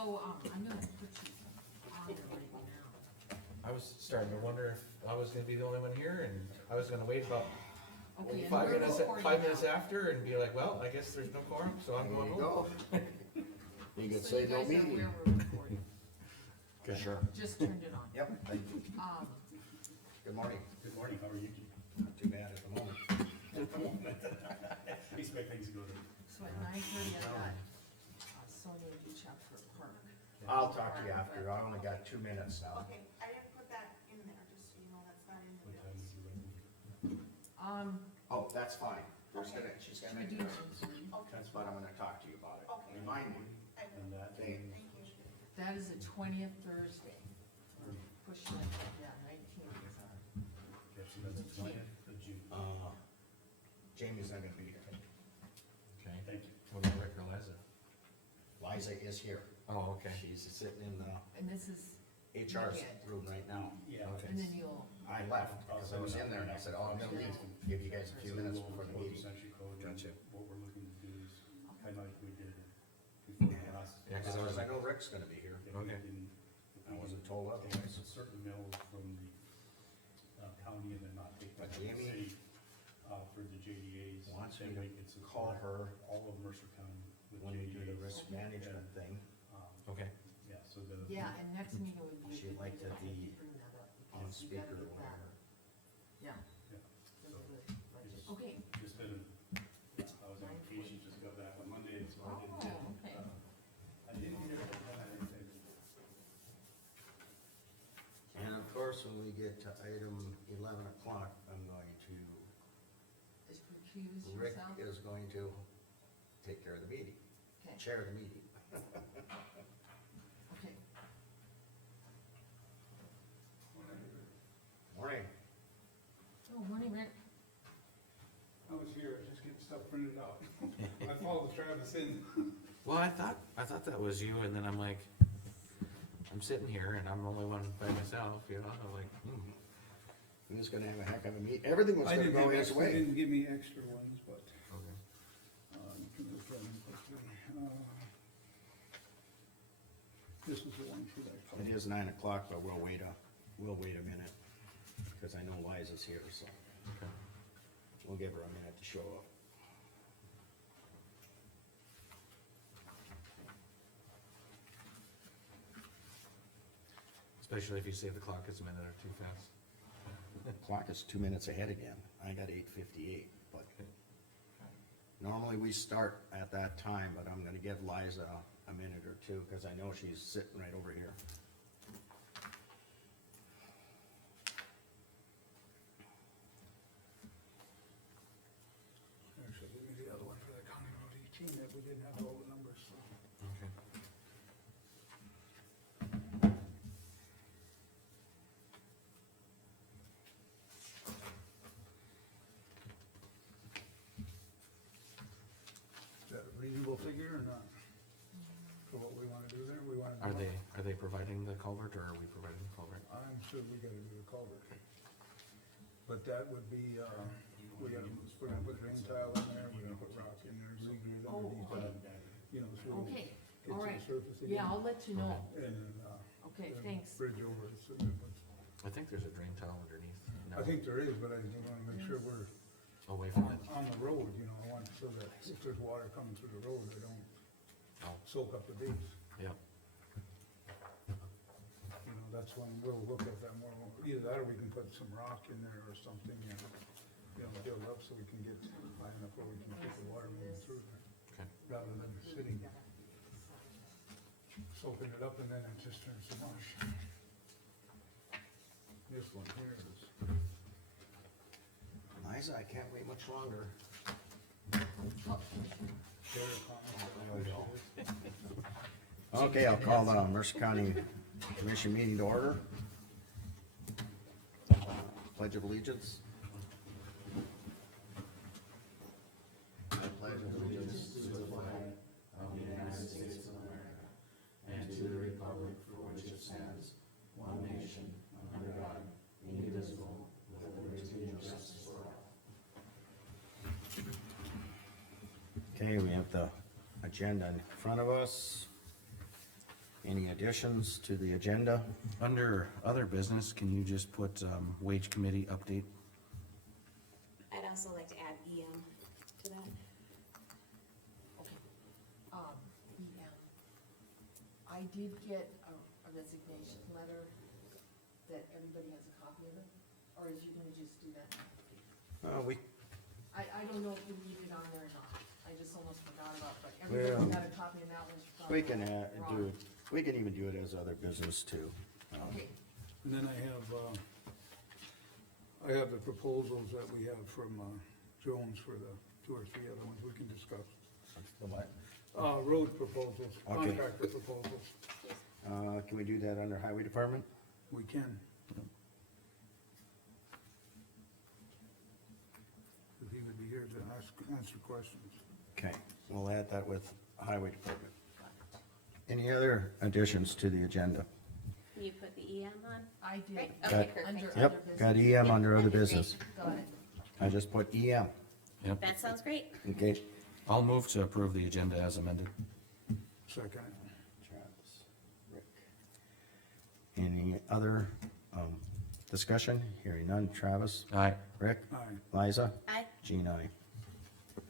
So, I'm gonna put you on there right now. I was starting to wonder if I was gonna be the only one here, and I was gonna wait about Okay, and 5 we're minutes, recording 5 minutes now. after and be like, well, I guess there's no quorum, so I'm There going you home. go. You could So say you no guys are meeting. aware we're recording. For sure. Just turned it on. Yep, thank you. Good morning. Good morning, how are you? Not too bad at the moment. Expect things to go to. So at 9:30, I've got Sonia reach out for a park. I'll talk to you after, I only got 2 minutes now. Okay, I didn't put that in there, just so you know, that's not in the What time bills. is it ready? Oh, that's fine. She's Should gonna we make do it. it? Okay, That's what I'm gonna talk to you about it. Okay. Remind me. I will. And that, Okay. Thank you. That is the 20th Thursday. Push like, yeah, 19th is our. okay, so that's the 20th of June. Jamie's not gonna be here. Okay, Thank you. what about Rick or Liza? Liza is here. Oh, okay. She's sitting in the And this is, HR's room right now. Yeah. Okay. and then you'll, I left, because I was in there and I said, oh, I'm gonna leave, give you guys a few minutes before the meeting. Century code. and Gotcha. What we're looking to do is, kind of like we did before the last. Yeah, 'cause I was Because I know Rick's gonna be here. If we Okay. can- if I we wasn't can told take otherwise. certain mills from the county and then not take them But from the Jamie city, for the JDAs. wants then me to we can support call her all of Mercer County with when we do the JDAs. risk management thing. Okay, Yeah, so the. yeah, and next meeting would be. a She'd good like day to be bring that up, on because we gotta speaker or get that. whatever. Yeah. Yeah. This is the budget. Okay, Just been, I was on vacation, just got back on Monday, so I didn't get, oh, okay. I didn't get anything. And of course, when we get to item 11 o'clock, I'm going to, Just recuse Rick yourself. is going to take care of the meeting, Okay, chair the meeting. okay. Morning. Oh, morning, Rick. I was here, I was just getting stuff printed out. I followed Travis in. well, I thought that was you, and then I'm like, I'm sitting here and I'm the only one by myself, you know, I'm like, He was gonna have a heck of a meet, everything was I gonna didn't go have his extra, way. didn't give me extra ones, but, okay. you can look at them quickly. This is the one for that color. It is 9 o'clock, but we'll wait a minute, cause I know Liza's here, so Okay. we'll give her a minute to show up. Especially if you say the clock is a minute or two fast. Clock is 2 minutes ahead again, I got 8:58, but normally we start at that time, but I'm gonna give Liza a minute or two, cause I know she's sitting right over here. Actually, give me the other one for the County Road 18 that we didn't have all the numbers, so. Okay. Is that a reasonable figure or not? For what we wanna do there, we wanna. Are they providing the culvert, or are we providing the culvert? I'm sure we gotta do the culvert. But that would be, we're gonna put drain tile in there, we're gonna put rock in there, regrid Oh, underneath okay. that, you know, so. we Okay, get to all the right. surface again. Yeah, I'll let you know. And then, Okay, then thanks. bridge over it, so that was, I think there's a drain tile underneath. I think there is, but I just wanna make sure we're Away from it. on the road, you know, I want, so that if there's water coming through the road, they don't Oh, soak up the base. yep, You know, that's when we'll look at that more, either that or we can put some rock in there or something, and, you know, build up so we can get high enough where we can keep the water moving through there, okay. rather than sitting, soaking it up and then it just turns to mush. This one here is, Liza, I can't wait much longer. There we go. Okay, I'll call the Mercer County Commission meeting to order. Pledge of allegiance. I pledge allegiance to the flag of the United States of America and to the republic for which it stands, one nation, under God, indivisible, with liberty and justice for all. Okay, we have the agenda in front of us. Any additions to the agenda? Under other business, can you just put, wage committee update? I'd also like to add EM to that. EM. I did get a resignation letter that everybody has a copy of it, or is you gonna just do that now? I don't know if you need it on there or not, I just almost forgot about it, but everybody Well, got a copy and that was from. We can Ron. we can even do it as other business too. Okay, And then I have the proposals that we have from, Jones for the two or three other ones we can discuss. The what? Road proposals, Okay. contractor proposals, Can we do that under highway department? we can. If he would be here to answer questions. Okay, we'll add that with highway department. Any other additions to the agenda? You put the EM on? I did. Right, Got- okay, Under perfect. other Yep, got business. EM Yep, under other that'd be great. business. Got it. I just put EM, Yep, That sounds great. okay? I'll move to approve the agenda as amended. Second, Travis, Rick. Any other, discussion? Hearing none. Travis, Aye. Rick, aye. Liza, Aye. Jean, aye.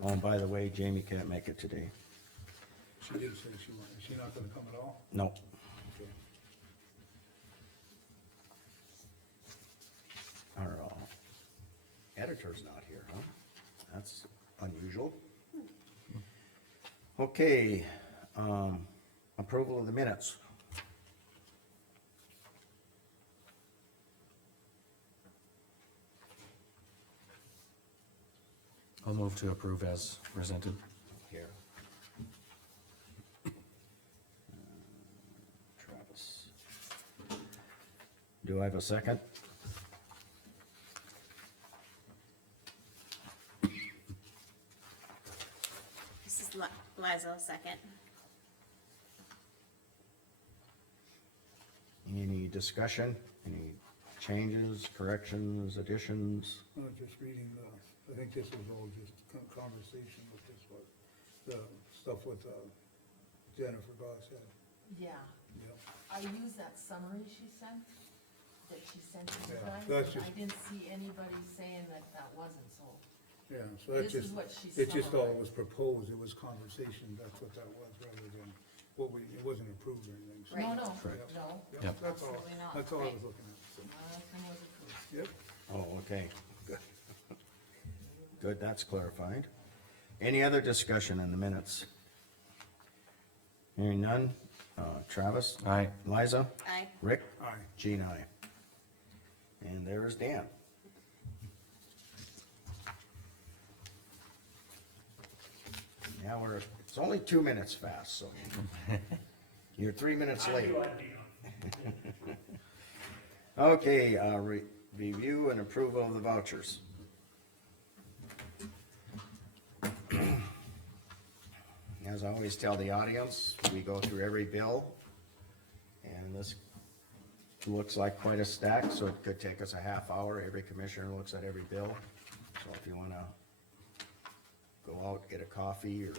Oh, and by the way, Jamie can't make it today. She did say she was, is she not gonna come at all? No. Okay. Our editor's not here, huh? That's unusual. Okay, approval of the minutes. I'll move to approve as presented. Here. Travis. Do I have a second? This is Liza, second. Any discussion, any changes, corrections, additions? Just reading I think this was all just conversation with this one, the stuff with Jennifer Goss had, Yeah, yeah. I used that summary she sent, that she sent to you Yeah, guys, that's and I just- didn't see anybody saying that that wasn't, so. Yeah, so that's This is just, what she it just all summarized. was proposed, it was conversation, that's what that was, rather than it wasn't approved or anything. So- No, no, Correct. no, Yep, Yep. that's all, Absolutely not. that's all I Right. was looking at, so, nothing was approved. yep. Oh, okay. Good, that's clarified. Any other discussion in the minutes? Hearing none, Travis, Aye. Liza, Aye. Rick, Aye. Jean, aye. And there's Dan. Now it's only 2 minutes fast, so you're 3 minutes late. Okay, review and approval of the vouchers. As I always tell the audience, we go through every bill, and this looks like quite a stack, so it could take us a half hour. Every commissioner looks at every bill, so if you wanna go out, get a coffee, or,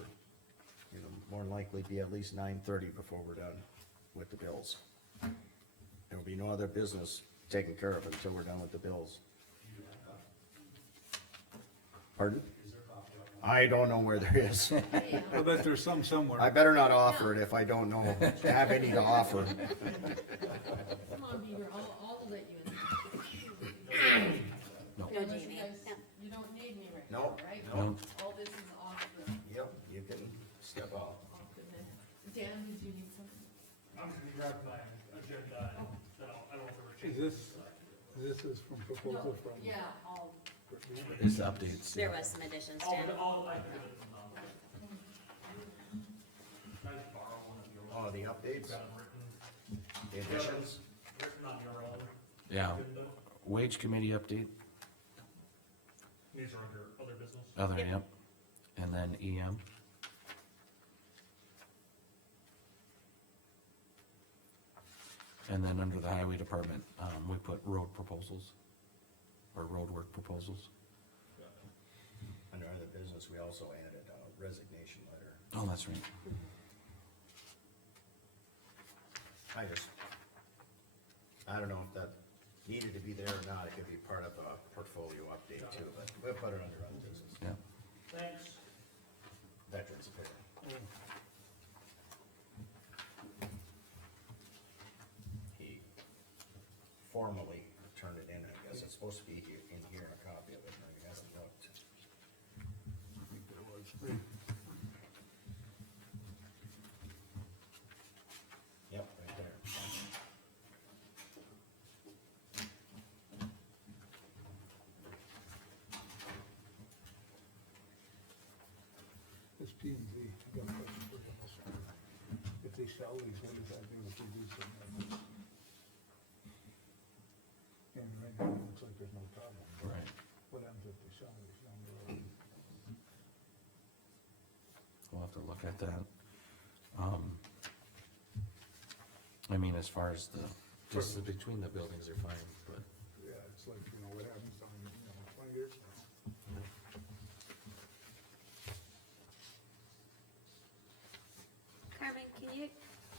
more than likely be at least 9:30 before we're done with the bills. There will be no other business taken care of until we're done with the bills. Pardon? I don't know where there is. I bet there's some somewhere. I better not offer it if I don't know, have any to offer. Come on, Peter, I'll let you in. No, Unless you Jamie. guys, No. you don't need me right No, now, right? no. All this is off the, Yep, you can step out. off the minute. Dan, did you need something? I'm just gonna grab my agenda and then I don't know if there were Is changes. this is from proposal from. Yeah, all, Is the updates. There was some additions, I'll, Dan. I can do it from now. Can I just borrow one of yours? Oh, the updates, Got them written, the additions? written on your own Yeah, agenda. wage committee update, These are under other business. other, Yep. yep, and then EM. And then under the highway department, we put road proposals, or road work proposals. Under other business, we also added a resignation letter. Oh, that's right. I don't know if that needed to be there or not, it could be part of a portfolio update too, but we'll put it under other business. Yeah. Thanks. Veterans Affairs. He formally turned it in, I guess, it's supposed to be in here, a copy of it, and he hasn't looked. I think there was. Yep, right there. This P and Z, I got a question for you. If they sell these, what does that do if we do something? And right now, it looks like there's no problem. Right. What happens if they sell these down the road? We'll have to look at that. I mean, as far as the distance between the buildings are fine, but Yeah, it's like, you know, what happens on, 20 years from now? Carmen, can you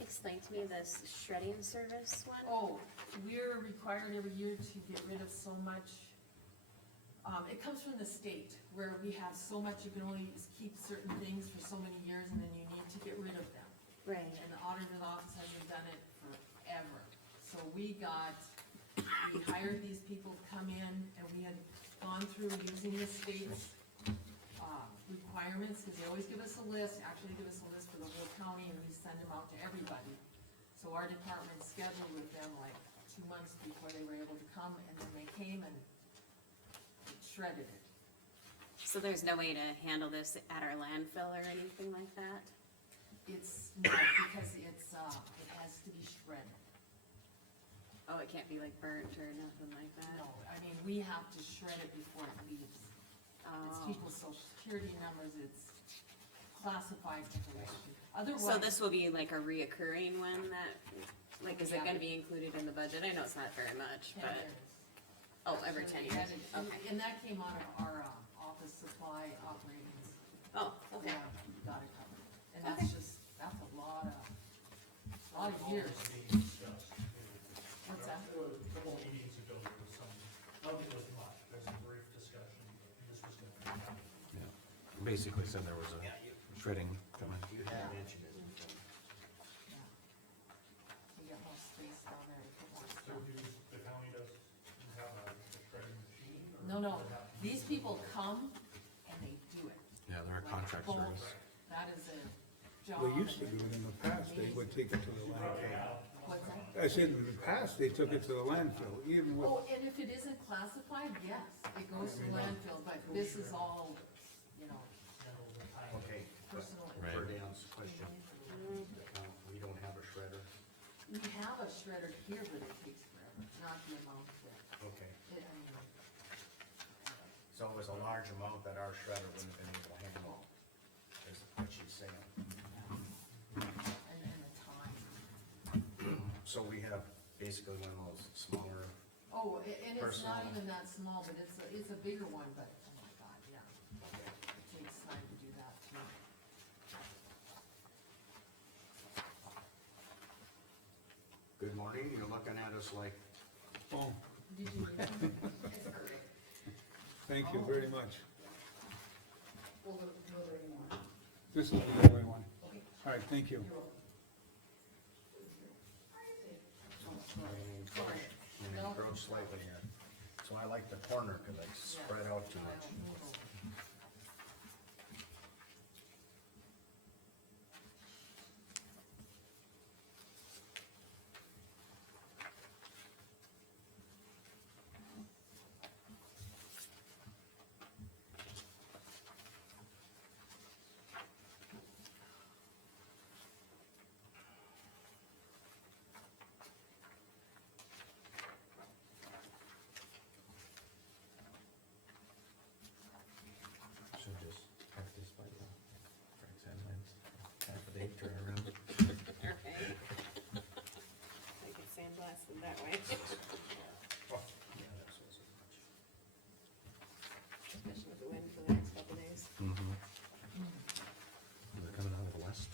explain to me this shredding service one? Oh, we're required every year to get rid of so much. It comes from the state, where we have so much, you can only keep certain things for so many years, and then you need to get rid of them. Right. And the auditor's office hasn't done it forever. So we hired these people to come in, and we had gone through using the state's, requirements, cause they always give us a list, actually give us a list for the whole county, and we send them out to everybody. So our department scheduled with them like 2 months before they were able to come, and then they came and shredded it. So there's no way to handle this at our landfill or anything like that? It's, no, because it has to be shredded. Oh, it can't be like burnt or nothing like that? No, I mean, we have to shred it before it leaves. It's Oh. people's social security numbers, it's classified information. So Otherwise, this will be like a reoccurring one that, like, is it Yeah. gonna be included in the budget? I know it's not very much, 10 but, years. oh, every 10 years, And- okay. And that came out of our, office supply operations. Oh, okay. Yeah, got it covered. And Okay. that's just, that's a lot of years. What's that? A couple meetings ago, there was some, I don't think it was much, there's some brief discussion, this was gonna happen. yeah. Basically said there was a Yeah, shredding coming. you had mentioned it. Yeah. We got more space down there to put more So stuff. the county does have a shredding machine? or No, no, does it have to be- these people come and they do it. Yeah, they're a Like contract both. service. That is a job. They used to do it in the past, they would take it to the landfill. What's that? I said in the past, they took it to the landfill, even with, Oh, and if it isn't classified, yes, it goes to landfill, but this is all, you know, Okay, personal. Right. for Dan's question, we don't have a shredder, We have a shredder here, but it takes forever, not the amount that, okay, I mean, so it was a large amount that our shredder wouldn't have been able to handle, is what she's saying. and the time. So we have basically one of those smaller, Oh, and it's not Personal. even that small, but it's a bigger one, but, oh my god, yeah, it takes time to do that too. good morning, you're looking at us like, oh, Did you read them? It's perfect. thank you very much. Well, no, there anymore. This is the only one. Okay. All right, thank you. and encroach slightly here. So I like the corner, cause I spread out too much. Should just have this by Frank's headlines, half a day turnaround. Okay. I get sandblasted that way, Yeah, that's what's so much. especially with the wind for the next couple days. Mm-hmm. They're coming out of the west.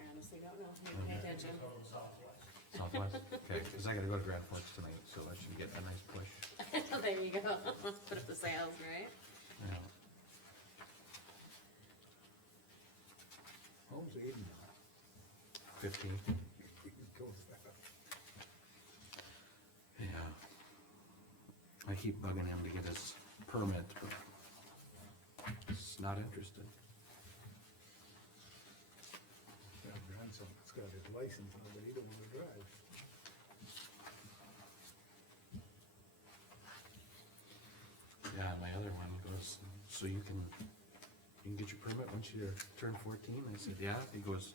Around us honestly don't know, I didn't pay attention. Over the southwest. Southwest, okay, cause I gotta go to Grand Forks tonight, so that should get a nice push, There you go, put up the sails, right? yeah. Home's 80 now. 15, It goes fast. yeah. I keep bugging him to get his permit, but he's not interested. Got a grandson that's got his license, but he don't wanna drive. Yeah, my other one goes, so you can get your permit once you turn 14? I said, yeah. He goes,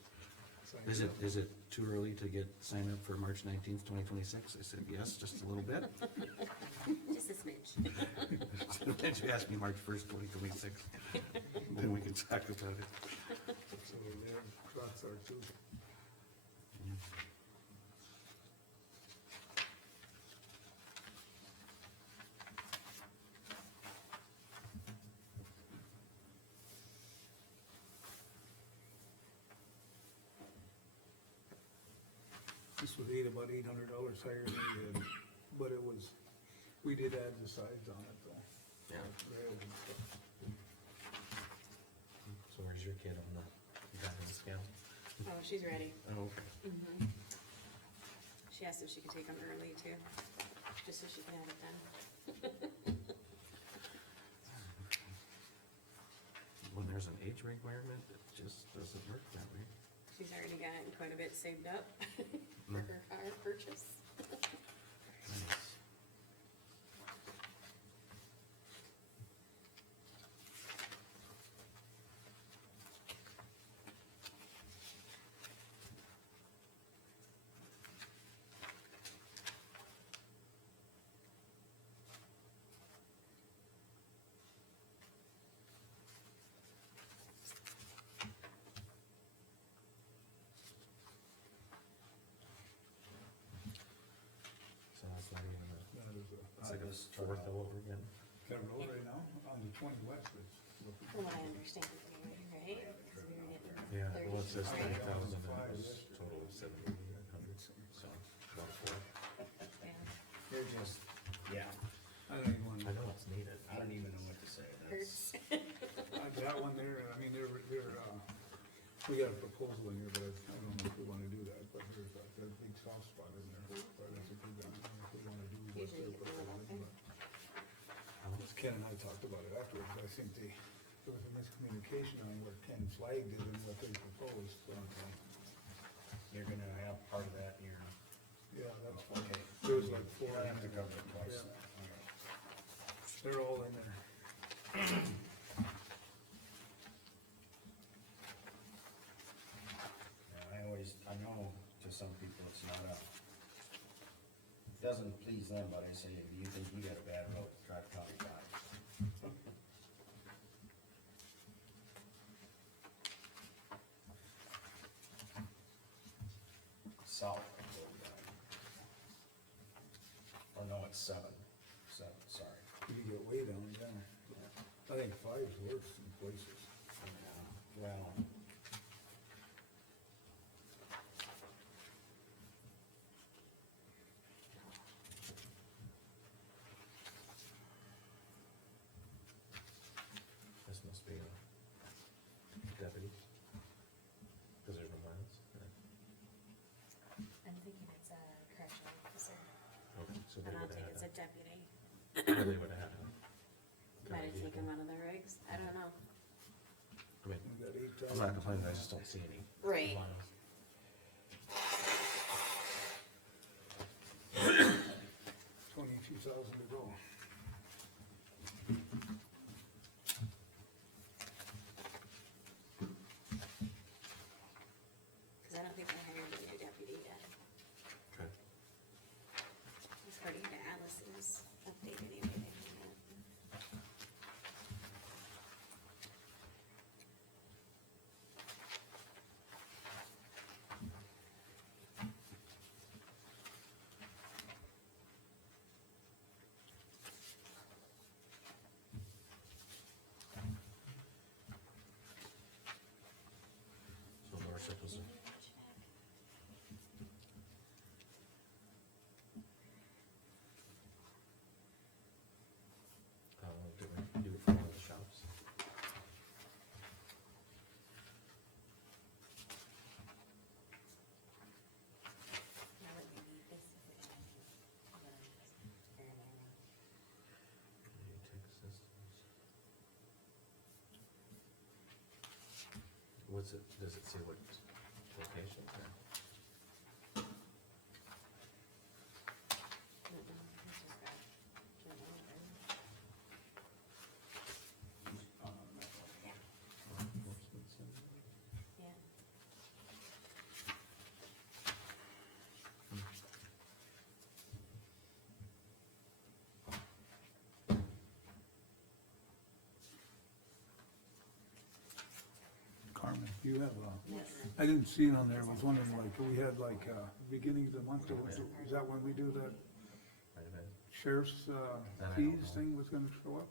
Sign is it too early to get signed up for March 19th, 2026? I said, yes, just a little bit. Just a smidge. Then she asked me March 1st, 2026. Then we can talk about it. So there, trucks are too. This was about $800 higher than we had, but it was, we did add the sides on it though. Yeah. Rails and stuff. So where's your kid on the driving scale? Oh, she's ready. Oh, okay. She asked if she could take them early too, just so she can have it done. When there's an age requirement, it just doesn't work that way. She's already got quite a bit saved up for her car purchase. Nice. So that's not even a, That is it's like a fourth of what we're getting. That road right now, on the 20 west, it's looking. From what I understand, right? 'Cause we were getting Yeah, well, it says 30, 30,000 and Five it was yesterday. total of 7,800, so about a fourth. yeah. They're just, yeah, I don't even wanna, I know it's needed. I don't even know what to say. Hurts. that one there, I mean, we got a proposal in here, but I don't know if we wanna do that, but there's that big soft spot in there. But I think we don't know if we wanna do what Usually they're you get the one proposing, but. As Ken and I talked about it afterwards, I think there was a miscommunication on where Ken flagged it and what they proposed, so. You're gonna have part of that in your, Yeah, that's fine. okay. There was like four. I have to cover it twice. Yeah. Okay. They're all in there. Yeah, I know to some people it's not a, it doesn't please them, but I say, if you think you got a bad road, drive County Five. South of Road Nine. Or no, it's seven, sorry. You get way down, yeah. I think five's worse in places. Well, This must be a deputy. Cause there's no miles. I'm thinking it's a correctional officer, Okay, so I they don't would've think had it's a, a deputy. they would've had a. Might have taken one of the rigs, I don't know. I mean, We got I'm not complaining, I just don't see any. Right. miles. 22,000 to go. Cause I don't think I hired a new deputy yet. Okay. According to Alice's update anyway. What's it, does it say what locations or? Yeah. Carmen, you have, Yes. I didn't see it on there, I was wondering, like, we had like, beginning of the month, is that when we do the Might have been. sheriff's, That I don't fees know. thing was gonna show up?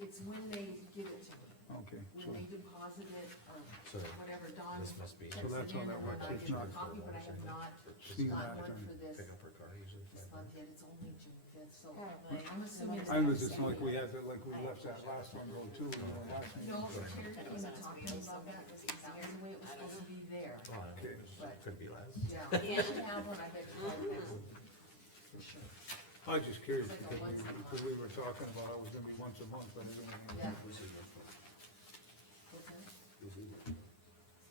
It's when they give it to me, Okay, so, when they deposit it, or So whatever, Dawn this must be. checks So that's it how in, that and works. then I It's get a not- copy, but I have not Seen got that, one for this, Pick up her car usually. this month yet, it's only June fifth, so Oh, I'm assuming. I was just like, we had, that, like, we left that last one go too, you know, last No, meeting. the chair came and talked to me about that, that was the way it was supposed to be there, Well, Okay. it could be less. yeah, if you have one, I bet you have one, for sure. I was just curious, It's like a because once a because we were talking about it was gonna be once a month, but it Yeah. didn't. What's that?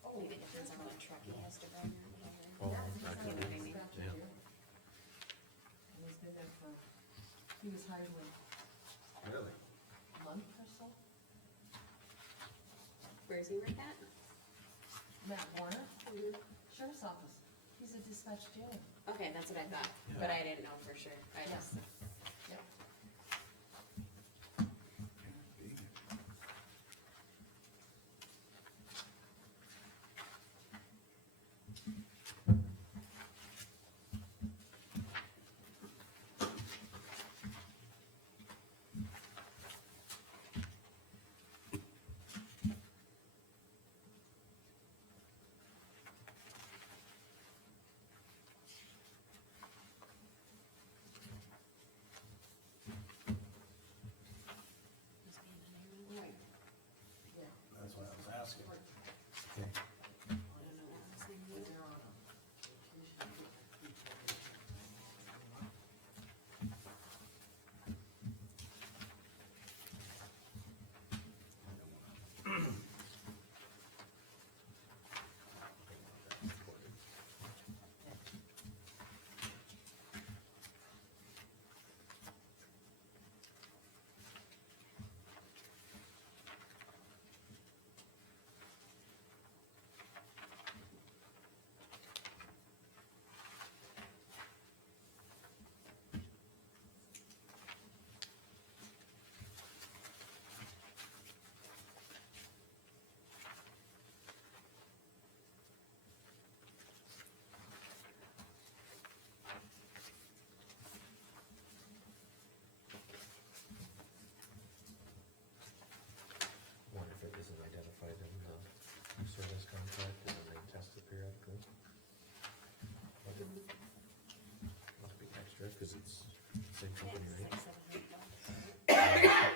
Oh, Maybe it depends on what truck he has to bring or whatever. Oh, yeah, he's that had could it be. since back Yeah. here. And he's been there for, he was hired like Really? a month or so. Where's he work at? Matt Warner, sheriff's office, he's a dispatch jailer. Okay, that's what I thought, but I didn't know for sure. I Yeah. just, Yep. Right. Yeah. That's what I was asking. Okay. I don't know what his name When was. they're on a vacation. Wonder if this is identified in the service contract and then they test it periodically. Must be extra, cause it's the same Yeah, company, it's right? like $700.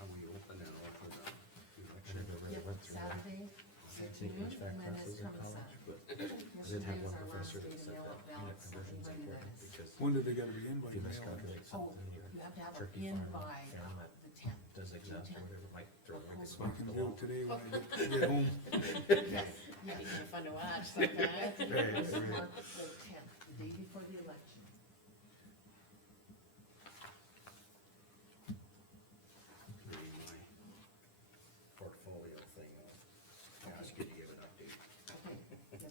Are we open and all for the I election? never really Yep, went through that. Saturday, I take HVAC classes in college, but I did yesterday have is one our last professor day that to said mail that out unit ballots, conversion's anybody that important is. because When did they gotta be in if by you mail? miscalculate Oh, something, your you have to have it turkey in farm, by farm that the tenth. does exhaust or whatever, might throw a Well, big So I box can in the do wall. it today when I get home. Yes, That'd be kinda fun to watch yeah, sometimes. it was marked the tenth, the day before the election. Reading my portfolio thing, I'll ask you to give an update. Okay, yes.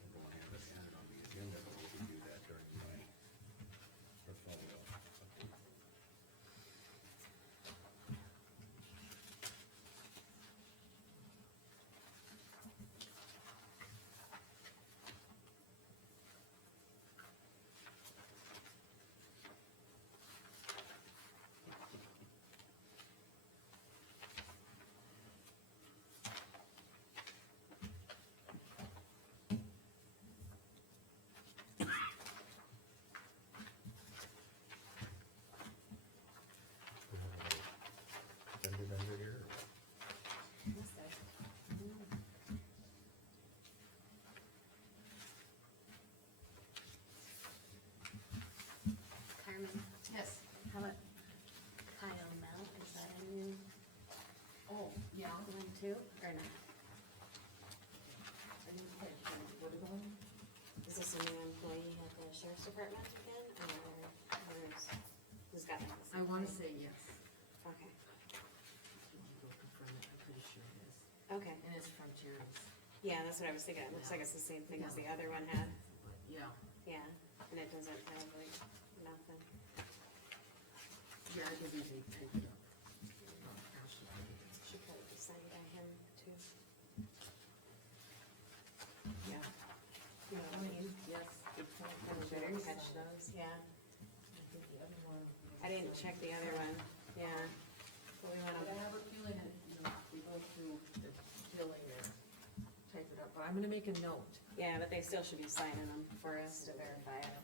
I don't have it added on the agenda, but we can do that during my portfolio update. too, or not? I didn't catch you, where to go? Is this a new employee at the sheriff's department again, or who's got it? I wanna say yes. Okay, You wanna go confirm it, I'm pretty sure it is, okay, and it's from Jerry's, yeah, that's what I was thinking, it looks like it's the same thing as the other one had, but yeah, yeah, and it doesn't have like, nothing. yeah, I could easily take it up. Should probably be signed by him too. Yeah. You know what I mean? Yes, good point. I better catch those, yeah. I think the other one. I didn't check the other one, yeah. But we But I wanna, have a feeling that, you know, they go through the billing and type it up, but I'm gonna make a note. yeah, but they still should be signing them for us to verify it.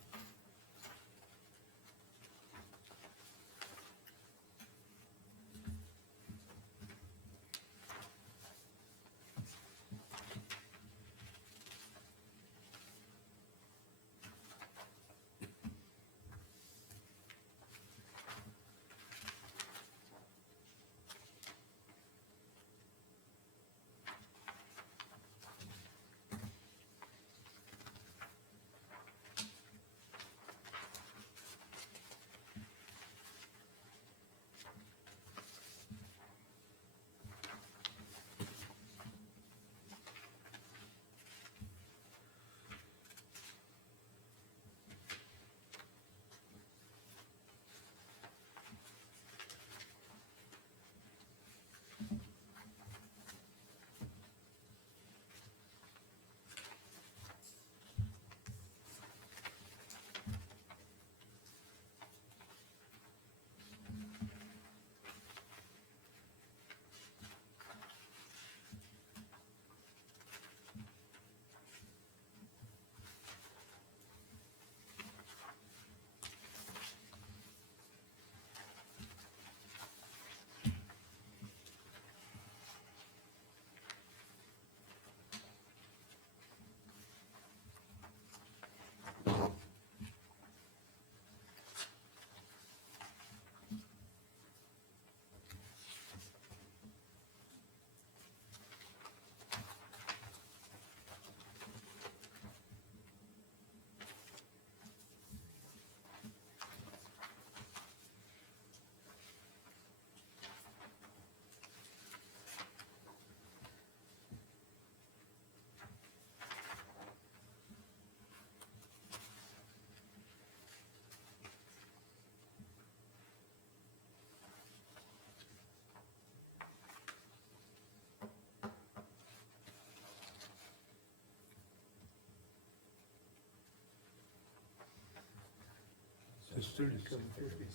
It's 3750.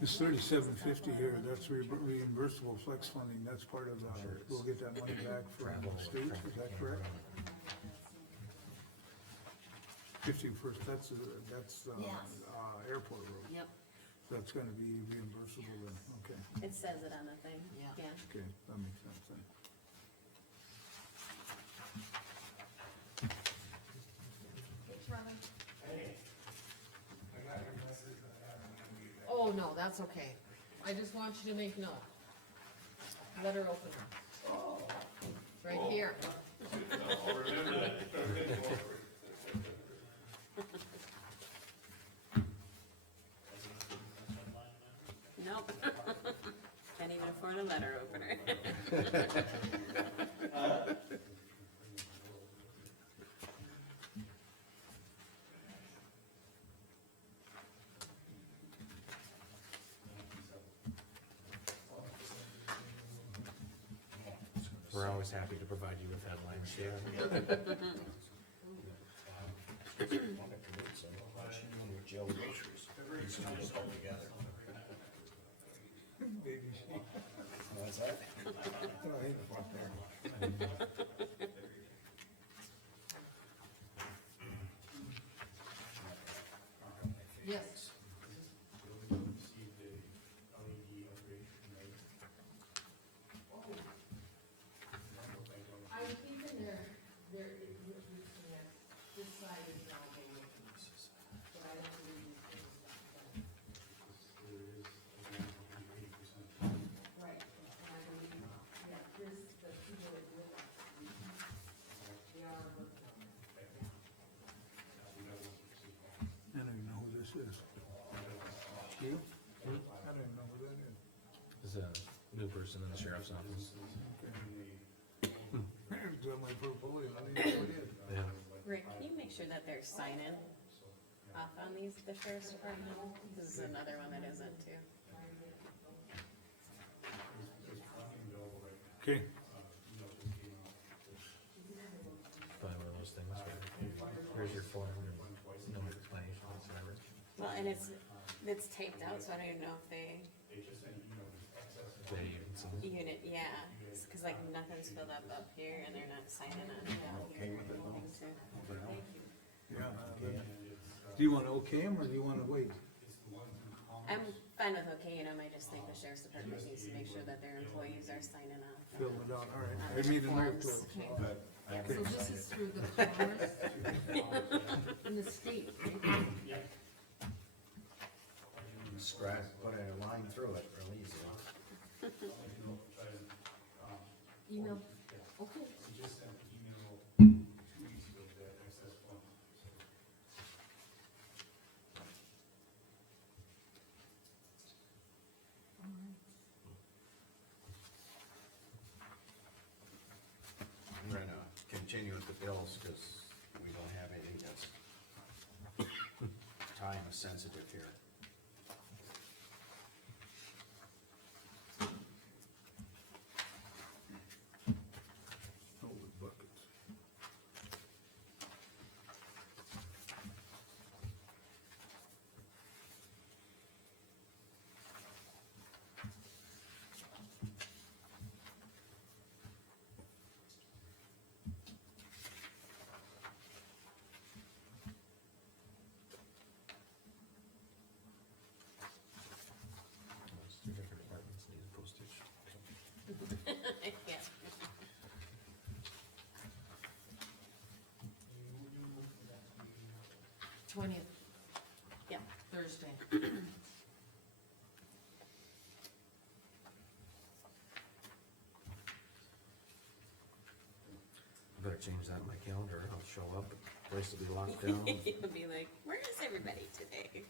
It's 3750 here, that's reimbursable flex funding, that's part of, we'll get that money back from the state, is that correct? 50 first, that's, Yes. airport road, Yep. that's gonna be reimbursable then, okay, It says it on the thing, Yeah. yeah. okay, that makes sense then. Oh, no, that's okay. I just want you to make note. Letter opener. It's right here. Nope. Can't even afford a letter opener. We're always happy to provide you with headlines, yeah. Jail groceries, these two just come together. Baby sheep. What's that? Oh, I hate the front there. Yes. I'm keeping this side is now going. But I don't believe this is right, and I believe Is a new person in the sheriff's office. Do my portfolio, I didn't know it is. Yeah. Rick, can you make sure that they're signing off on these, the sheriff's department? This is another one that isn't too. Okay, Probably one of those things where, here's your form, and no explanation whatsoever. Well, and it's taped out, so I don't even know if they, They even see. unit, yeah, cause like nothing's filled up here and they're not signing on it. Okay with it, though? yeah. Do you wanna okay him, or do you wanna wait? I'm fine with okaying them, I just think the sheriff's department needs to make sure that their employees are signing off. Fill it out, all right, on I their made a note to forms. it. But I So think this is through the commerce in the state, right? scratch, put a line through it real easy. Email, okay. I'm gonna continue with the bills, cause we don't have anything that's time sensitive here. Holy buckets. It's two different departments need postage. Yeah. Twentieth, Yeah. Thursday. I better change that in my calendar, I'll show up, the place will be locked down. You'll be like, where is everybody today?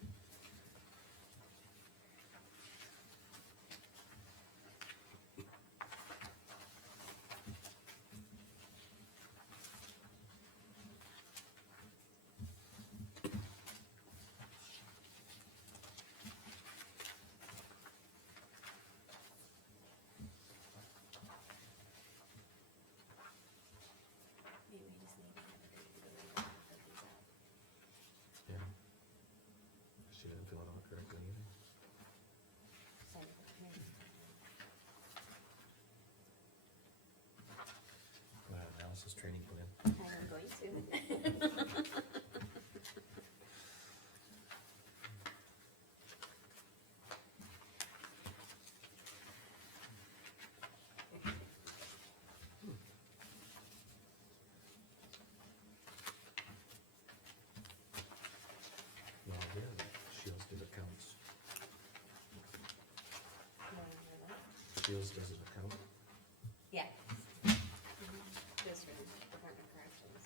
Maybe we just need to have a date to go in and put these out. Yeah. She didn't fill it out correctly either. Sorry, here. Glad analysis training put in. I'm going to. Well, here, Shields did accounts. Shields does an account. Yeah. Just for the Department of Corrections.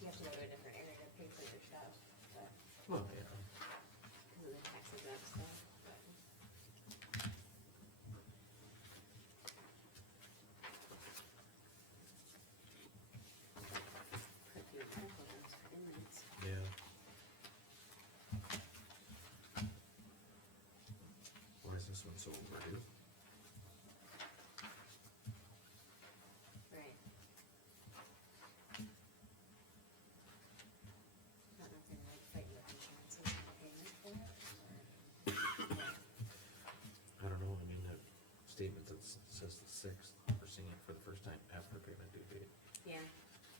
You have to go to a different area to pay for your stuff, but, Well, yeah. because of the tax exempt stuff, but. Put few medical ones for inmates. Yeah. Why is this one so overdue? Right. Not if they're like fighting with insurance and payment for it. I don't know, I mean, that statement that says the sixth, we're seeing it for the first time after payment due date. Yeah,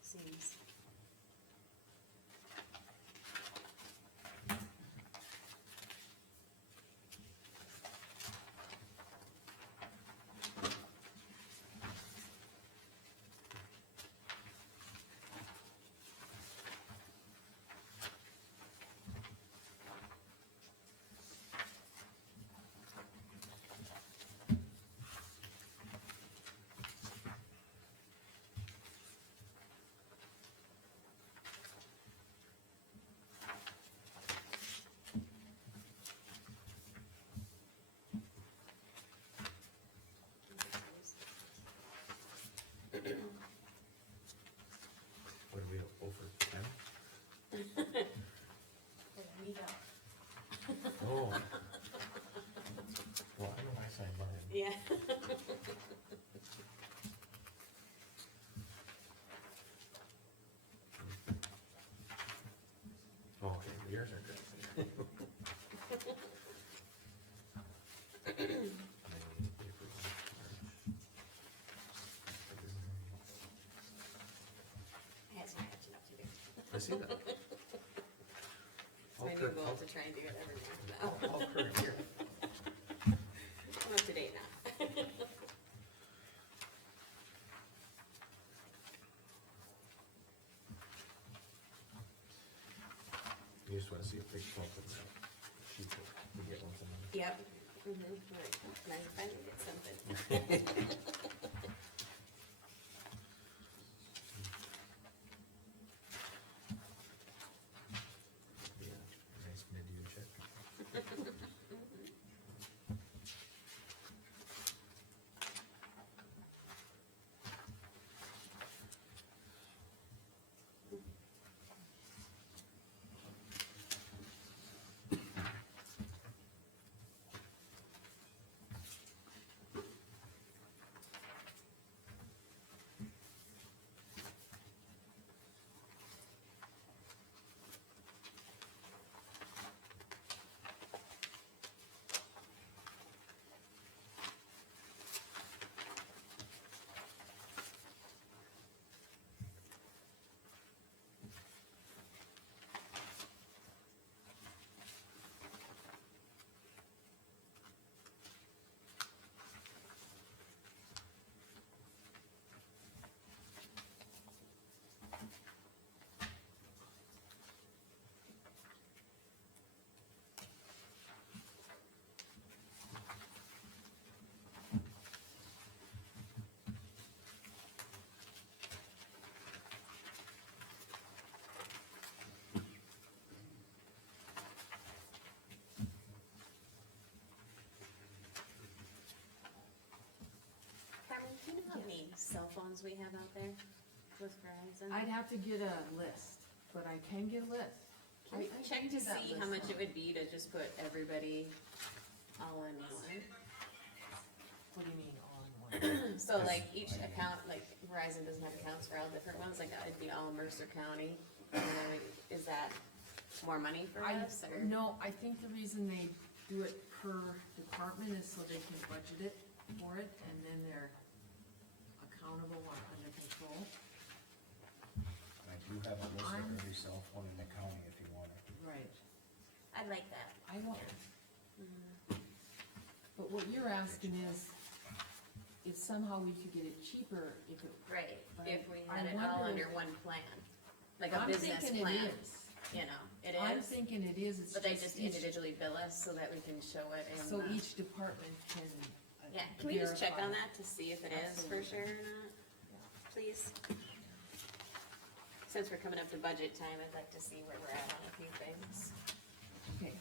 seems. Oh. Well, I know my side mine. Yeah. Oh, okay, yours are good. I had some catching up to do. I see that. It's my new goal to try and do it every month now. All current year. I'm up to date now. You just wanna see a big bump in that sheet that we get once a month. Yep. Right. Now you finally get something. Yeah, nice mid-year check. Carmen, do you know how many cell phones we have out there with Verizon? I'd have to get a list, but I can get a list. Can you I check can to do that see list how much now. it would be to just put everybody all in one? What do you mean all in one? So like each account, like Verizon doesn't have accounts for all different ones, like that would be all Mercer County. And then is that more money for us or? No, I think the reason they do it per department is so they can budget it for it, and then they're accountable and under control. I do have a list of every cell phone in the county if you want it. Right. I like that. I don't, but what you're asking is, if somehow we could get it cheaper, if it, Right, But if we I had it all wonder- under one plan, like a I'm business thinking plan, it is. you know, it I'm is. thinking it is, it's But they just just each, individually bill us so that we can show it in. so each department can. Yeah, can we just check on verify. that to see if it is for Absolutely. sure or not? Please? Since we're coming up to budget time, I'd like to see where we're at on a few things. Okay.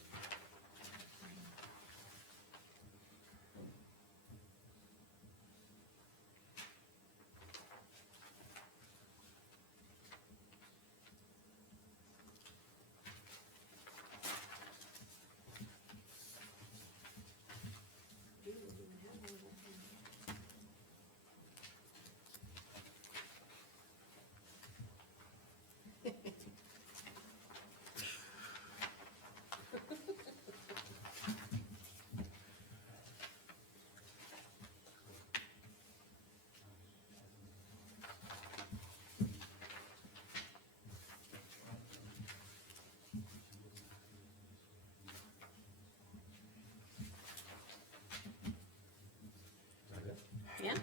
Is that it? Yeah?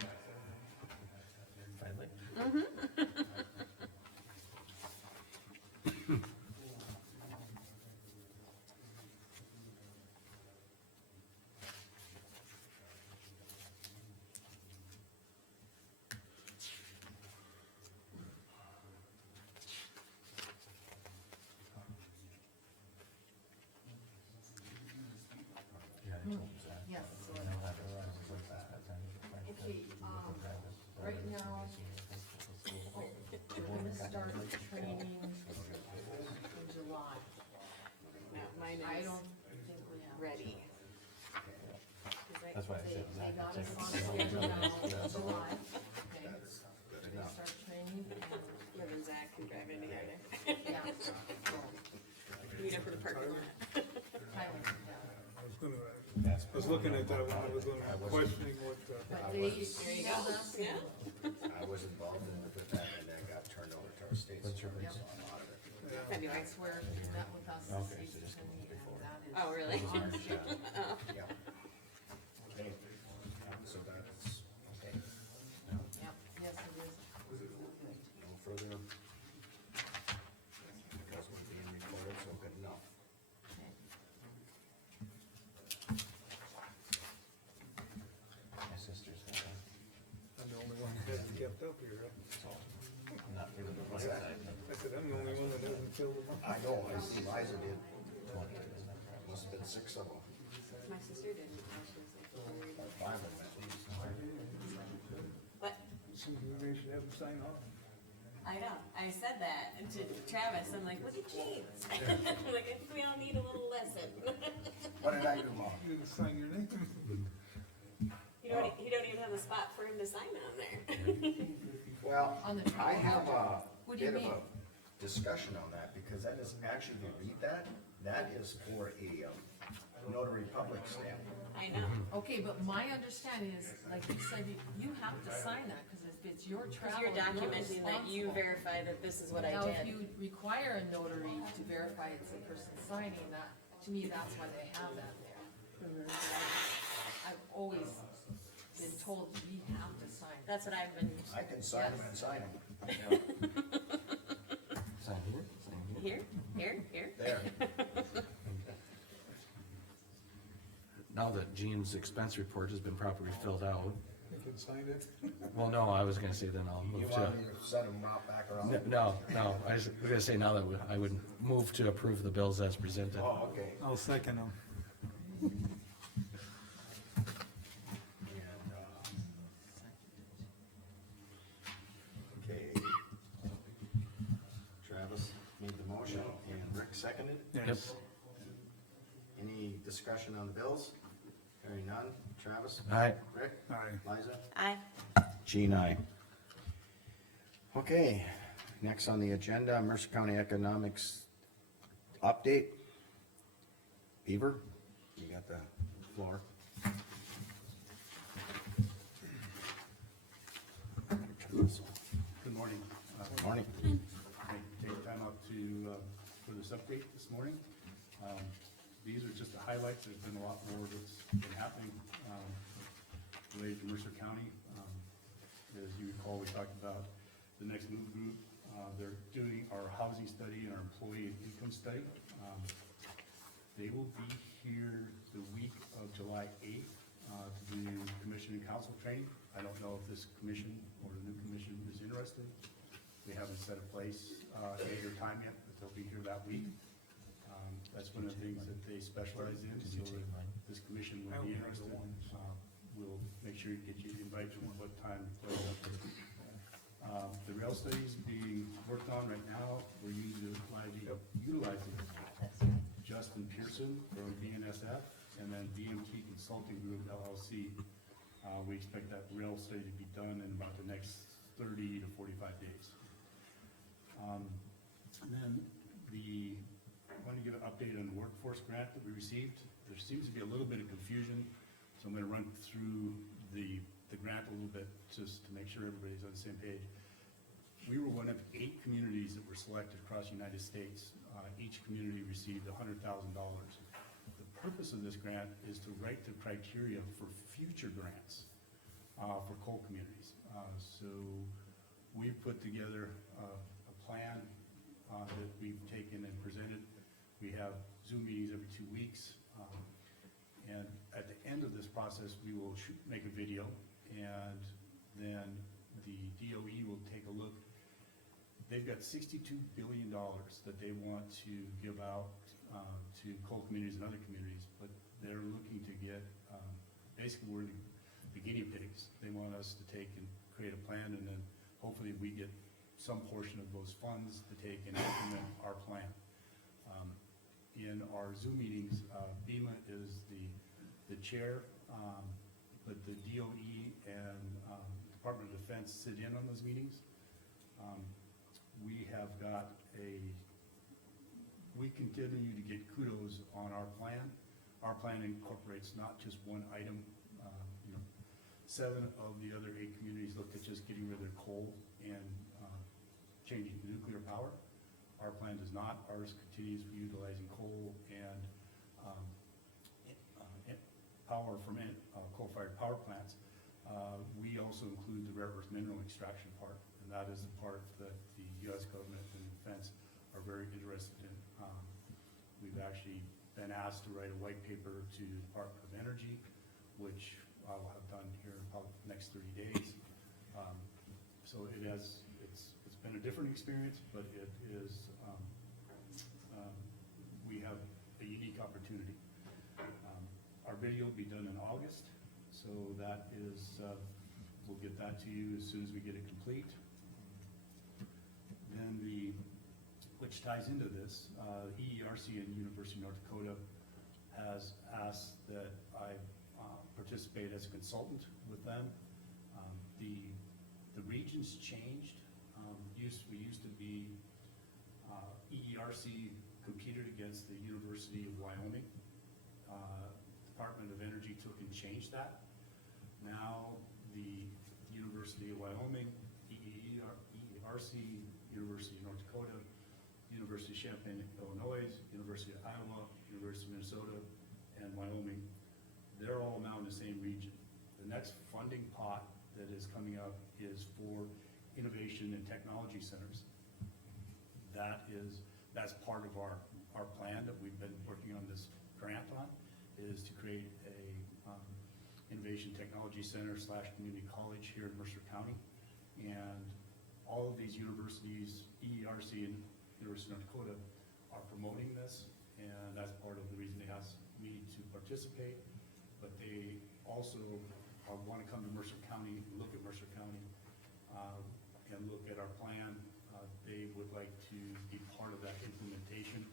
Finally? Yeah, I told him that. Yes, so, I know that, I was like that time. okay, right now, oh, we're gonna start training in July. No, mine I is, don't think we have they got us on schedule now, July, okay? That's good They enough. start training and, Liv and Zach can drive in together. yeah, so, Meet up in the parking lot. Tyler, yeah. I was gonna, That's I was looking at that one, I was questioning what, But I they was- emailed us, Yeah. I was involved with that and then got turned over to our state's attorney, so I'm out of it. February. that's where you met with us, Okay. Stacy, and that is. Oh, really? on schedule. Oh, Yeah. Okay, so that's, okay, Yep, yes, it is. no further. Because we're being recorded, so good enough. Okay. My sister's got that. I'm the only one that hasn't kept up here, right? Not really, but What's that? I said, I'm the only one that hasn't filled them up. I know, I see Liza did, must have been 6 of them, my sister didn't. She was like, worried. or 5 of them at least. What? Maybe we should have them sign off. I know, I said that to Travis, I'm like, look at James. I'm like, I think we all need a little lesson. What did I do wrong? You didn't sign your name. You don't even have a spot for him to sign on there. Well, On the I travel have a What do you bit of mean? a discussion on that, because that is, actually, if you read that, that is for a notary public stamp. I know. Okay, but my understanding is, like you said, you have to sign that, cause if it's your Cause travel. you're documenting that you responsible. verify that this is what I Now, if did. you require a notary to verify it's the person signing, that, to me, that's why they have that there. I've always been told we have to sign it. That's what I've been, I can sign them and sign them. Sign here, sign here. here. There, Now that Gene's expense report has been properly filled out, You can sign it. well, no, I was gonna say then I'll you move to. want me to send them out back around? No, I was gonna say now that I would move to approve the bills as presented. Oh, okay. I'll second them. And, okay. Travis made the motion and Rick seconded. Yes. Any discussion on the bills? Hearing none. Travis? Alright, Rick? Aye. Liza? Aye. Jean, aye. Okay, next on the agenda, Mercer County Economics Update. Beaver, you got the floor. Good morning. Morning. Take time out for this update this morning. These are just the highlights. There's been a lot more that's been happening related to Mercer County. As you recall, we talked about the Next Move Group. They're doing our housing study and our employee income study. They will be here the week of July 8th to do commission and council training. I don't know if this commission or the new commission is interested. We haven't set a place, date or time yet, but they'll be here that week. That's one of the things that they specialize in, so if this commission would be interested. We'll make sure to get you invited to what time to play up. The rail study's being worked on right now. We're utilizing Justin Pearson from BNSF and then BMT Consulting Group LLC. We expect that rail study to be done in about the next 30 to 45 days. And then I want to give an update on the workforce grant that we received. There seems to be a little bit of confusion, so I'm gonna run through the grant a little bit just to make sure everybody's on the same page. We were one of 8 communities that were selected across the United States. Each community received $100,000. The purpose of this grant is to write the criteria for future grants for coal communities. So we've put together a plan that we've taken and presented. We have Zoom meetings every 2 weeks. And at the end of this process, we will make a video, and then the DOE will take a look. They've got $62 billion that they want to give out to coal communities and other communities, but they're looking to get, basically we're the guinea pigs. They want us to take and create a plan, and then hopefully we get some portion of those funds to take and implement our plan. In our Zoom meetings, BEMA is the chair, but the DOE and, Department of Defense sit in on those meetings. We have got we continue to get kudos on our plan. Our plan incorporates not just one item, you know, 7 of the other 8 communities looked at just getting rid of their coal and, changing to nuclear power. Our plan does not. Ours continues utilizing coal and, power from, coal-fired power plants. We also include the rare earth mineral extraction part, and that is the part that the US government and defense are very interested in. We've actually been asked to write a white paper to the Department of Energy, which I'll have done here in probably the next 30 days. So it's been a different experience, but it is, we have a unique opportunity. Our video will be done in August, so that is, we'll get that to you as soon as we get it complete. Then which ties into this, EERC and University of North Dakota has asked that I participate as a consultant with them. The regions changed. We used to be, EERC competed against the University of Wyoming. Department of Energy took and changed that. Now, the University of Wyoming, EERC, University of North Dakota, University of Champaign, Illinois, University of Iowa, University of Minnesota, and Wyoming, they're all now in the same region. The next funding pot that is coming up is for innovation and technology centers. That's part of our plan that we've been working on this grant on, is to create a innovation technology center / community college here in Mercer County. And all of these universities, EERC and University of North Dakota, are promoting this, and that's part of the reason they asked me to participate. But they also want to come to Mercer County, look at Mercer County, and look at our plan. They would like to be part of that implementation.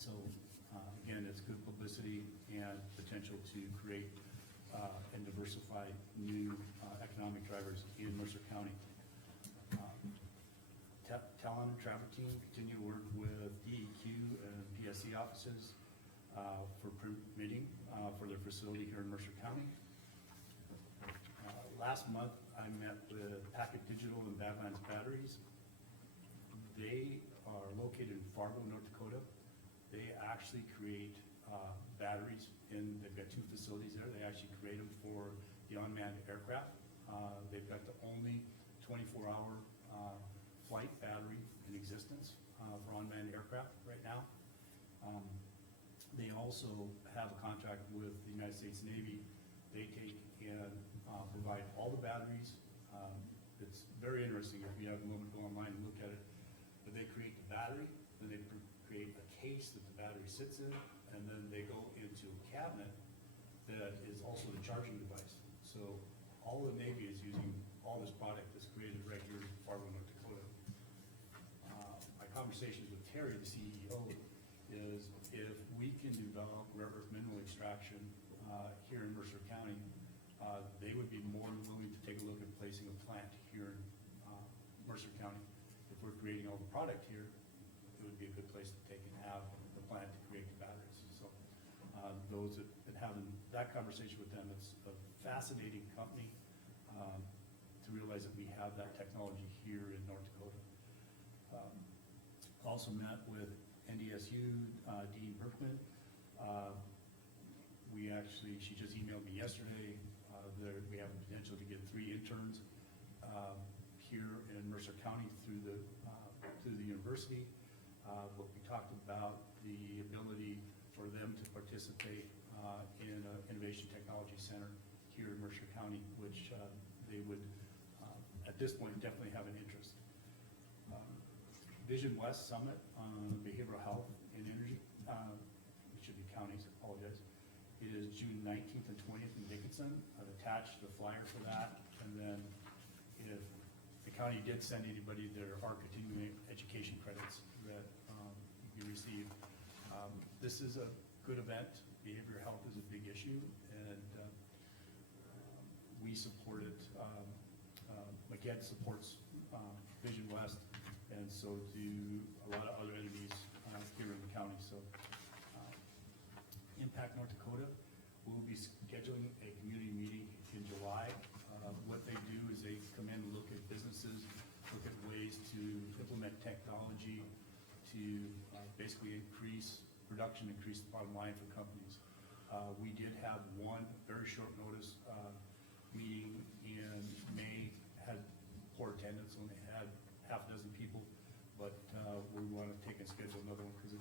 So again, it's good publicity and potential to create and diversify new economic drivers in Mercer County. Talon and Travertine continue to work with DEQ and PSC offices for permitting for their facility here in Mercer County. Last month, I met with Packet Digital and Badlands Batteries. They are located in Fargo, North Dakota. They actually create batteries, and they've got 2 facilities there. They actually create them for the unmanned aircraft. They've got the only 24-hour flight battery in existence for unmanned aircraft right now. They also have a contract with the United States Navy. They take and provide all the batteries. It's very interesting. If you have a moment, go online and look at it. But they create the battery, then they create a case that the battery sits in, and then they go into a cabinet that is also the charging device. So all the Navy is using all this product that's created right here in Fargo, North Dakota. My conversations with Terry, the CEO, is if we can develop rare earth mineral extraction here in Mercer County, they would be more than willing to take a look at placing a plant here in Mercer County. If we're creating all the product here, it would be a good place to take and have the plant to create the batteries. So those that having that conversation with them, it's a fascinating company to realize that we have that technology here in North Dakota. Also met with NDSU, Dean Berkman. She just emailed me yesterday. We have the potential to get 3 interns here in Mercer County through the university. But we talked about the ability for them to participate in an innovation technology center here in Mercer County, which they would, at this point, definitely have an interest. Vision West Summit on behavioral health and energy, it should be counties, I apologize. It is June 19th and 20th in Dickinson. I've attached the flyer for that, and then if the county did send anybody, there are continuing education credits that you receive. This is a good event. Behavioral health is a big issue, and we support it, McEd supports, Vision West, and so do a lot of other entities, here in the county, so. Impact North Dakota, we'll be scheduling a community meeting in July. What they do is they come in and look at businesses, look at ways to implement technology to basically increase production, increase the bottom line for companies. We did have one very short notice meeting in May, had poor attendance, only had half a dozen people, but we want to take and schedule another one because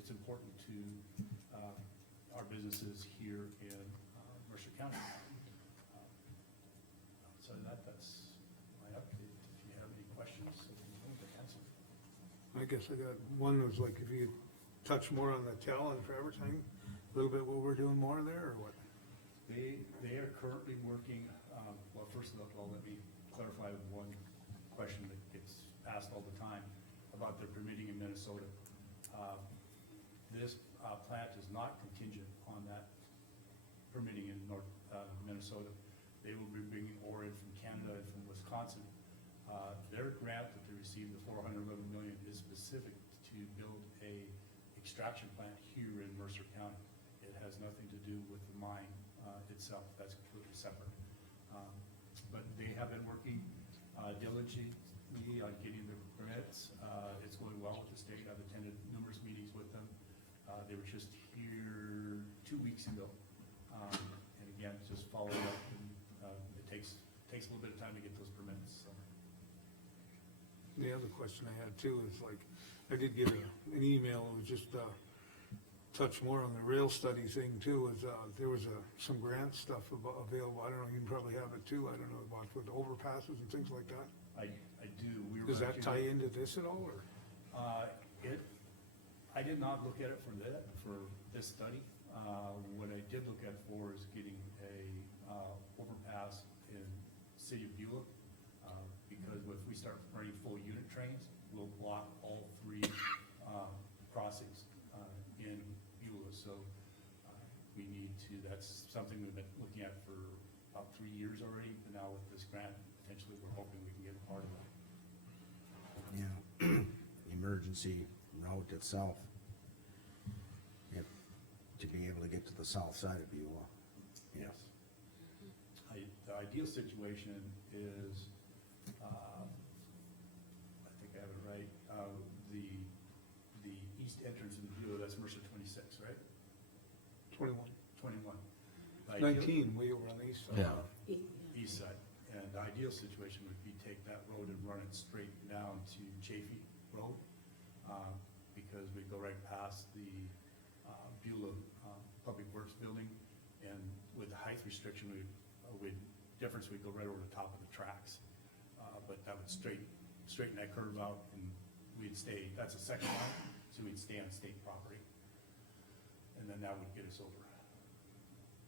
it's important to our businesses here in Mercer County. So that's my update. If you have any questions, I'm going to answer. I guess I got, one was like, if you touch more on the talent for advertising, a little bit what we're doing more there, or what? They are currently working, well, first of all, let me clarify one question that gets asked all the time about their permitting in Minnesota. This plant is not contingent on that permitting in Minnesota. They will be bringing ore in from Canada and from Wisconsin. Their grant that they received, the $411 million, is specific to build a extraction plant here in Mercer County. It has nothing to do with the mine itself. That's completely separate. But they have been working diligently on getting the permits. It's going well with the state. I've attended numerous meetings with them. They were just here 2 weeks ago. And again, just following up, and it takes a little bit of time to get those permits, so. The other question I had too is like, I did get an email, it was just, touch more on the rail study thing too, is, there was some grant stuff available, I don't know, you can probably have it too, I don't know, about with overpasses and things like that. I do. Does that tie into this at all, or? I did not look at it for this study. What I did look at for is getting a overpass in city of Beulah, because if we start running full unit trains, we'll block all 3 crossings in Beulah. So we need to, that's something we've been looking at for about 3 years already, but now with this grant, potentially we're hoping we can get a part of that. Yeah, emergency route itself. Yep, to be able to get to the south side of Beulah. Yes. The ideal situation is, I think I have it right, the east entrance in Beulah, that's Mercer 26, right? 21. 21. 19, way over on the east side. Yeah. East side. And the ideal situation would be take that road and run it straight down to Chafee Road, because we go right past the Beulah Public Works Building, and with the height restriction, we'd go right over the top of the tracks. But that would straighten that curve out, and we'd stay, that's a section line, so we'd stay on state property. And then that would get us over.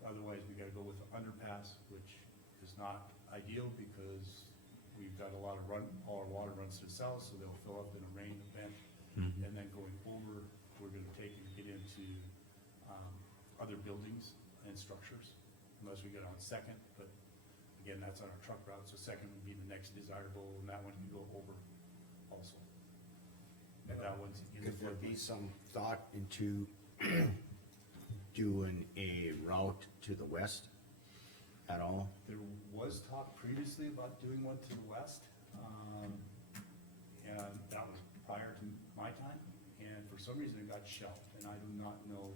Otherwise, we gotta go with the underpass, which is not ideal because we've got a lot of all our water runs to the south, so they'll fill up in a rain event. And then going over, we're gonna take and get into other buildings and structures, unless we get on Second, but again, that's on our truck route, so Second would be the next desirable, and that one can go over also. And that one's in the Could there be floodplain. some thought into doing a route to the west at all? There was talk previously about doing one to the west, and that was prior to my time, and for some reason it got shelved, and I do not know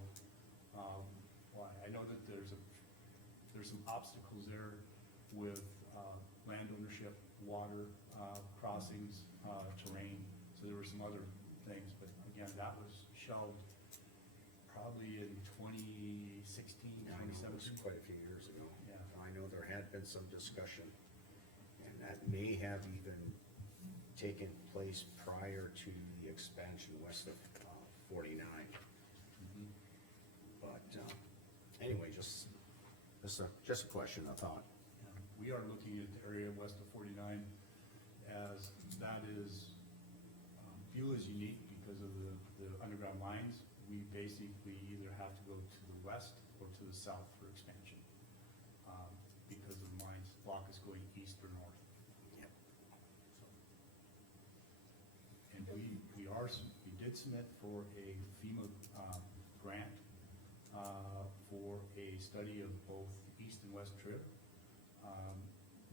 why. I know that there's some obstacles there with land ownership, water, crossings, terrain, so there were some other things, but again, that was shelved probably in 2016, I know it was 2017. quite a few years ago. Yeah. I know there had been some discussion, and that may have even taken place prior to the expansion west of 49. But anyway, just a question, I thought. Yeah, we are looking at the area west of 49 as that is, Beulah is unique because of the underground mines. We basically either have to go to the west or to the south for expansion, because of the mines flock is going east or north. Yep. And we did submit for a FEMA, grant, for a study of both east and west trip.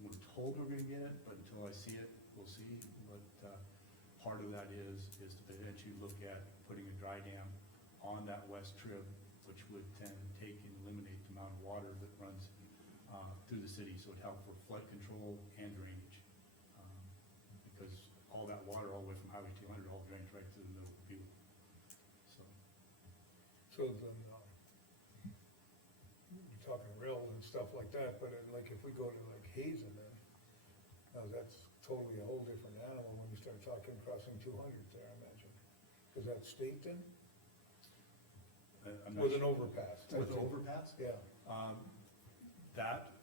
We're told we're gonna get it, but until I see it, we'll see, but, part of that is to potentially look at putting a dry dam on that west trip, which would then take and eliminate the amount of water that runs, through the city, so it'd help for flood control and drainage. Because all that water, all the way from Highway 200, all drains right through the middle of the field. So then, you're talking rail and stuff like that, but like if we go to like Hazen then, that's totally a whole different animal when you start talking crossing 200 there, I imagine. Is that state then? I'm not With an sure. overpass? With the overpass? Yeah, That,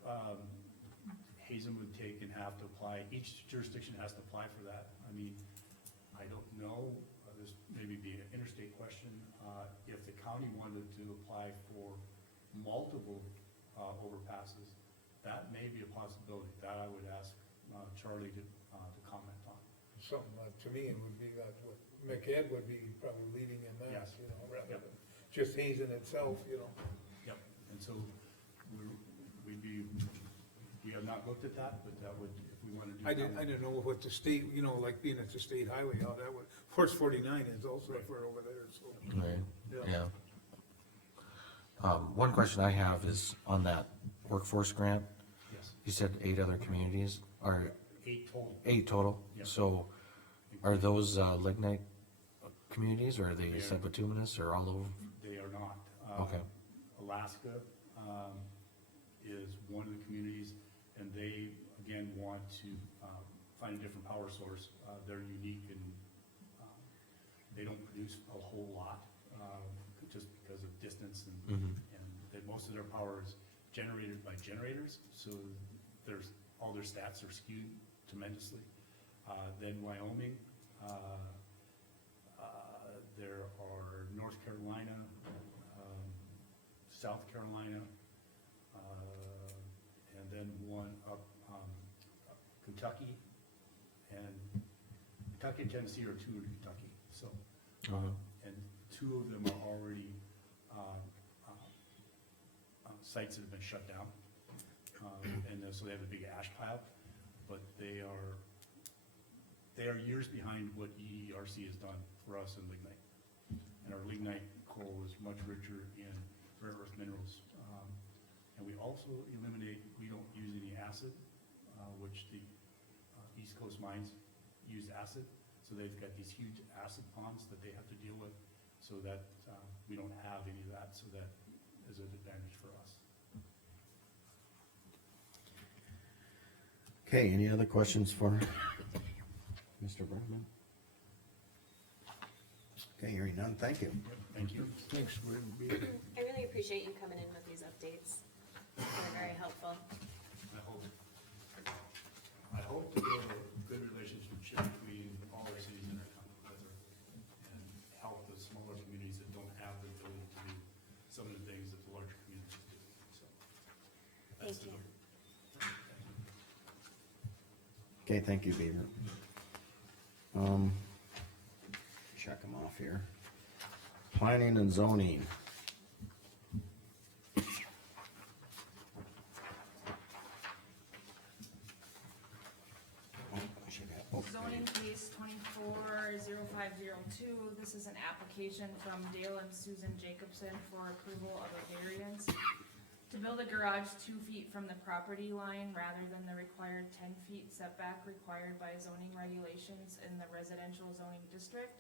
Hazen would take and have to apply, each jurisdiction has to apply for that. I mean, I don't know, this maybe be an interstate question, if the county wanted to apply for multiple, overpasses, that may be a possibility, that I would ask, Charlie to comment on. something like, to me, it would be that, what McEd would be probably leading in that, Yes. you know, rather Yep. than just Hazen itself, you know. Yep, and so we have not looked at that, but that would, if we wanted to do. I didn't know what the state, you know, like being at the state highway, how that would, Force 49 is also Right. for over there, so. Right, Yeah. yeah. One question I have is on that workforce grant, Yes, you said 8 other communities, or 8 total. 8 total? Yep. So are those lignite communities, or are they They are. subbituminous, or all over? They are not. Okay. Alaska, is one of the communities, and they, again, want to, find a different power source. They're unique and, they don't produce a whole lot, just because of distance and, Mhm. and most of their power is generated by generators, so all their stats are skewed tremendously. Then Wyoming, there are North Carolina, South Carolina, and then one up, Kentucky, and Kentucky and Tennessee are 2 in Kentucky, so. And 2 of them are already, sites that have been shut down. And so they have a big ash pile, but they are years behind what EERC has done for us in lignite. And our lignite coal is much richer in rare earth minerals. And we also we don't use any acid, which the East Coast mines use acid. So they've got these huge acid ponds that they have to deal with, so that we don't have any of that, so that is an advantage for us. Okay, any other questions for Mr. Bergman? Okay, hearing none, thank you. Thank you. Thanks for being here. I really appreciate you coming in with these updates. They're very helpful. I hope to build a good relationship between all our cities and our county together, and help the smaller communities that don't have the ability to do some of the things that the larger communities do, so. that's Thank you. Okay, thank you, Beaver. Check them off here. Planning and zoning. Oh, I should have- oh, Zoning case 240502, this is an application from Dale and Susan Jacobson for approval of a variance to build a garage 2 feet from the property line rather than the required 10 feet setback required by zoning regulations in the residential zoning district.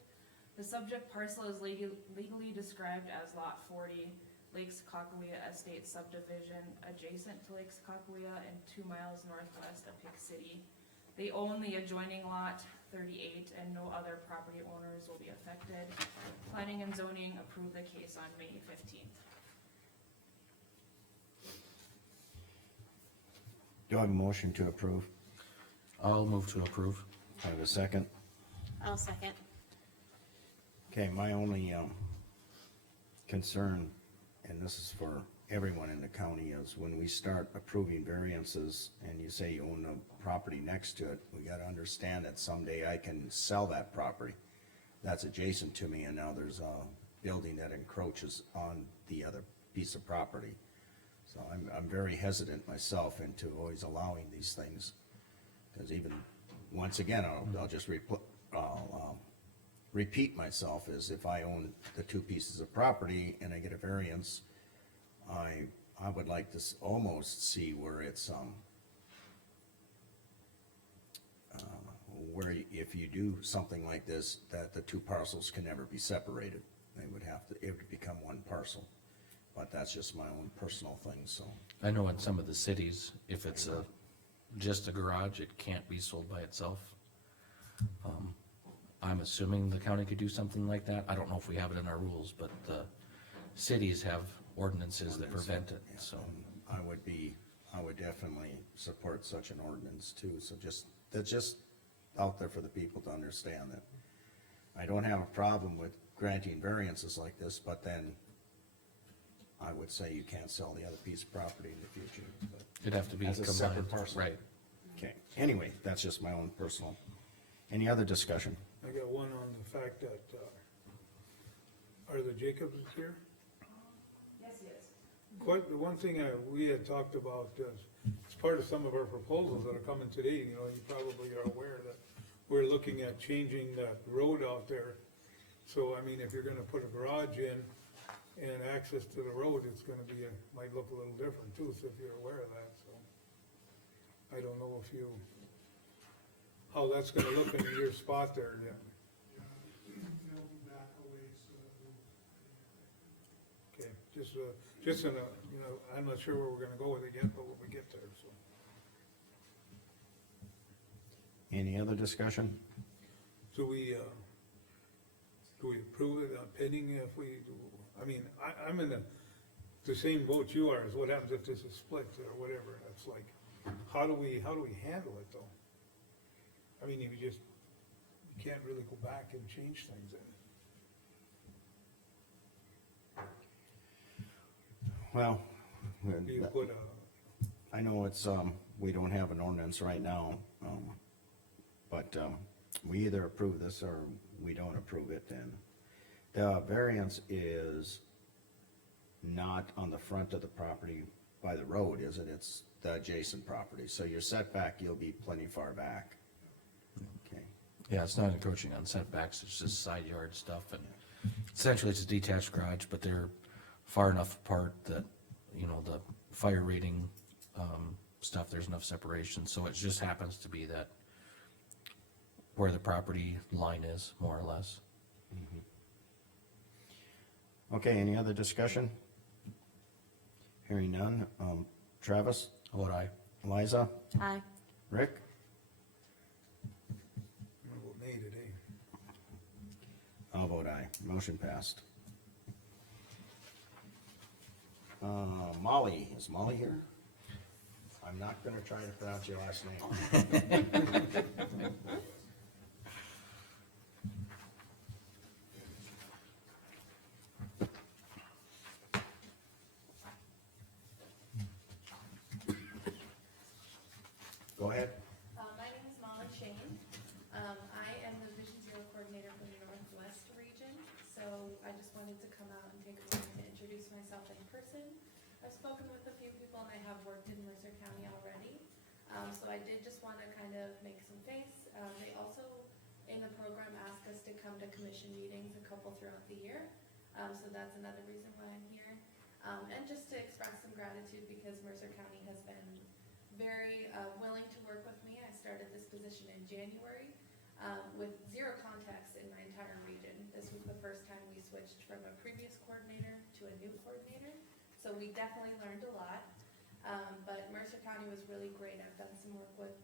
The subject parcel is legally described as Lot 40, Lakes Kakawea Estate subdivision, adjacent to Lakes Kakawea and 2 miles northwest of Pick City. They own the adjoining lot 38 and no other property owners will be affected. Planning and zoning approved the case on May 15th. Do I have a motion to approve? I'll move to approve. I have a second. I'll second. Okay, my only, concern and this is for everyone in the county, is when we start approving variances and you say you own a property next to it, we gotta understand that someday I can sell that property that's adjacent to me, and now there's a building that encroaches on the other piece of property. So I'm very hesitant myself into always allowing these things, cause even, once again, I'll just repeat myself, is if I own the two pieces of property and I get a variance, I would like to almost see where it's, where if you do something like this, that the two parcels can never be separated. They would have to, it would become one parcel, but that's just my own personal thing, so. I know in some of the cities, if it's just a garage, it can't be sold by itself. I'm assuming the county could do something like that. I don't know if we have it in our rules, but the cities have ordinances that prevent it, so. I would definitely support such an ordinance too, so that's just out there for the people to understand that. I don't have a problem with granting variances like this, but then I would say you can't sell the other piece of property in the future, but. It'd have to be As a separate combined, parcel. right? Okay, anyway, that's just my own personal. Any other discussion? I got one on the fact that, are the Jacobs here? Yes, yes. The one thing we had talked about, as part of some of our proposals that are coming today, you know, you probably are aware that we're looking at changing that road out there. So, I mean, if you're gonna put a garage in and access to the road, it's gonna be, might look a little different too, so if you're aware of that, so. I don't know if you, how that's gonna look in your spot there, yeah. Okay, just in a, you know, I'm not sure where we're gonna go with it yet, but when we get there, so. Any other discussion? Do we approve it, pending if we do, I mean, I'm in the same boat you are, is what happens if this is split or whatever, that's like, how do we handle it though? I mean, you can't really go back and change things then. Well, Do you put a, I know it's, we don't have an ordinance right now, but, we either approve this or we don't approve it, and the variance is not on the front of the property by the road, is it? It's the adjacent property, so your setback, you'll be plenty far back. Okay, Yeah, it's not encroaching on setbacks, it's just side yard stuff, and essentially it's a detached garage, but they're far enough apart that, you know, the fire rating, stuff, there's enough separation, so it just happens to be that where the property line is, more or less. okay, any other discussion? Hearing none, Travis, How about I? Liza, Aye. Rick? I'm gonna vote nay today. I'll vote aye, motion passed. Molly, is Molly here? I'm not gonna try to pronounce your last name. Go ahead. My name is Molly Shane. I am the Vision Zero Coordinator for the Northwest region, so I just wanted to come out and take a moment to introduce myself in person. I've spoken with a few people and I have worked in Mercer County already, so I did just want to kind of make some face. They also, in the program, ask us to come to commission meetings a couple throughout the year, so that's another reason why I'm here. And just to express some gratitude because Mercer County has been very willing to work with me. I started this position in January with zero contacts in my entire region. This was the first time we switched from a previous coordinator to a new coordinator, so we definitely learned a lot. But Mercer County was really great. I've done some work with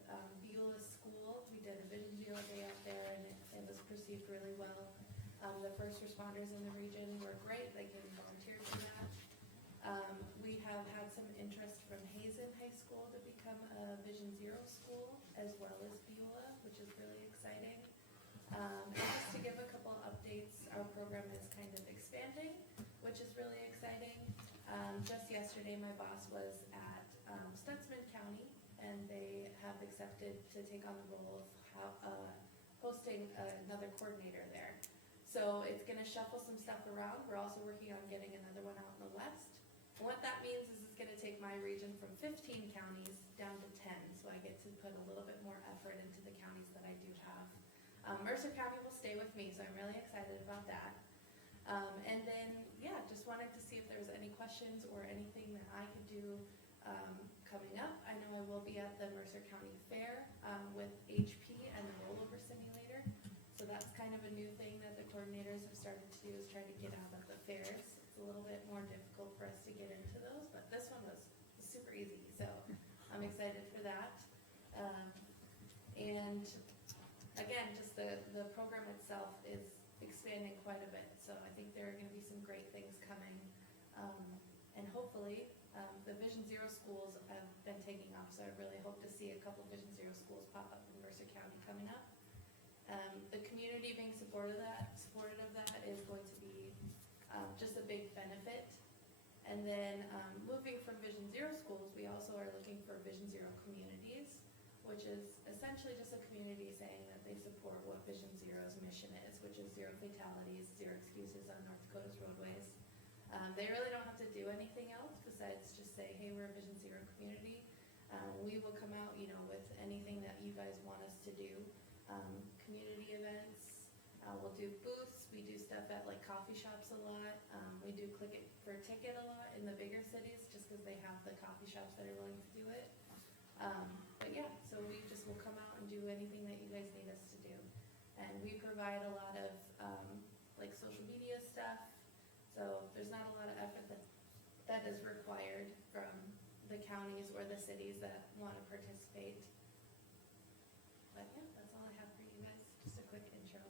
Beulah School. We did a Vision Zero Day out there and it was perceived really well. The first responders in the region were great. They came and volunteered for that. We have had some interest from Hazen High School to become a Vision Zero school, as well as Beulah, which is really exciting. And just to give a couple updates, our program is kind of expanding, which is really exciting. just yesterday, my boss was at, Stutzman County, and they have accepted to take on the role of hosting another coordinator there. So it's gonna shuffle some stuff around. We're also working on getting another one out in the west. And what that means is it's gonna take my region from 15 counties down to 10, so I get to put a little bit more effort into the counties that I do have. Mercer County will stay with me, so I'm really excited about that. And then, yeah, just wanted to see if there was any questions or anything that I could do coming up. I know I will be at the Mercer County Fair with HP and the rollover simulator. So that's kind of a new thing that the coordinators have started to do, is try to get out of the fairs. It's a little bit more difficult for us to get into those, but this one was super easy, so I'm excited for that. And again, just the program itself is expanding quite a bit, so I think there are gonna be some great things coming. And hopefully, the Vision Zero schools have been taking off, so I really hope to see a couple Vision Zero schools pop up in Mercer County coming up. The community being supportive of that is going to be just a big benefit. And then moving from Vision Zero schools, we also are looking for Vision Zero communities, which is essentially just a community saying that they support what Vision Zero's mission is, which is zero fatalities, zero excuses on North Dakota's roadways. They really don't have to do anything else besides just say, hey, we're a Vision Zero community. We will come out, with anything that you guys want us to do. Community events, we'll do booths, we do stuff at like coffee shops a lot, we do click it for a ticket a lot in the bigger cities, just cause they have the coffee shops that are willing to do it. But yeah, so we just will come out and do anything that you guys need us to do. And we provide a lot of, like social media stuff, so there's not a lot of effort that is required from the counties or the cities that wanna participate. But yeah, that's all I have for you guys, just a quick intro.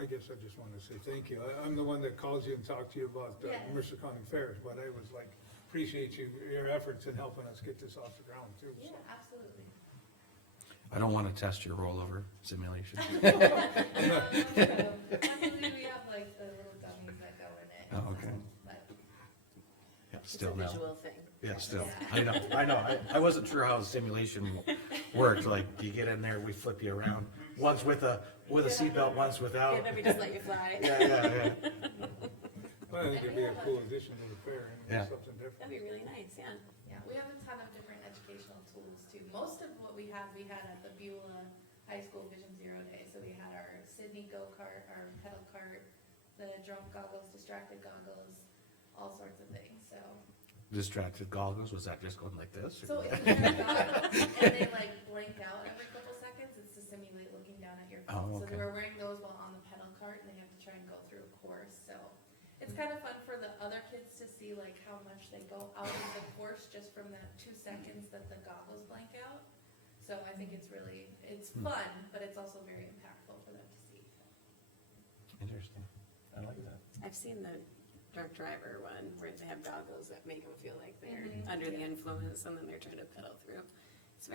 I guess I just wanna say thank you. I'm the one that calls you and talks to you about Yes. Mercer County Fairs, but I was like, appreciate your efforts in helping us get this off the ground too. Yeah, So. absolutely. I don't wanna test your rollover simulation. Luckily, we have like the little dummies that go in it. Oh, okay. But Yeah, It's a still no. visual thing. Yeah, still. Yeah. I know. I wasn't sure how the simulation worked, like, you get in there, we flip you around, one's with a seatbelt, one's without. Yeah, then we just let you fly. Yeah. Well, I think it'd be a cool addition to the fair and Yeah. something different. That'd be really nice, yeah. yeah, we have a ton of different educational tools too. Most of what we had at the Beulah High School Vision Zero Day. So we had our Sydney go-kart, our pedal cart, the drunk goggles, distracted goggles, all sorts of things, so. Distracted goggles, was that just going like this? or- So if you have goggles and they like blink out every couple seconds, it's to simulate looking down at your phone. Oh, So they okay. were wearing those while on the pedal cart and they have to try and go through a course, so. It's kind of fun for the other kids to see like how much they go out of the course just from that 2 seconds that the goggles blank out. So I think it's fun, but it's also very impactful for them to see. Interesting, I like that. I've seen the drunk driver one where they have goggles that make them feel like they're Mhm. under the influence and then they're trying to pedal through. It's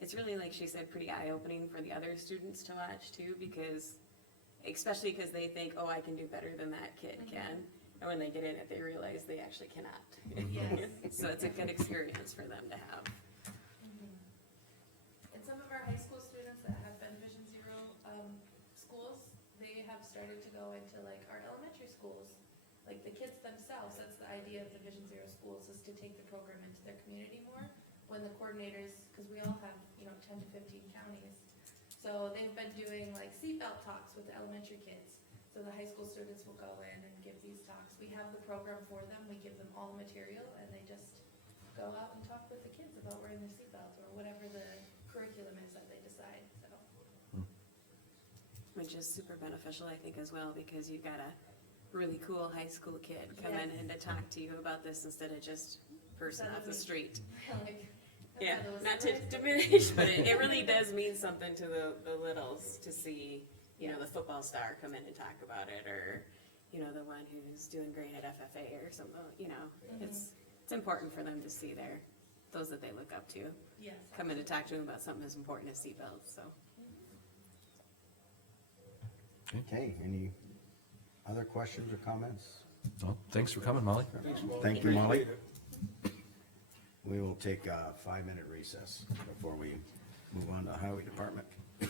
it's really, like she said, pretty eye-opening for the other students to watch too, because, especially because they think, oh, I can do better than that kid Mhm. can. And when they get in it, they realize they actually cannot. Yes. So it's a good experience for them to have. And some of our high school students that have been Vision Zero schools, they have started to go into like our elementary schools. Like the kids themselves, that's the idea of the Vision Zero schools, is to take the program into their community more. When the coordinators, because we all have, 10 to 15 counties. So they've been doing like seatbelt talks with the elementary kids. So the high school students will go in and give these talks. We have the program for them, we give them all the material, and they just go out and talk with the kids about wearing their seatbelts or whatever the curriculum is that they decide, so. Which is super beneficial, I think, as well, because you've got a really cool high school kid come in Yes. and to talk to you about this instead of just person off the street. Like, Yeah, that's how those not to stories go. diminish, but it really does mean something to the littles to see, the football star come in and talk about it, or, the one who's doing great at FFA or something, it's important for them to see those that they look up to, Yes. come in to talk to them about something as important as seatbelts, so. Okay, any other questions or comments? Well, thanks for coming, Molly. Thanks, Walt. Thank you, Molly. Appreciate it. We will take a 5-minute recess before we move on to Highway Department. 10:09.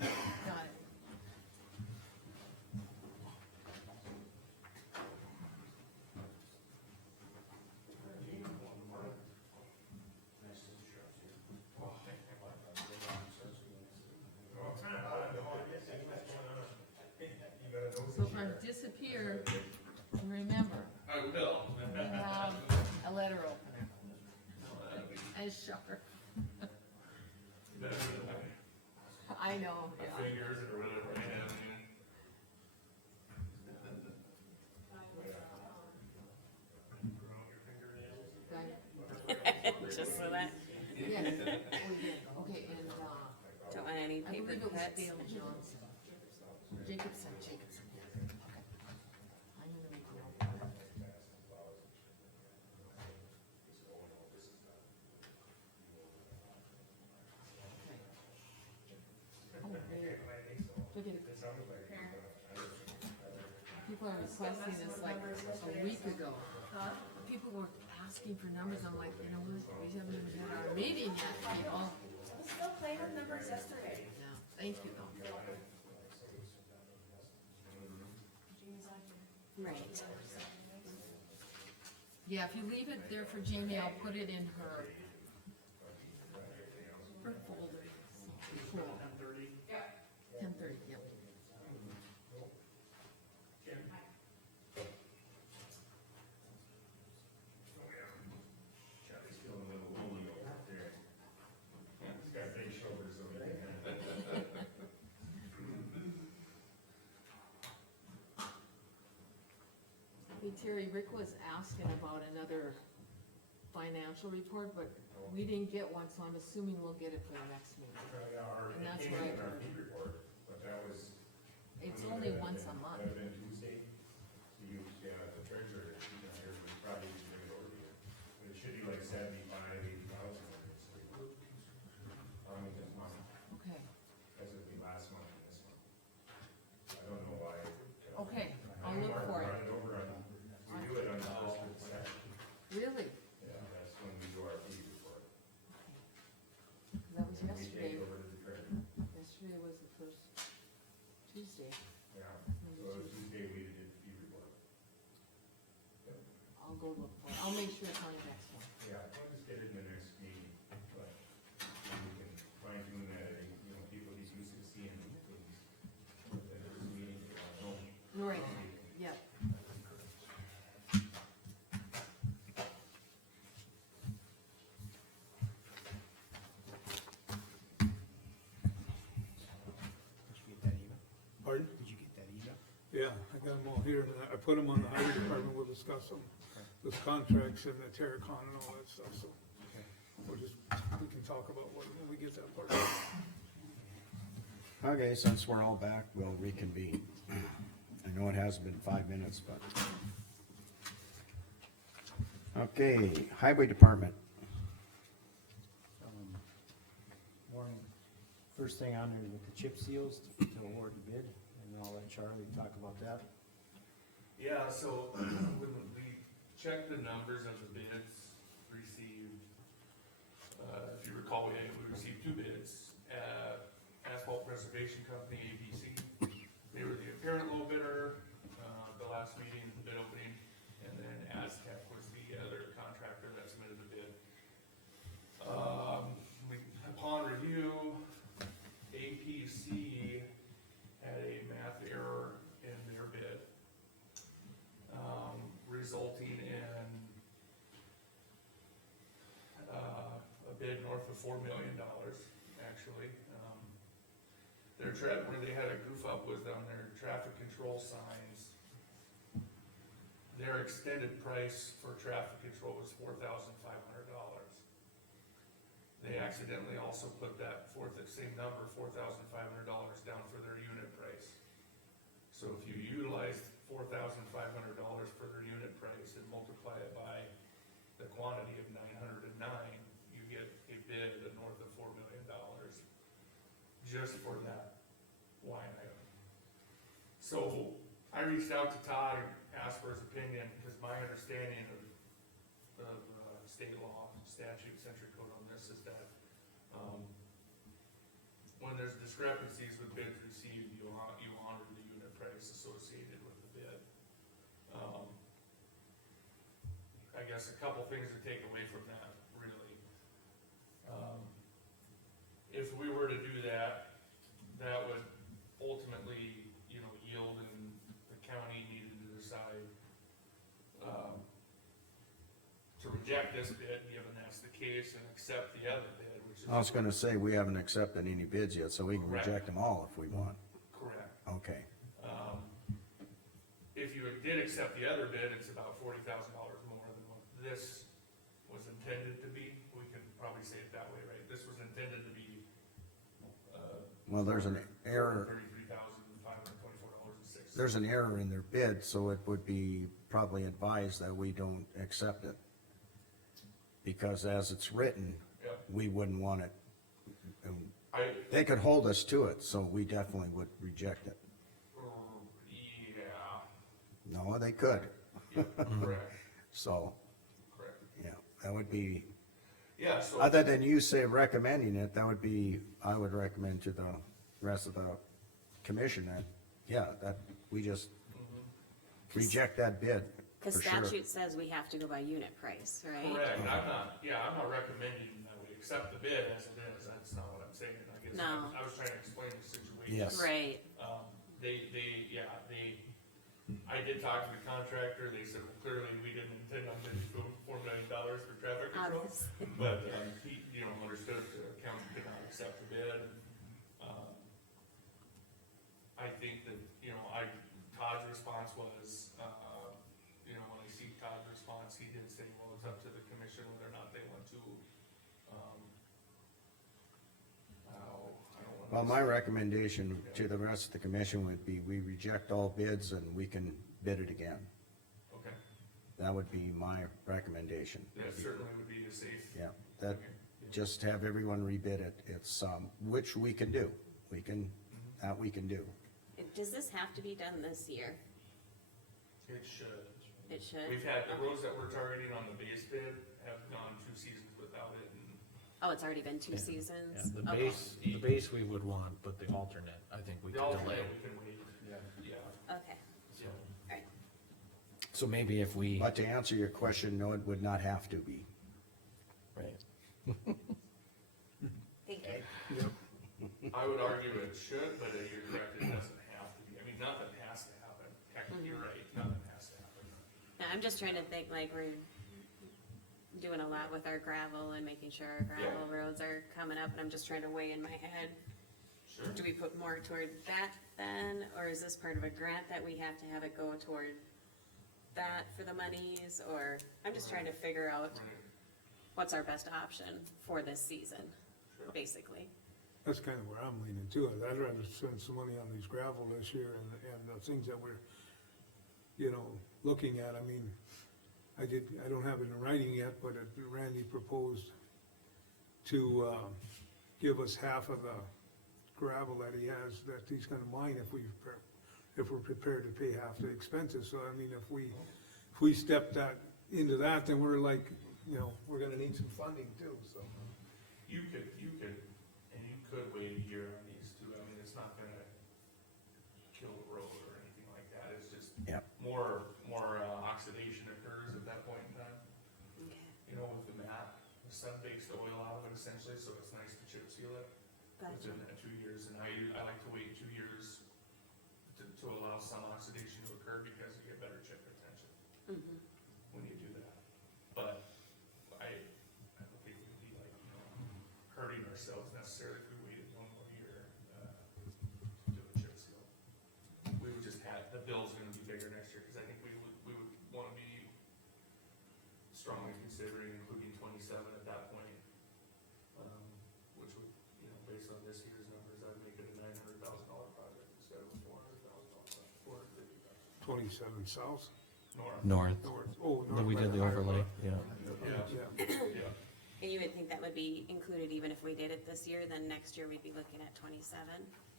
Got it. So if I disappear, remember. I will. We have a letter opener. And sharp. I know, yeah. Fingers or whatever I have. Just so that, Yes, we did, okay, and, don't want any I paper believe it was cuts. Dale Johnson. Jacobson, yeah, okay. I'm gonna make a note of that. Oh, there. Look at it. People are requesting this like a week ago. People were asking for numbers, I'm like, you know what, we haven't even had our meeting yet, people. We still played with numbers yesterday. Yeah, thank you though. Right. Yeah, if you leave it there for Jamie, I'll put it in her folder. Cool. 10:30, yep. Hey Terry, Rick was asking about another financial report, but we didn't get one, so I'm assuming we'll get it for the next meeting. And that's what I heard. But that was. It's only once a month. That had been Tuesday, so you, the treasurer, here, we probably should bring it over to you. But it should be like 75,000, 80,000. This month, Okay, as of the last month and this month. I don't know why. okay, I'll look for it. Brought it over on, we do it on the first of the second. Really? Yeah, that's when we do our fee report. That was We yesterday. take over to the treasurer. Yesterday was the first Tuesday. Yeah, so Tuesday we did the fee report. I'll go look for it. I'll make sure it's on the next one. Yeah, I'll just get it in the next meeting, but we can fine tune that, people get used to seeing things. At this meeting, they don't know. Right, yep. Did you get that email? Pardon? Did you get that email? Yeah, I got them all here, and I put them on the highway department, we'll discuss them, those contracts and the Terracon and all that stuff, so. We can talk about what, when we get that part. Okay, since we're all back, we'll reconvene. I know it hasn't been 5 minutes, but. Okay, Highway Department. Morning. First thing on there with the chip seals to award the bid, and I'll let Charlie talk about that. Yeah, so when we checked the numbers of the bids received, if you recall, we received 2 bids. Asphalt Preservation Company, ABC, they were the apparent low bidder, the last meeting, the bid opening, and then Aztec was the other contractor that submitted the bid. Upon review, APC had a math error in their bid, resulting in a bid north of $4 million, actually. Where they had a goof up was on their traffic control signs. Their extended price for traffic control was $4,500. They accidentally also put that same number, $4,500 down for their unit price. So if you utilize $4,500 for their unit price and multiply it by the quantity of 909, you get a bid of north of $4 million just for that line item. So I reached out to Todd and asked for his opinion, because my understanding of state law, statute, century code on this is that, when there's discrepancies with bids received, you honor the unit price associated with the bid. I guess a couple things to take away from that, really. If we were to do that, that would ultimately, yield and the county needed to decide, to reject this bid, given that's the case, and accept the other bid, which is. I was gonna say, we haven't accepted any bids yet, so we can Correct. reject them all if we want. Correct. Okay, If you did accept the other bid, it's about $40,000 more than what this was intended to be. We can probably say it that way, right? This was intended to be, well, there's an error, $33,524.06. there's an error in their bid, so it would be probably advised that we don't accept it. Because as it's written, Yep. we wouldn't want it. They I, could hold us to it, so we definitely would reject it. yeah, No, they could, correct, so, correct. yeah, that would be, Yeah, so. other than you say recommending it, that would be, I would recommend to the rest of the commission that, yeah, that, we just Mhm. reject that bid, Cause for sure. statute says we have to go by unit price, right? Correct, I'm not recommending that we accept the bid as it is, that's not what I'm saying, I guess. No. I was trying to explain the situation. Yes. Right, I did talk to the contractor, they said, well, clearly, we didn't intend on getting $4 million for traffic control. obviously. But, he, understood the county could not accept the bid. I think that, Todd's response was, when I see Todd's response, he did say, well, it's up to the commission whether or not they want to, I don't want to. Well, my recommendation to the rest of the commission would be, we reject all bids and we can bid it again. Okay, That would be my recommendation. that certainly would be a safe. Yeah, that, just have everyone rebid it, it's, which we can do, we can, that we can do. Does this have to be done this year? It should. It should? We've had, the roads that we're targeting on the base bid have gone 2 seasons without it, and Oh, it's already been two Yeah. seasons? Yeah, the Okay. base we would want, but the alternate, I think we the can alternate, delay. we can wait. Yeah. Okay, So, alright. So maybe if we, But to answer your question, no, it would not have to be. right, Thank you. Yep. I would argue it should, but you're correct, it doesn't have to be. I mean, nothing has to happen. Heck, you're right, nothing has to happen. Yeah, I'm just trying to think, like, we're doing a lot with our gravel and making sure our gravel roads are coming up, and I'm just trying to weigh in my head. Sure. Do we put more toward that then, or is this part of a grant that we have to have it go toward that for the monies, or, I'm just trying to figure out Right. what's our best option for this season, Sure. basically. That's kind of where I'm leaning too. I'd rather spend some money on these gravel this year and the things that we're, looking at. I mean, I don't have it in writing yet, but Randy proposed to, give us half of the gravel that he has, that he's gonna mine if we're prepared to pay half the expenses. So I mean, if we step into that, then we're like, we're gonna need some funding too, so. You could wait a year on these two. I mean, it's not gonna kill the road or anything like that. It's just Yep. more oxidation occurs at that point in time. Okay. With the mat, the sun bakes the oil out of it essentially, so it's nice to chip seal it Gotcha. within that 2 years. And I like to wait 2 years to allow some oxidation to occur because you get better chip retention Mhm. when you do that. But I don't think we'd be hurting ourselves necessarily if we waited 1 more year to do a chip seal. We would just have, the bill's gonna be bigger next year, cause I think we would wanna be strongly considering including 27 at that point. Which would, based on this year's numbers, that would make it a $900,000 project instead of a $400,000, $450,000. 27 south, North. north, north, oh, north. then we did the overlay, yeah. Yeah, Yeah, yeah. And you would think that would be included even if we did it this year, then next year we'd be looking at 27,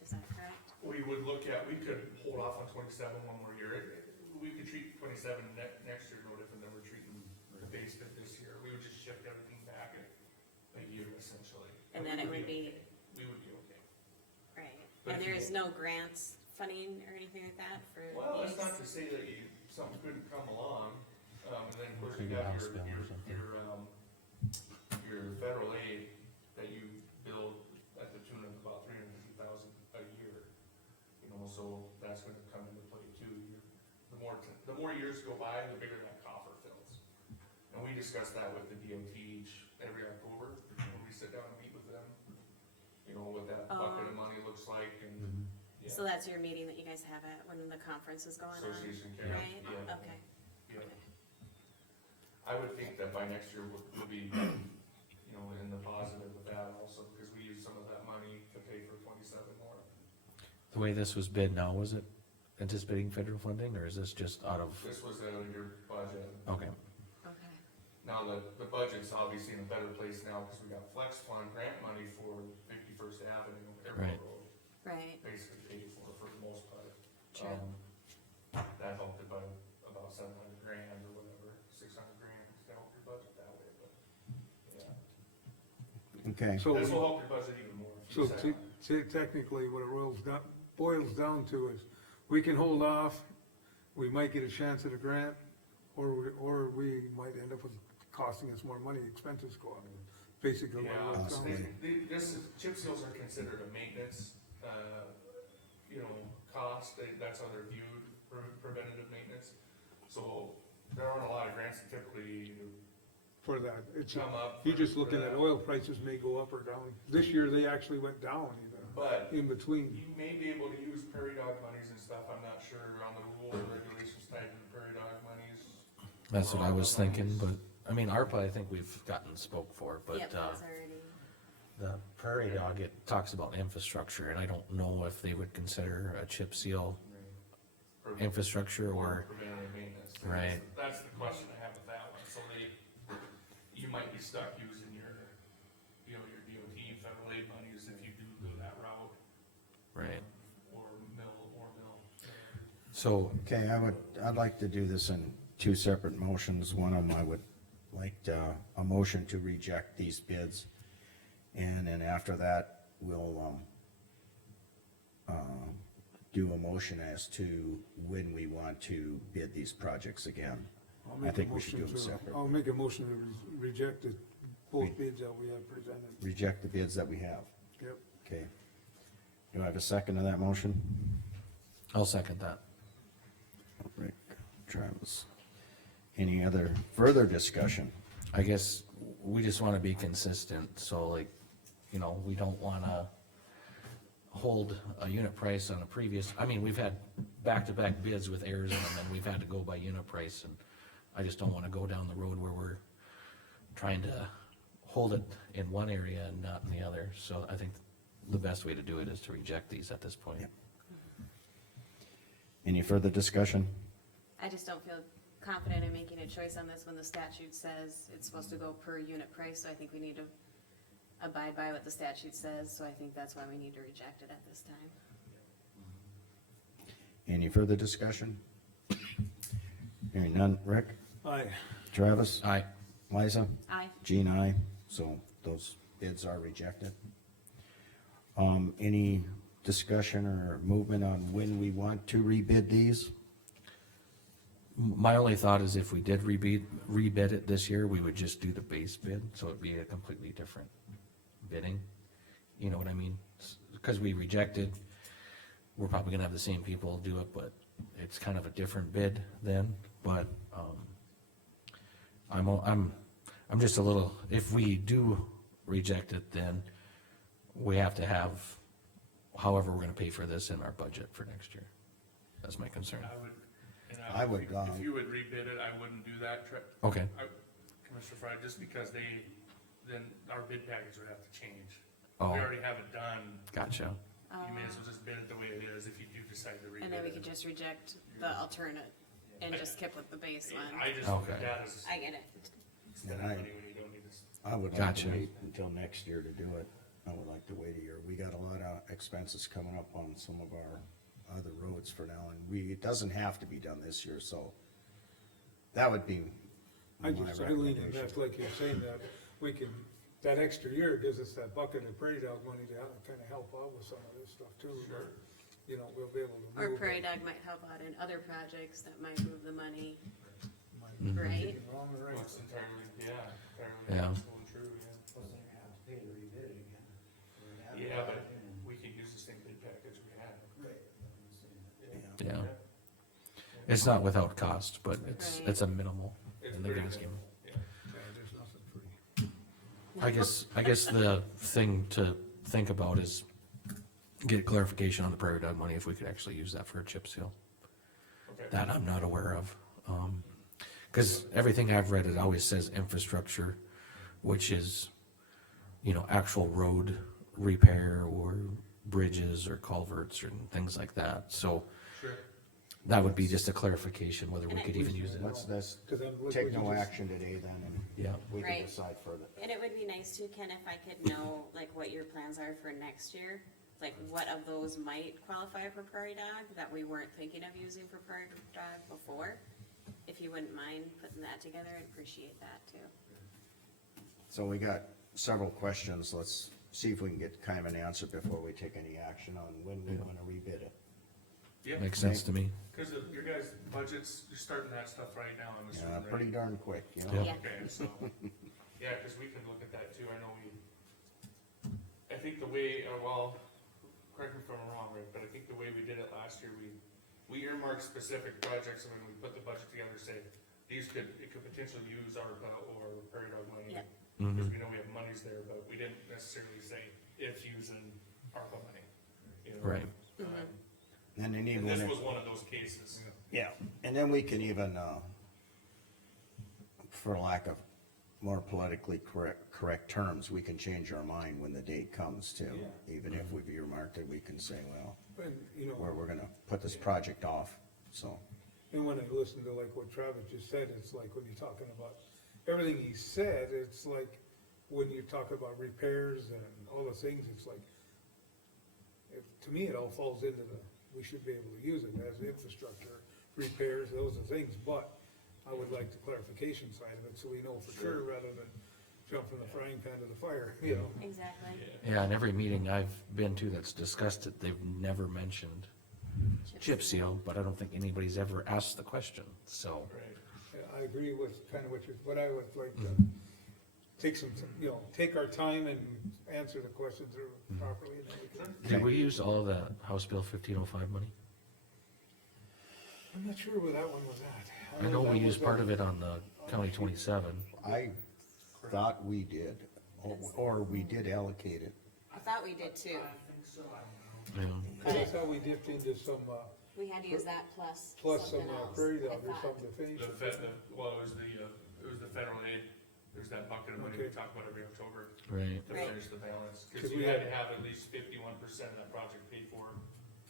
is that correct? We would look at, we could hold off on 27 one more year. We could treat 27 next year no different than we're treating the base bid this year. We would just shift everything back a year essentially. And then it would be, okay. We would be okay. right, But and if there you- is no grants funding or anything like that for Well, that's these? not to say that something couldn't come along, and then of course you Maybe got house bill or something. your federal aid that you build at the tune of about $350,000 a year. You know, so that's gonna come into play too. The more years go by, the bigger that coffer fills. And we discuss that with the DOT every October, when we sit down and meet with them. You know, what that bucket of money looks like and, yeah. So that's your meeting that you guys have at, when the conference is going on? Association Care, Right, yeah. okay. Yeah. I would think that by next year we'll be, you know, in the positive with that also, because we use some of that money to pay for 27 more. The way this was bid now, was it anticipating federal funding, or is this just out of, This was out of your budget. okay, Okay, Now, the budget's obviously in a better place now, because we got flex fund grant money for 51st Avenue, Right. Airport Road, right, basically paid for the most part. true. That helped it by about 700 grand or whatever, 600 grand to help your budget that way, but, yeah. Okay, So, This will help your budget even more. if so you decide on it. technically what it boils down to is, we can hold off, we might get a chance at a grant, or we might end up with costing us more money, expenses go up. Basically, what it Yeah, boils down to. chip seals are considered a maintenance, you know, cost, that's how they're viewed, preventative maintenance. So there aren't a lot of grants that typically For that, it's, come up. you're just for looking at that. oil prices may go up or down. This year, they actually went down But in between. you may be able to use prairie dog monies and stuff, I'm not sure on the rules and regulations tied to the prairie dog monies. that's what I was Or thinking, monies. but, I mean, ARPA, I think we've gotten spoke for, but, Yep, that's already, the prairie dog, it talks about infrastructure, and I don't know if they would consider a chip seal For- infrastructure or, preventative maintenance. Right. That's the question I have with that one, so you might be stuck using your, you know, your DOT federal aid monies if you do go that route, right, or mill. so, okay, I'd like to do this in two separate motions. One of them, I would like a motion to reject these bids. And then after that, we'll, do a motion as to when we want to bid these projects again. I'll I make a think we should motion do them to- separate. I'll make a motion to reject both bids that we have presented. Reject the bids that we have. Yep. Okay. Do I have a second to that motion? I'll second that. Rick, Travis. Any other further discussion? I guess we just wanna be consistent, so like, you know, we don't wanna hold a unit price on a previous, I mean, we've had back-to-back bids with errors in them, and we've had to go by unit price, and I just don't wanna go down the road where we're trying to hold it in one area and not in the other, so I think the best way to do it is to reject these at this point. Yep. Any further discussion? I just don't feel confident in making a choice on this when the statute says it's supposed to go per unit price, so I think we need to abide by what the statute says, so I think that's why we need to reject it at this time. Any further discussion? Hearing none. Rick, Aye. Travis, Aye, Liza, Aye. Jean, aye. So those bids are rejected. Any discussion or movement on when we want to rebid these? my only thought is if we did rebid it this year, we would just do the base bid, so it'd be a completely different bidding. You know what I mean? Cause we rejected, we're probably gonna have the same people do it, but it's kind of a different bid then, but, I'm just a little, if we do reject it, then we have to have, however we're gonna pay for this in our budget for next year. That's my concern. I would, If you would rebid it, I wouldn't do that, Okay, Commissioner Fry, just because then our bid package would have to change. oh, We already have it done, gotcha. you may as well just bid it the way it is if you do decide to rebid it. And then we could just reject the alternate and just keep with the base one. I just look Okay. at that as I get it. spending And I- money when you don't need to. I would like Gotcha. to wait until next year to do it. I would like to wait a year. We got a lot of expenses coming up on some of our other roads for now, and it doesn't have to be done this year, so that would be my I lean in recommendation. that, like you're saying, that we can, that extra year gives us that bucket of prairie dog money to kinda help out with some of this stuff too. Sure. You know, we'll be able to Or move. Prairie Dog might help out in other projects that might move the money, Might Mhm. be right? thinking wrong or right. That's entirely, entirely Yeah. possible and true, yeah. Plus they're gonna have to pay to rebid it again. Yeah, but we can use the same bid package we had. Yeah. It's not without cost, but it's a minimal It's in the pretty grand scheme. minimal, yeah. Yeah, there's nothing free. I guess the thing to think about is get clarification on the prairie dog money, if we could actually use that for a chip seal. Okay. That I'm not aware of. Cause everything I've read, it always says infrastructure, which is, you know, actual road repair or bridges or culverts and things like that. So Sure. that would be just a clarification whether we could even use it. Let's 'Cause then, like, take we no just- action today then, and Yeah. we can Right. decide further. And it would be nice too, Ken, if I could know like what your plans are for next year. Like what of those might qualify for Prairie Dog that we weren't thinking of using for Prairie Dog before? If you wouldn't mind putting that together, I'd appreciate that too. So we got several questions. Let's see if we can get kind of an answer before we take any action on when we wanna rebid it. Yeah, Makes sense to me. cause of your guys' budgets, you're starting that stuff right now, I'm assuming, Yeah, right? pretty darn quick, you know? Yeah. Yeah. Okay, so, yeah, cause we can look at that too, I know I think the way, well, correct me if I'm wrong, Rick, but I think the way we did it last year, we earmarked specific projects, and when we put the budget together, say, it could potentially use ARPA or Prairie Dog money. Yep. Because Mhm. we know we have monies there, but we didn't necessarily say if using ARPA money, you know? Right. And then And even, this was one of those cases. yeah, and then we can even, for lack of more politically correct terms, we can change our mind when the date comes too. Yeah. Even if we've earmarked it, we can say, well, And, you know, we're gonna put this project off, so. and when I listen to like what Travis just said, it's like when you're talking about everything he said, it's like when you're talking about repairs and all the things, it's like, to me, it all falls into we should be able to use it as infrastructure, repairs, those are things, but I would like the clarification side of it, so we know for sure, rather than jump from the frying pan to the fire, you know? Exactly. Yeah, and every meeting I've been to that's discussed it, they've never mentioned chip seal, but I don't think anybody's ever asked the question, so. Right. Yeah, I agree with kind of what you're, but I would like to take some, you know, take our time and answer the questions properly, and then we can. Did we use all of the House Bill 1505 money? I'm not sure where that one was at. I know we used part of it on the County 27. I thought we did, or we did allocate it. I thought we did too. I think so, I don't know. Yeah. That's how we dipped into some, We had to use that plus plus some something else. prairie dog I or thought. something to finish The it. well, it was the federal aid, there's that bucket of money we Okay. talk about every October Right. to Right. finish the balance. 'Cause Cause we you had had- to have at least 51% of that project paid for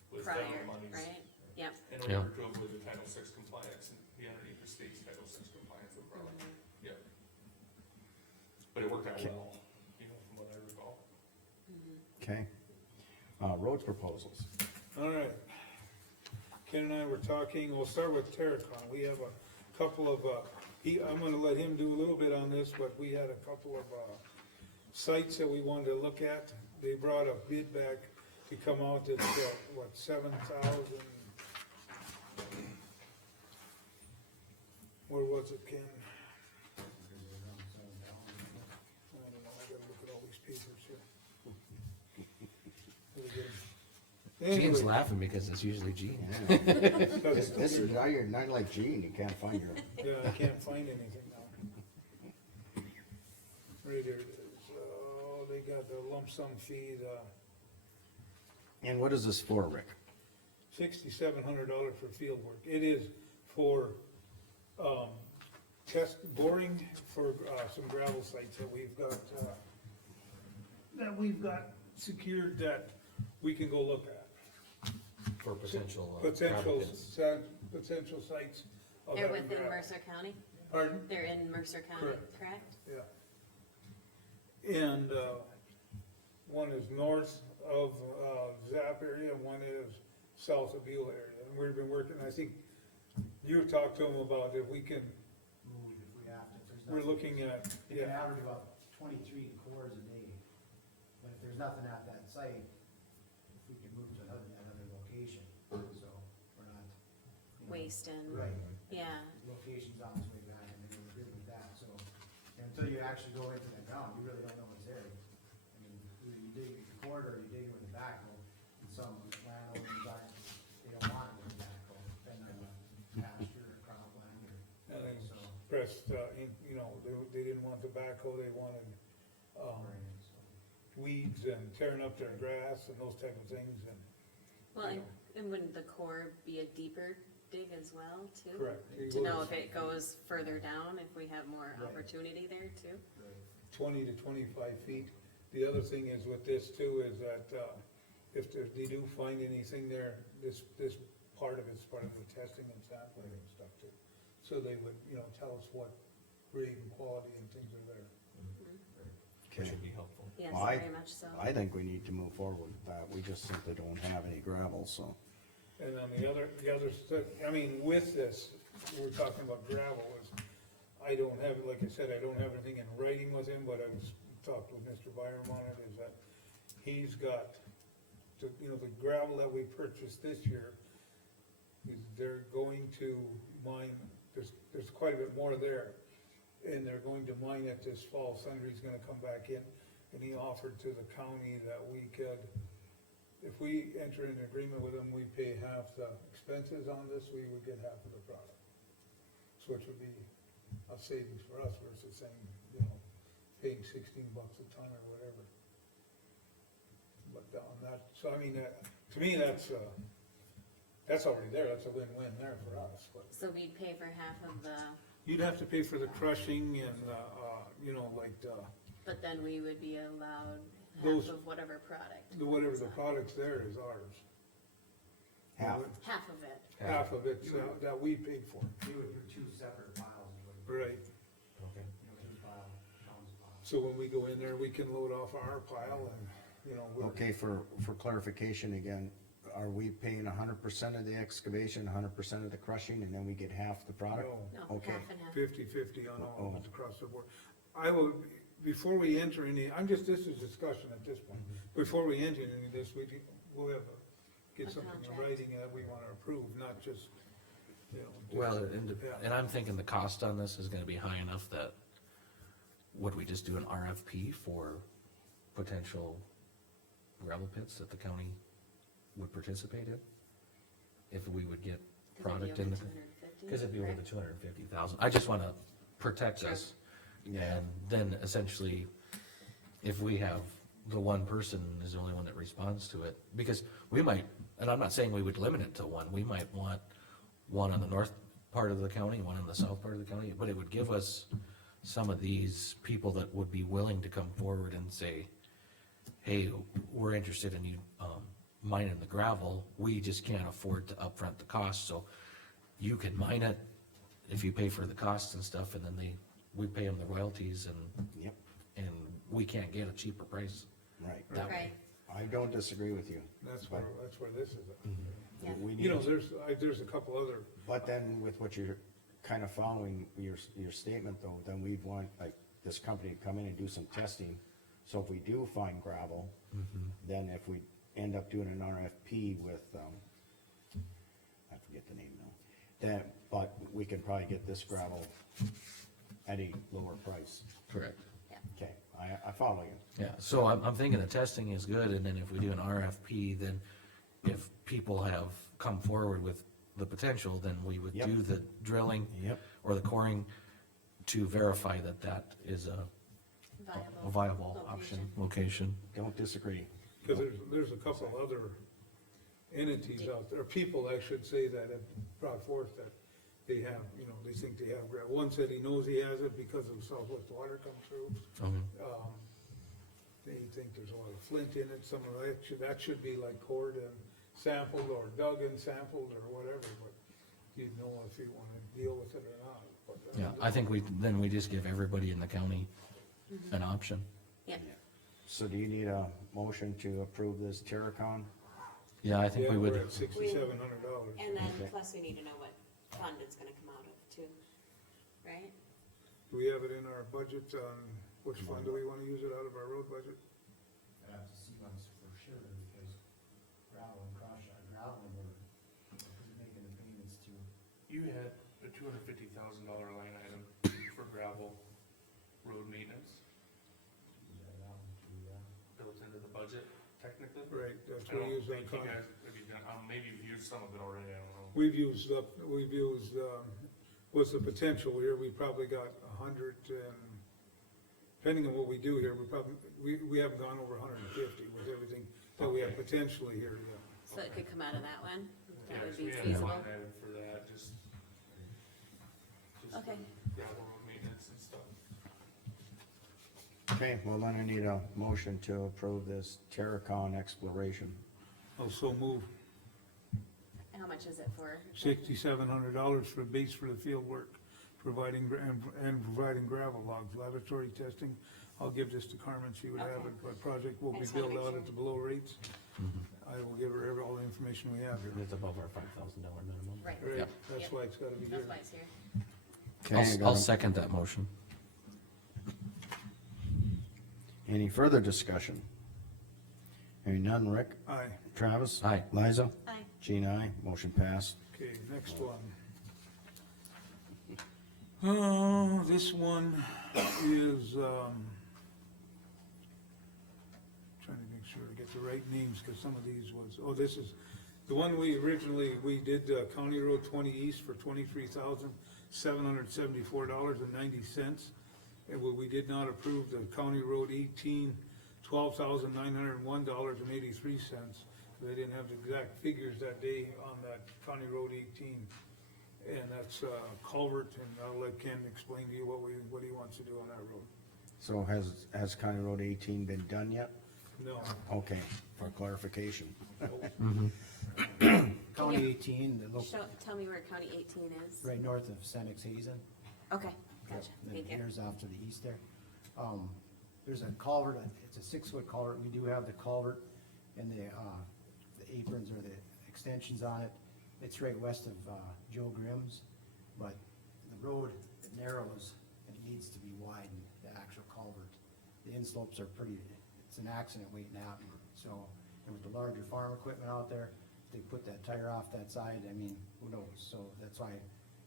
with Prior, federal monies. right? Yep. In Yeah. order to avoid the Title VI compliance and be underneath the state's Title VI compliance umbrella. Yep. But it worked out well, you know, from what I recall. Okay. Road proposals. All right. Ken and I were talking, we'll start with Terracon. We have a couple of, I'm gonna let him do a little bit on this, but we had a couple of, sites that we wanted to look at. They brought a bid back to come out at, what, 7,000? Where was it, Ken? I don't know, I gotta look at all these papers here. Let me get 'em. Gene's Anyway, laughing because it's usually Gene. This is, now you're not like Gene, you can't find your, Yeah, I can't find anything now. Right there it is. Oh, they got the lump sum fee, and what is this for, Rick? $6,700 for field work. It is for, test boring for, some gravel sites that we've got secured that we can go look at. For potential. Potential sites. of They're having within gravel. Mercer County? Pardon? They're in Mercer County, Correct. correct? Yeah. And, one is north of, Zap area, and one is south of Beulah area. And we've been working, I think, you talked to them about if we can, Move if we have to, if there's we're nothing. looking at, We can yeah, average about 23 cores a day, but if there's nothing at that site, if we can move to another location, so we're not. you know, Wasting, Right, yeah, location's on its way back, and then we're good with that, so, until you actually go into the ground, you really don't know what's there. I mean, either you dig a cord or you dig it with a backhoe, and some landowners aren't, they don't want it with a backhoe, depending on the pasture or cropland or, and they so. expressed, you know, they didn't want tobacco, they wanted, Right, so. weeds and tearing up their grass and those type of things, and, well, you and wouldn't the core be a deeper dig as well, too? correct. To know if it goes further down, if we have more Right. opportunity there too? 20 to 25 feet. The other thing is with this too, is that, if they do find anything there, this part of it's part of the testing and sampling and stuff too. So they would, you know, tell us what grade and quality and things are there. Which would be helpful. Yes, Well, very much so. I think we need to move forward with that, we just simply don't have any gravel, so. And then the other stuff, I mean, with this, we're talking about gravel, is, I don't have, like I said, I don't have anything in writing with him, but I've talked with Mr. Byram on it, is that he's got, you know, the gravel that we purchased this year, is they're going to mine, there's quite a bit more there, and they're going to mine it this fall. Sundry's gonna come back in, and he offered to the county that we could, if we enter an agreement with them, we pay half the expenses on this, we would get half of the product. So which would be a savings for us versus saying, you know, paying $16 a ton or whatever. But on that, so I mean, to me, that's already there, that's a win-win there for us, but. So we'd pay for half of the, You'd have to pay for the crushing and, you know, like, but then we would be allowed Those- half of whatever product. whatever the product's there is ours. Half. Half of it. Half of it that we paid for. You would do two separate piles, is what you, Right. Okay. you know, two pounds pile. So when we go in there, we can load off our pile and, you know, we're. Okay, for clarification again, are we paying 100% of the excavation, 100% of the crushing, and then we get half the product? No, No, Okay. half and half. 50-50 on all of Oh. it across the board. I will, before we enter any, this is discussion at this point. Before we enter any of this, we'll have, get A something in contract. writing that we wanna approve, not just, you know. Well, Yeah. and I'm thinking the cost on this is gonna be high enough that, would we just do an RFP for potential gravel pits that the county would participate in? If we would get product in the, cause it'd be over the 250,000, I just wanna protect us. And then essentially, if we have, the one person is the only one that responds to it, because we might, and I'm not saying we would limit it to one, we might want one on the north part of the county, one on the south part of the county, but it would give us some of these people that would be willing to come forward and say, hey, we're interested in you, mining the gravel, we just can't afford to upfront the cost, so you can mine it if you pay for the costs and stuff, and then we pay them the royalties, and Yep, we can't get a cheaper price right. that way. Right, I don't disagree with you. That's where this is at. yeah. We You know, need, there's a couple other, but then with what you're kind of following your statement though, then we'd want like this company to come in and do some testing. So if we do find gravel, then if we end up doing an RFP with, I forget the name now, then, but we can probably get this gravel at a lower price. Correct. Okay, I follow you. Yeah, so I'm thinking the testing is good, and then if we do an RFP, then if people have come forward with the potential, then we would Yep. do the drilling Yep. or the coring to verify that that is a viable option, location. Don't disagree. cause there's a couple other entities out there, people I should say, that have brought forth that they have, you know, they think they have gravel. One said he knows he has it because of Southwest water come through. They think there's a lot of flint in it, some of that should be like cored and sampled or dug and sampled or whatever, but you'd know if you wanna deal with it or not. But, Yeah, I think then we just give everybody in the county an option. Yeah, So do you need a motion to approve this Terracon? Yeah, I think Yeah, we we're would, at $6,700. And then Okay. plus we need to know what fund it's gonna come out of too, right? Do we have it in our budget on which fund do we wanna use it out of our road budget? I have to see once for sure, because gravel and gravel, we're making the payments to. You had a $250,000 line item for gravel road maintenance built into the budget technically. Right, that's I what don't we use on think you con. guys, if you done, maybe you've used some of it already, I don't know. We've used, what's the potential here, we probably got 100 and, depending on what we do here, we haven't gone over 150 with everything that we have potentially here, yeah. So it could come out of that one, Yeah, that would 'cause be we had a feasible. line item for that, just Okay. gravel road maintenance and stuff. Okay, well then I need a motion to approve this Terracon exploration. Also move How much is it for? $6,700 for base for the field work, providing, and providing gravel logs, laboratory testing. I'll give this to Carmen, she would have Okay. it, but project will I be just wanna billed make out sure. at the below rates. I will give her all the information we have here. it's above our $5,000 minimum. Right, Right, Yep. that's Yep. why it's gotta be here. that's why it's here. Okay, I got I'll a- second that motion. Any further discussion? Hearing none, Rick, Aye, Travis? Aye. Liza? Aye. Jean, aye, motion passed. okay, next one. This one is, trying to make sure to get the right names, cause some of these was, this is, the one we originally, we did, County Road 20 East for $23,774.90. And we did not approve the County Road 18, $12,901.83. They didn't have the exact figures that day on that County Road 18. And that's culvert, and I'll let Ken explain to you what he wants to do on that road. So has County Road 18 been done yet? No, Okay, for clarification. County 18, the local, Tell me where County 18 is. right north of Senex Hazen. Okay, gotcha, Then thank you. here's off to the east there. There's a culvert, it's a 6-foot culvert, we do have the culvert and the aprons or the extensions on it. It's right west of Joe Grimm's, but the road narrows and it needs to be widened, the actual culvert. The inslopes are pretty, it's an accident waiting to happen, so, and with the larger farm equipment out there, they put that tire off that side, I mean, who knows, so that's why,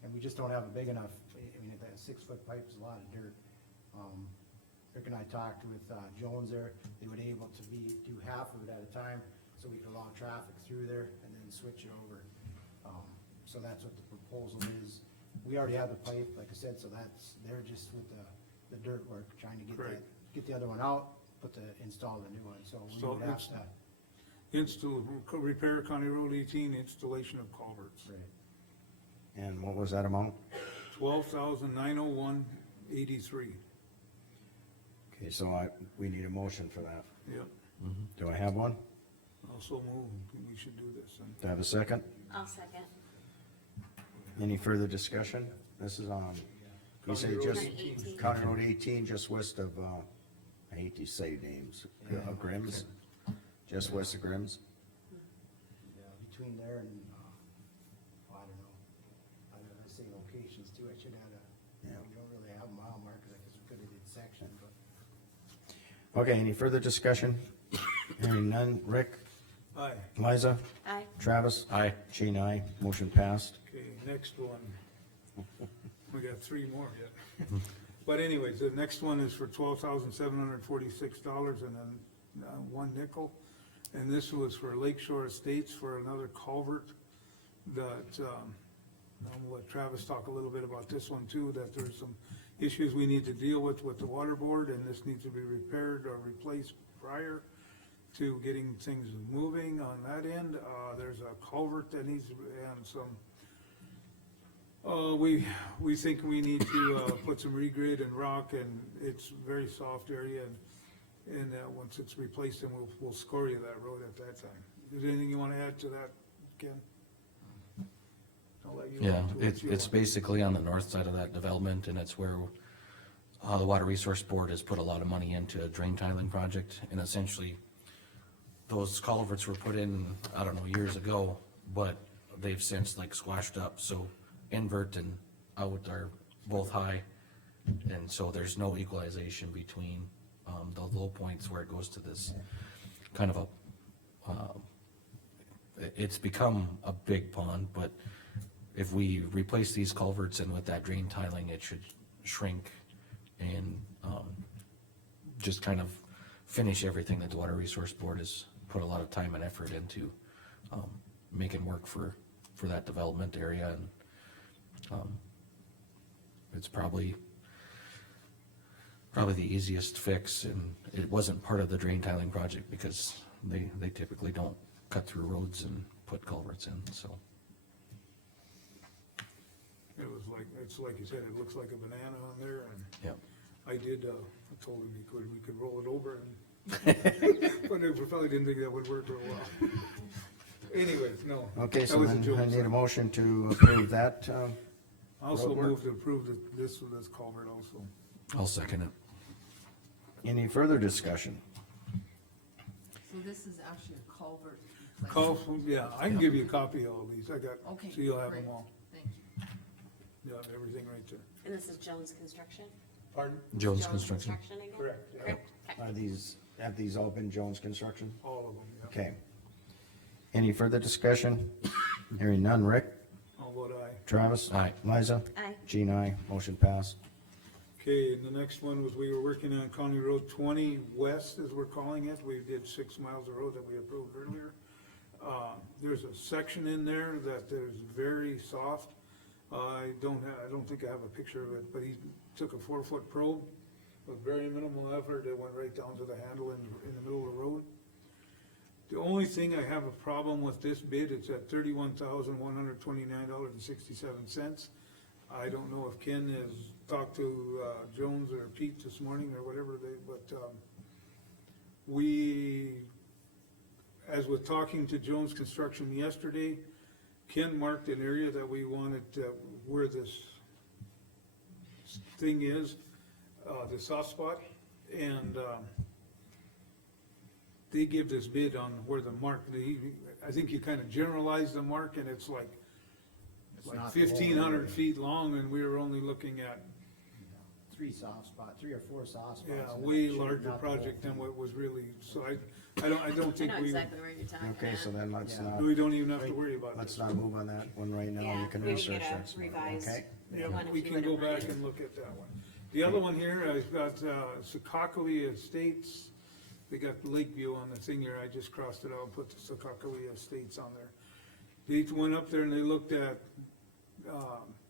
and we just don't have a big enough, I mean, that 6-foot pipe is a lot of dirt. Rick and I talked with Jones there, they would able to do half of it at a time, so we could allow traffic through there and then switch it over. So that's what the proposal is. We already have the pipe, like I said, so they're just with the dirt work, trying to Correct. get the other one out, install the new one, so we So would have it's- to. repair County Road 18, installation of culverts. Right. And what was that amount? $12,901.83. Okay, so we need a motion for that. Yep, Do I have one? also move, we should do this, and Do I have a second? I'll second. Any further discussion? This is on, you say County Road just, 18. County Road 18, just west of, I hate to say names, Grimm's, just west of Grimm's. Yeah, between there and, I don't know, I say locations too, I should have we don't really have mile markers, I guess we could have did section, but. Okay, any further discussion? Hearing none, Rick, aye. Liza, Aye. Travis? Aye. Jean, aye, motion passed. Okay, next one. We got 3 more yet. But anyways, the next one is for $12,746 and then 1 nickel. And this was for Lakeshore Estates for another culvert that, I'll let Travis talk a little bit about this one too, that there's some issues we need to deal with the water board, and this needs to be repaired or replaced prior to getting things moving on that end. There's a culvert that needs, and some, we think we need to, put some regrid and rock, and it's a very soft area, and once it's replaced, then we'll score you that road at that time. Is there anything you wanna add to that, Ken? I'll let you Yeah, add to what you it's want. basically on the north side of that development, and it's where, the Water Resource Board has put a lot of money into a drain tiling project, and essentially, those culverts were put in, I don't know, years ago, but they've since like squashed up, so invert and out are both high. And so there's no equalization between, the low points where it goes to this kind of it's become a big pond, but if we replace these culverts and with that drain tiling, it should shrink and, just kind of finish everything that the Water Resource Board has put a lot of time and effort into, making work for that development area, and, it's probably the easiest fix, and it wasn't part of the drain tiling project because they typically don't cut through roads and put culverts in, so. It was like, it's like you said, it looks like a banana on there, and Yep. I did, I told him we could roll it over and, but we probably didn't think that would work real well. Anyways, no. Okay, that so was a then joke. I need a motion to approve that, I also road work. move to approve this culvert also. I'll second it. any further discussion? So this is actually a culvert. replacement. Yeah, I can give you a copy of all these, I got, Okay, so you'll have great. them all, Thank you. you have everything right there. And this is Jones Construction? Pardon? Jones Construction. Again? Correct, yeah. Correct? Okay. Have these all been Jones Construction? All of them, yeah. Okay. Any further discussion? Hearing none, Rick, All vote aye. Travis? Aye. Liza? Aye. Jean, aye, motion passed. Okay, and the next one was we were working on County Road 20 West, as we're calling it. We did 6 miles of road that we approved earlier. There's a section in there that is very soft. I don't think I have a picture of it, but he took a 4-foot probe with very minimal effort. It went right down to the handle in the middle of the road. The only thing I have a problem with this bid, it's at $31,129.67. I don't know if Ken has talked to Jones or Pete this morning or whatever but as with talking to Jones Construction yesterday, Ken marked an area that we wanted, where this thing is, the soft spot, and they give this bid on where the mark, I think you kinda generalize the mark, and it's like It's not the whole 1,500 area. feet long, and we were only looking at, 3 or 4 soft spots. yeah, way larger project than what was really, so I don't I think know we, exactly where you're talking about. Okay, so then let's not, we don't even have to worry about let's this. not move on that one right now, Yeah, you can maybe research get a that. revised- Okay, Yeah, one if we you can go wouldn't back mind. and look at that one. The other one here, I've got Secaucus Estates, they got Lakeview on the thing here, I just crossed it out and put the Secaucus Estates on there. They went up there and they looked at,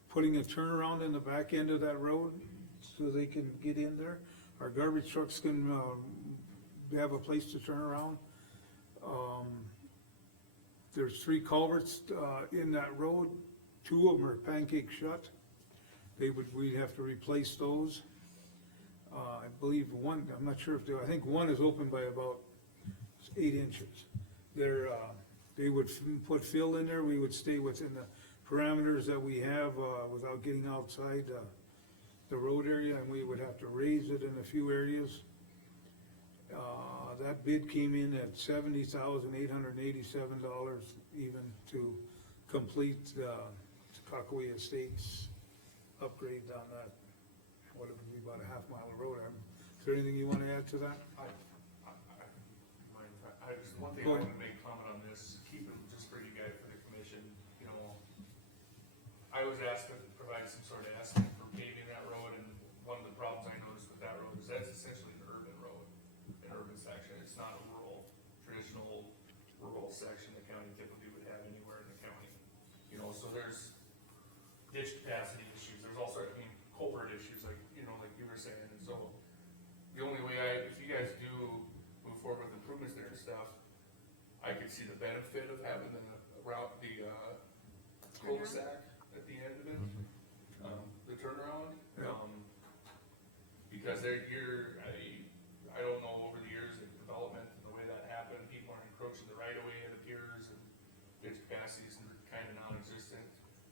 putting a turnaround in the back end of that road so they can get in there. Our garbage trucks can, have a place to turn around. There's 3 culverts, in that road, 2 of them are pancake shut. We'd have to replace those. I believe one, I'm not sure if I think one is open by about 8 inches. They would put fill in there, we would stay within the parameters that we have, without getting outside, the road area, and we would have to raise it in a few areas. That bid came in at $70,887 even to complete, Secaucus Estates upgrade on that, what would be about a half mile of road. Is there anything you wanna add to that? One thing I wanna make comment on this, keep it just for you guys, for the commission, you know, I was asked to provide some sort of estimate for paving that road, and one of the problems I noticed with that road is that's essentially an urban road, an urban section, it's not a traditional rural section the county typically would have anywhere in the county. You know, so there's ditch capacity issues, there's also, culvert issues, like you were saying, and so the only way if you guys do move forward with improvements there and stuff, I could see the benefit of having the route, the cul-de-sac at the end of it, the turnaround. Yeah. Because I don't know, over the years of development and the way that happened, people are encroaching the right of way, it appears, and ditch capacities are kinda non-existent.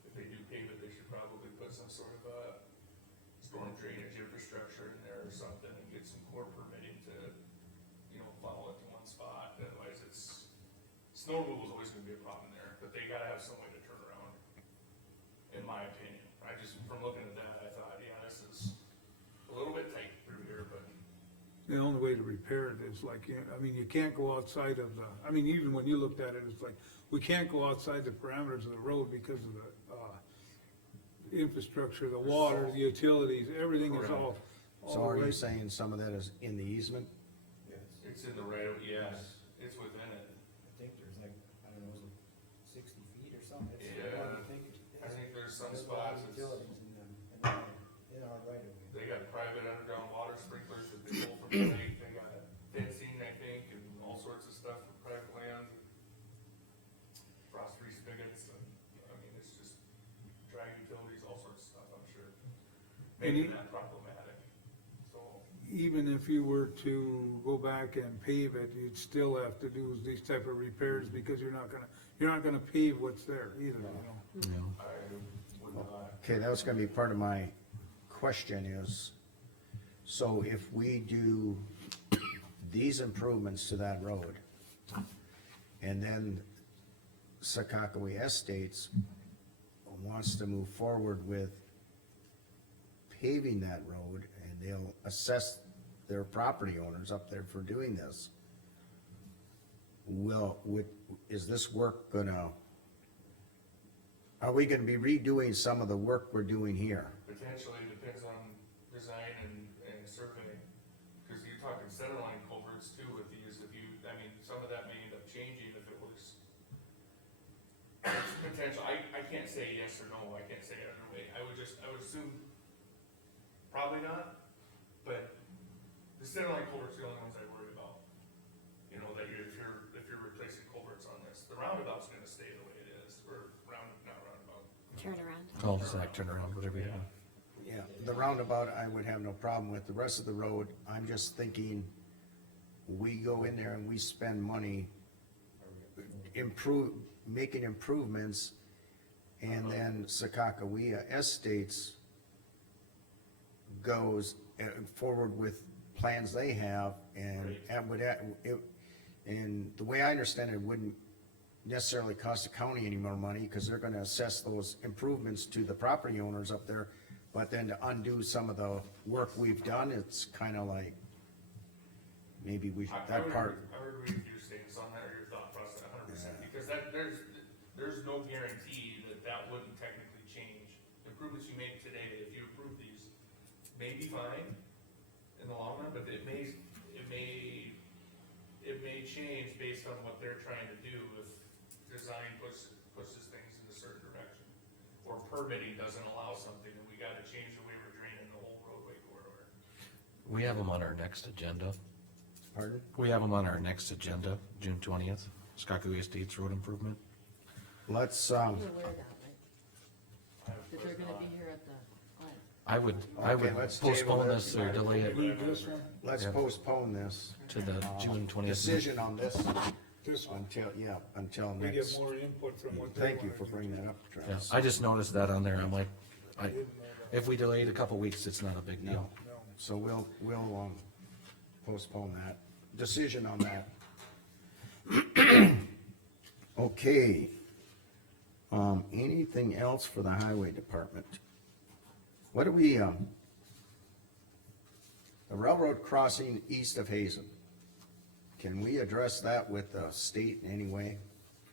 If they do pave it, they should probably put some sort of storm drainage infrastructure infrastructure in there or something and get some core permitting to, you know, funnel it to one spot, otherwise snow removal is always gonna be a problem there, but they gotta have some way to turn around, in my opinion. I just, from looking at that, I thought, yeah, this is a little bit tight through here, but The only way to repair it is like, I mean, you can't go outside of the, I mean, even when you looked at it, it's like, we can't go outside the parameters of the road because of the, infrastructure, the water, the utilities, everything is all. So are you saying some of that is in the easement? Yes. it's in the right of, yes, it's within it. I think there's like, I don't know, was it 60 feet or something? It's Yeah, more than I think it is. I think there's some There's a lot of spots, it's, utilities in our right of way. they got private underground water sprinklers that they pull from the lake, they got fencing, I think, and all sorts of stuff for private land. Frost free spigots, and, I mean, it's just dry utilities, all sorts of stuff, I'm sure. Making that problematic, so. Even if you were to go back and pave it, you'd still have to do these type of repairs because you're not gonna pave what's there either, you know? I would not. Okay, that was gonna be part of my question is, so if we do these improvements to that road, and then Sakakawea Estates wants to move forward with paving that road, and they'll assess their property owners up there for doing this, is this work are we gonna be redoing some of the work we're doing here? Potentially, depends on design and surveying, cause you're talking centerline culverts too with these, if you, I mean, some of that may end up changing if it was. It's potential, I can't say yes or no, I can't say either way, I would assume, probably not, but the centerline culverts are the only ones I worry about. You know, that if you're replacing culverts on this, the roundabout's gonna stay the way it is, or not roundabout. Turn around. Cul-de-sac, turnaround, whatever you want. Yeah, the roundabout I would have no problem with, the rest of the road, I'm just thinking, we go in there and we spend money making improvements, and then Sakakawea Estates goes forward with plans they have, and and the way I understand it, wouldn't necessarily cost the county any more money, cause they're gonna assess those improvements to the property owners up there, but then to undo some of the work we've done, it's kinda like, maybe I would agree with your statements on that, or your thought process 100%, because there's no guarantee that wouldn't technically change. Improvements you make today, if you approve these, may be fine in the long run, but it may change based on what they're trying to do if design pushes things in a certain direction. Or permitting doesn't allow something, and we gotta change the way we're draining the whole roadway corridor. We have them on our next agenda. Pardon? We have them on our next agenda, June 20th, Skakawea Estates Road Improvement. Let's, You're aware of that, right? That they're gonna be here at the, I would Okay, let's table postpone this. this or delay it Leave this one, let's Yeah. postpone this. to the June 20th. Decision on this this one, until we get next. more input from what they Thank you wanna for do. bringing that up, Yeah, Travis. I just noticed that on there, I'm like, I didn't know that. if we delayed a couple weeks, it's not a big deal. No, No. so we'll postpone that, decision on that. Okay. Anything else for the highway department? What do we, the railroad crossing east of Hazen, can we address that with the state in any way?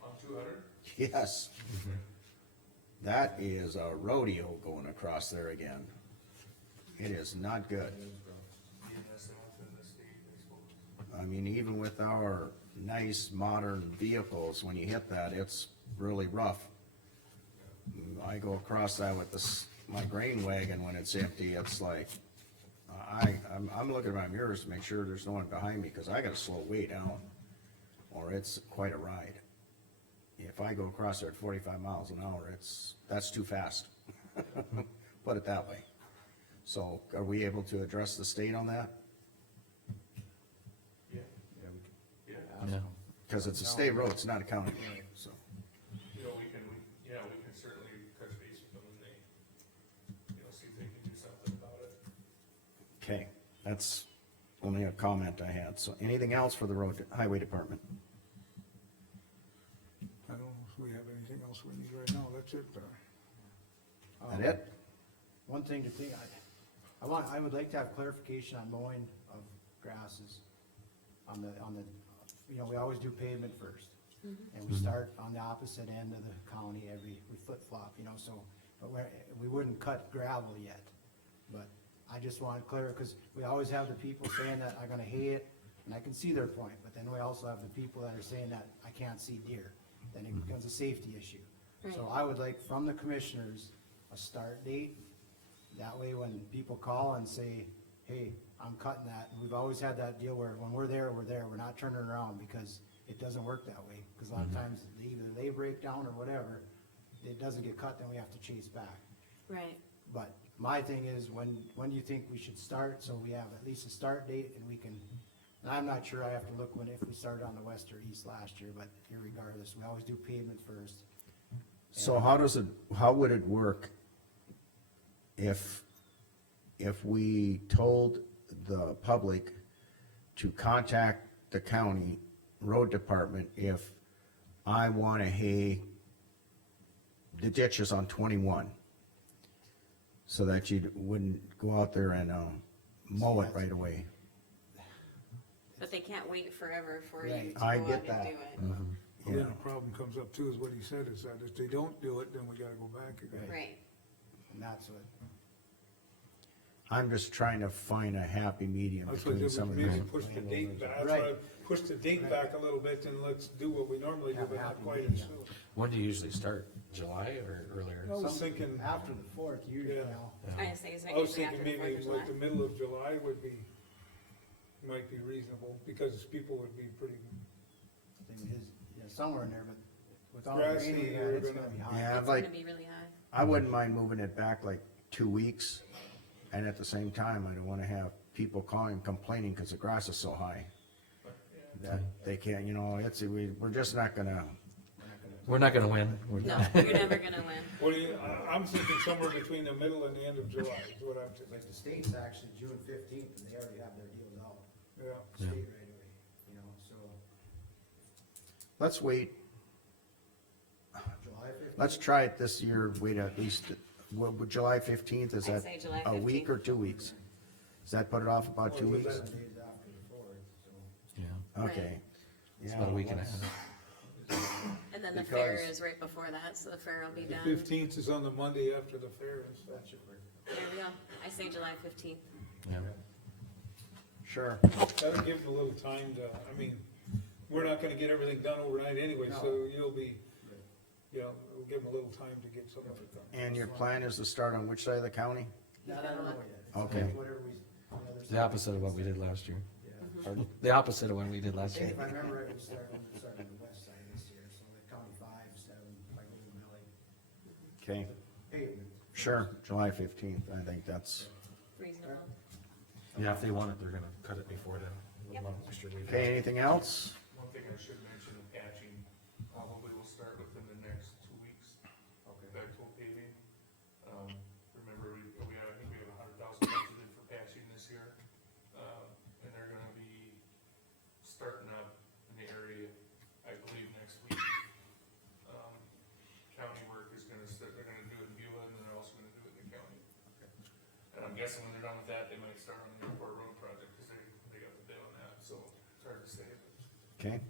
On 200? Yes. That is a rodeo going across there again. It is not good. Being this in the state, I suppose. I mean, even with our nice modern vehicles, when you hit that, it's really rough. I go across that with my grain wagon when it's empty, it's like, I'm looking at my mirrors to make sure there's no one behind me, cause I gotta slow way down, or it's quite a ride. If I go across there at 45 miles an hour, that's too fast. Put it that way. So are we able to address the state on that? Yeah. Yeah. Cause it's a state road, it's not a county road, so. You know, we can certainly touch base with them and they, see if they can do something about it. Okay, that's only a comment I had, so anything else for the highway department? I don't know if we have anything else we need right now, that's it. That it? One thing to think, I would like to have clarification on mowing of grasses on the, you know, we always do pavement first. And we start on the opposite end of the county we flip-flop, you know, so, but we wouldn't cut gravel yet. But I just want clear, cause we always have the people saying that I'm gonna hay it, and I can see their point, but then we also have the people that are saying that I can't see deer. Then it becomes a safety issue. So I would like from the commissioners a start date. That way when people call and say, hey, I'm cutting that, and we've always had that deal where when we're there, we're not turning around, because it doesn't work that way. Cause a lot of times, either they break down or whatever, it doesn't get cut, then we have to chase back. Right. But my thing is, when do you think we should start, so we have at least a start date and we can, and I'm not sure, I have to look if we started on the west or east last year, but irregardless, we always do pavement first. So how would it work if we told the public to contact the county road department if I wanna hay the ditches on 21? So that you wouldn't go out there and, mow it right away. But they can't wait forever for you Right. to go I out get and that. do it. Then Yeah. the problem comes up too, is what he said, is that if they don't do it, then we gotta go back again. Right. And that's what, I'm just trying to find a happy medium That's what I between did, some of we these. maybe push the date back, that's Right. why I pushed the date back a little bit, and let's do what we normally do, Have a but not happy quite as medium. soon. When do you usually start? July or earlier? I was thinking, after the fourth, usually, Yeah. now, I say it's I was usually thinking after the Fourth maybe of like July. the middle of July might be reasonable, because people would be pretty, I think it is, yeah, somewhere in there, but with all the Grassy, rain, you're it's gonna- gonna be hot. Yeah, It's like, gonna be really high. I wouldn't mind moving it back like 2 weeks, and at the same time, I don't wanna have people calling complaining because the grass is so high. That they can't, you know, we're just not gonna, We're not gonna win. We're No, not. you're never gonna win. what do you, I'm thinking somewhere between the middle and the end of July is what I'm thinking, Like the state's actually June 15th, and they already have their deals out, yeah. Yeah. state right away, you know, so let's wait, July 15th. let's try it this year, wait at least, July 15th, is I'd that say July a week 15th. or 2 weeks? Does that put it off about 2 Or was weeks? that- 7 days after the fourth, so. Yeah, Okay. it's Yeah, about a week and a let's- half. And then the fair Because- is right before that, so the fair will be The done. 15th is on the Monday after the fair and stuff. That should work. There we go. I say July 15th. Yeah. Sure, That'll give them a little time to, I mean, we're not gonna get everything done overnight anyway, so you'll be, you know, we'll give them a little time to get some of it done. and your plan is to start on which side of the county? That I don't know yet. It's Okay. like whatever we, on the other The side. opposite of what we did last year. Yeah. Or the opposite of what we did I last think year. if I remember right, we started on the west side this year, so like County 5, 7, like Golden Valley, Okay, pavement. sure, July 15th, I think that's, Reasonable. Yeah, if they want it, they're gonna cut it before then. We'd Yep. want to make sure we- okay, anything else? One thing I should mention, the patching probably will start within the next 2 weeks. Backhoe paving. Remember, I think we have 100,000 budgeted for patching this year. And they're gonna be starting up in the area, I believe, next week. County work is gonna start, they're gonna do it in Beulah, and then they're also gonna do it in the county. And I'm guessing when they're done with that, they might start on the airport road project, cause they got the bid on that, so it's hard to say, but. Okay,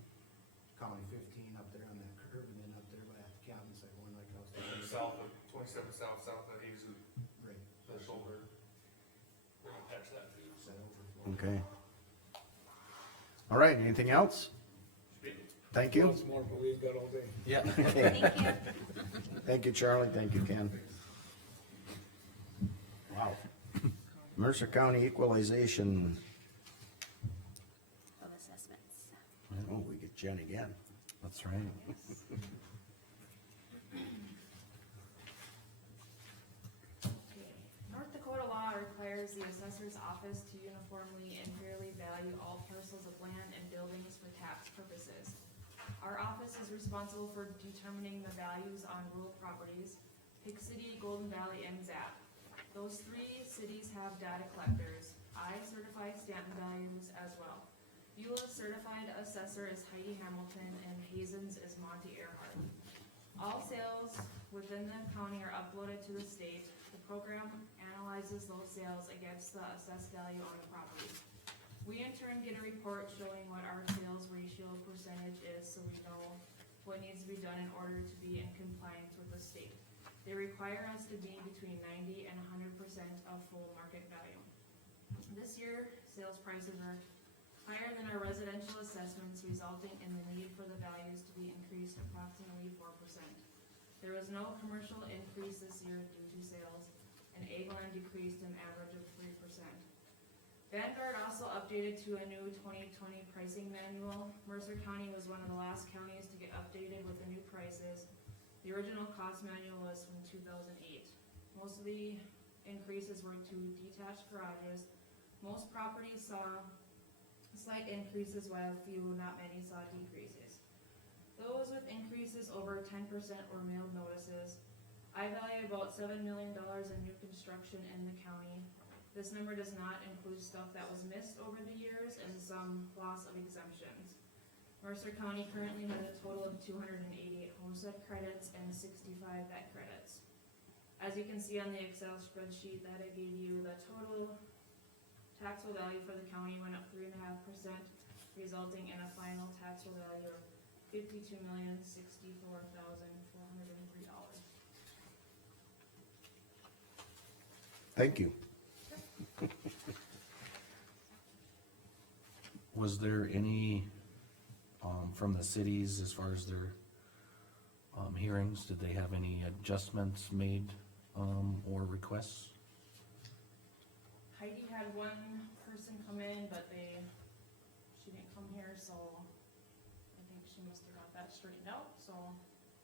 County 15 up there on that curve, and then up there by the cabin site, one like I was And telling you. south of, 27 south of Hazel, Right, the shoulder. We're gonna patch that too, so. set overflow. okay. All right, anything else? Thank you. Once more, but we've got all day. Yeah. Okay. Thank you. Thank you, Charlie, thank you, Ken. Wow. Mercer County Equalization, Of assessments. oh, we get Jen again. That's right. North Dakota law requires the assessor's office to uniformly and fairly value all parcels of land and buildings for tax purposes. Our office is responsible for determining the values on rural properties, Pick City, Golden Valley, and Zap. Those 3 cities have data collectors. I certify Stanton values as well. Beulah's certified assessor is Heidi Hamilton, and Hazen's is Monty Earhart. All sales within the county are uploaded to the state. The program analyzes those sales against the assessed value on the property. We in turn get a report showing what our sales ratio percentage is, so we know what needs to be done in order to be in compliance with the state. They require us to be between 90 and 100% of full market value. This year, sales prices are higher than our residential assessments, resulting in the need for the values to be increased approximately 4%. There was no commercial increase this year due to sales, and ag land decreased an average of 3%. Vanguard also updated to a new 2020 pricing manual. Mercer County was one of the last counties to get updated with the new prices. The original cost manual was from 2008. Most of the increases were to detached garages. Most properties saw slight increases, while few, not many, saw decreases. Those with increases over 10% were mailed notices. I value about $7 million in new construction in the county. This number does not include stuff that was missed over the years and some loss of exemptions. Mercer County currently has a total of 288 homestead credits and 65 vet credits. As you can see on the Excel spreadsheet that I gave you, the total taxable value for the county went up 3.5%, resulting in a final taxable value of $52,064,403. Thank you. Was there any, from the cities as far as their, hearings, did they have any adjustments made, or requests? Heidi had one person come in, but she didn't come here, so I think she must have got that straightened out, so,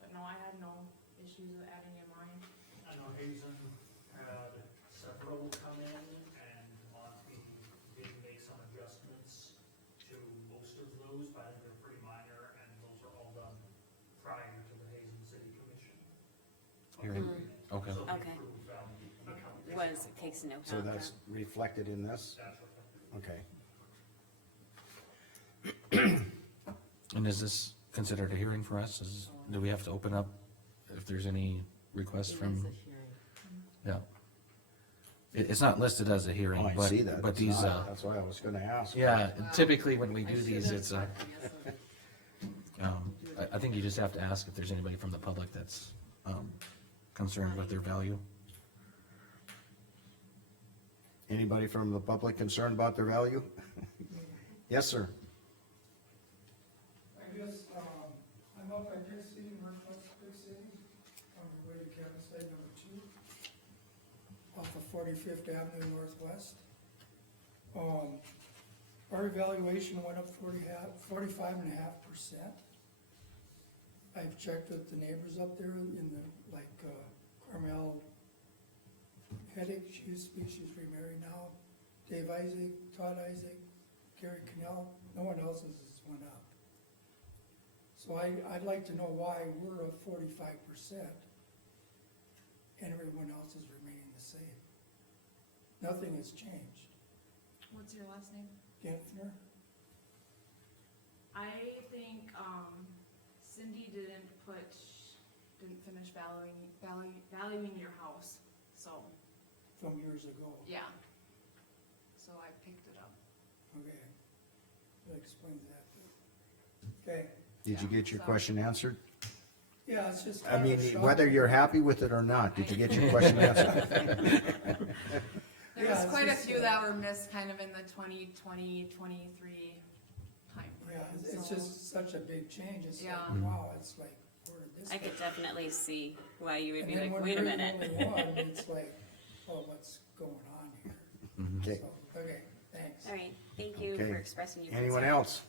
but no, I had no issues with adding in mine. I know Hazen had several come in, and Monty did make some adjustments to most of those, but I think they're pretty minor, and those are all done prior to the Hazen City Commission. Hearing, okay. So the Okay. approved value account. Was, it takes into So account that's reflected in this? That's reflected. Okay. And is this considered a hearing for us? Do we have to open up if there's any requests from? Yeah. It's not listed as a hearing, Oh, I but, see that. but It's these, not. That's why I was gonna ask. yeah, typically when we do these, it's, I think you just have to ask if there's anybody from the public that's, concerned with their value. Anybody from the public concerned about their value? Yes, sir. I guess, I'm up at Big City, Northwest Big City, on the way to Cabin Site number 2, off of 45th Avenue Northwest. Our evaluation went up 45.5%. I've checked with the neighbors up there in the, like, Carmel Headache, she used to be, she's remarried now. Dave Isaac, Todd Isaac, Gary Cannell, no one else's has went up. So I'd like to know why we're at 45% and everyone else is remaining the same. Nothing has changed. What's your last name? Genfner? I think, Cindy didn't finish valuing your house, so, From years ago, yeah. So I picked it up. okay. That explains that. Okay, Did you get your question answered? yeah, it's just I kind mean, of a shock. whether you're happy with it or not, did you get your question answered? There Yeah, was it's quite a just, few that were missed kind of in the 2020, 23 time Yeah, frame. it's so- just such a big change, it's like, Yeah. wow, it's like, where did this I go? could definitely see why you would And be then like, when wait a we're the minute. only one, it's like, oh, what's going on here? Okay. So, okay, thanks. All right, thank you Okay. for expressing your Anyone concern. else?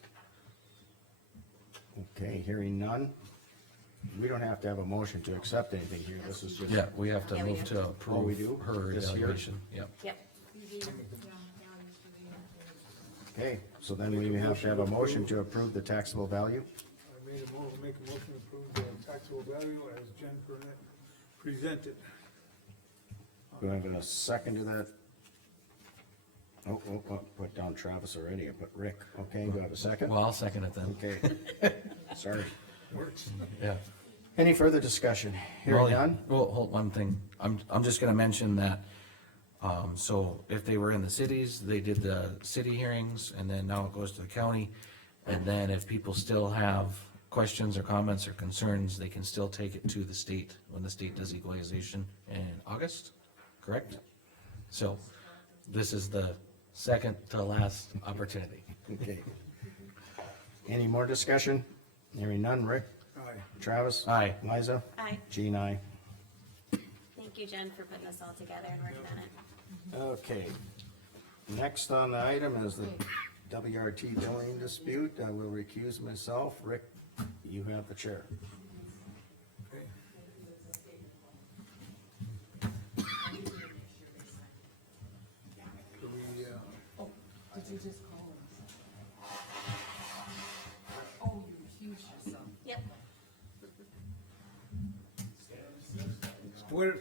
Okay, hearing none. We don't have to have a motion to accept anything here, this is just. Yeah, we have to Yeah, we move do. to Oh, we approve do? her This here? evaluation, yep. Yep, You do, yeah, values for the year. Okay, so then we have to have a motion to approve the taxable value. I make a motion to approve the taxable value as Jen presented. Do I have a second to that Put down Travis already, I put Rick, okay, do I have a second? Well, I'll second it then. Okay, sorry. Works. Yeah. Any further discussion? Hearing Well, none? Well, hold one thing, I'm just gonna mention that, so if they were in the cities, they did the city hearings, and then now it goes to the county. And then if people still have questions or comments or concerns, they can still take it to the state, when the state does equalization in August, correct? So, this is the second to last opportunity. Okay. Any more discussion? Hearing none, Rick, Aye. Travis? Aye. Liza? Aye. Jean, aye. Thank you, Jen, for putting this all together and working on it. Okay. Next on the item is the WRT billing dispute. I will recuse myself. Rick, you have the chair. Okay. Do we, Oh, did you just call him? Oh, you recused yourself. Yep,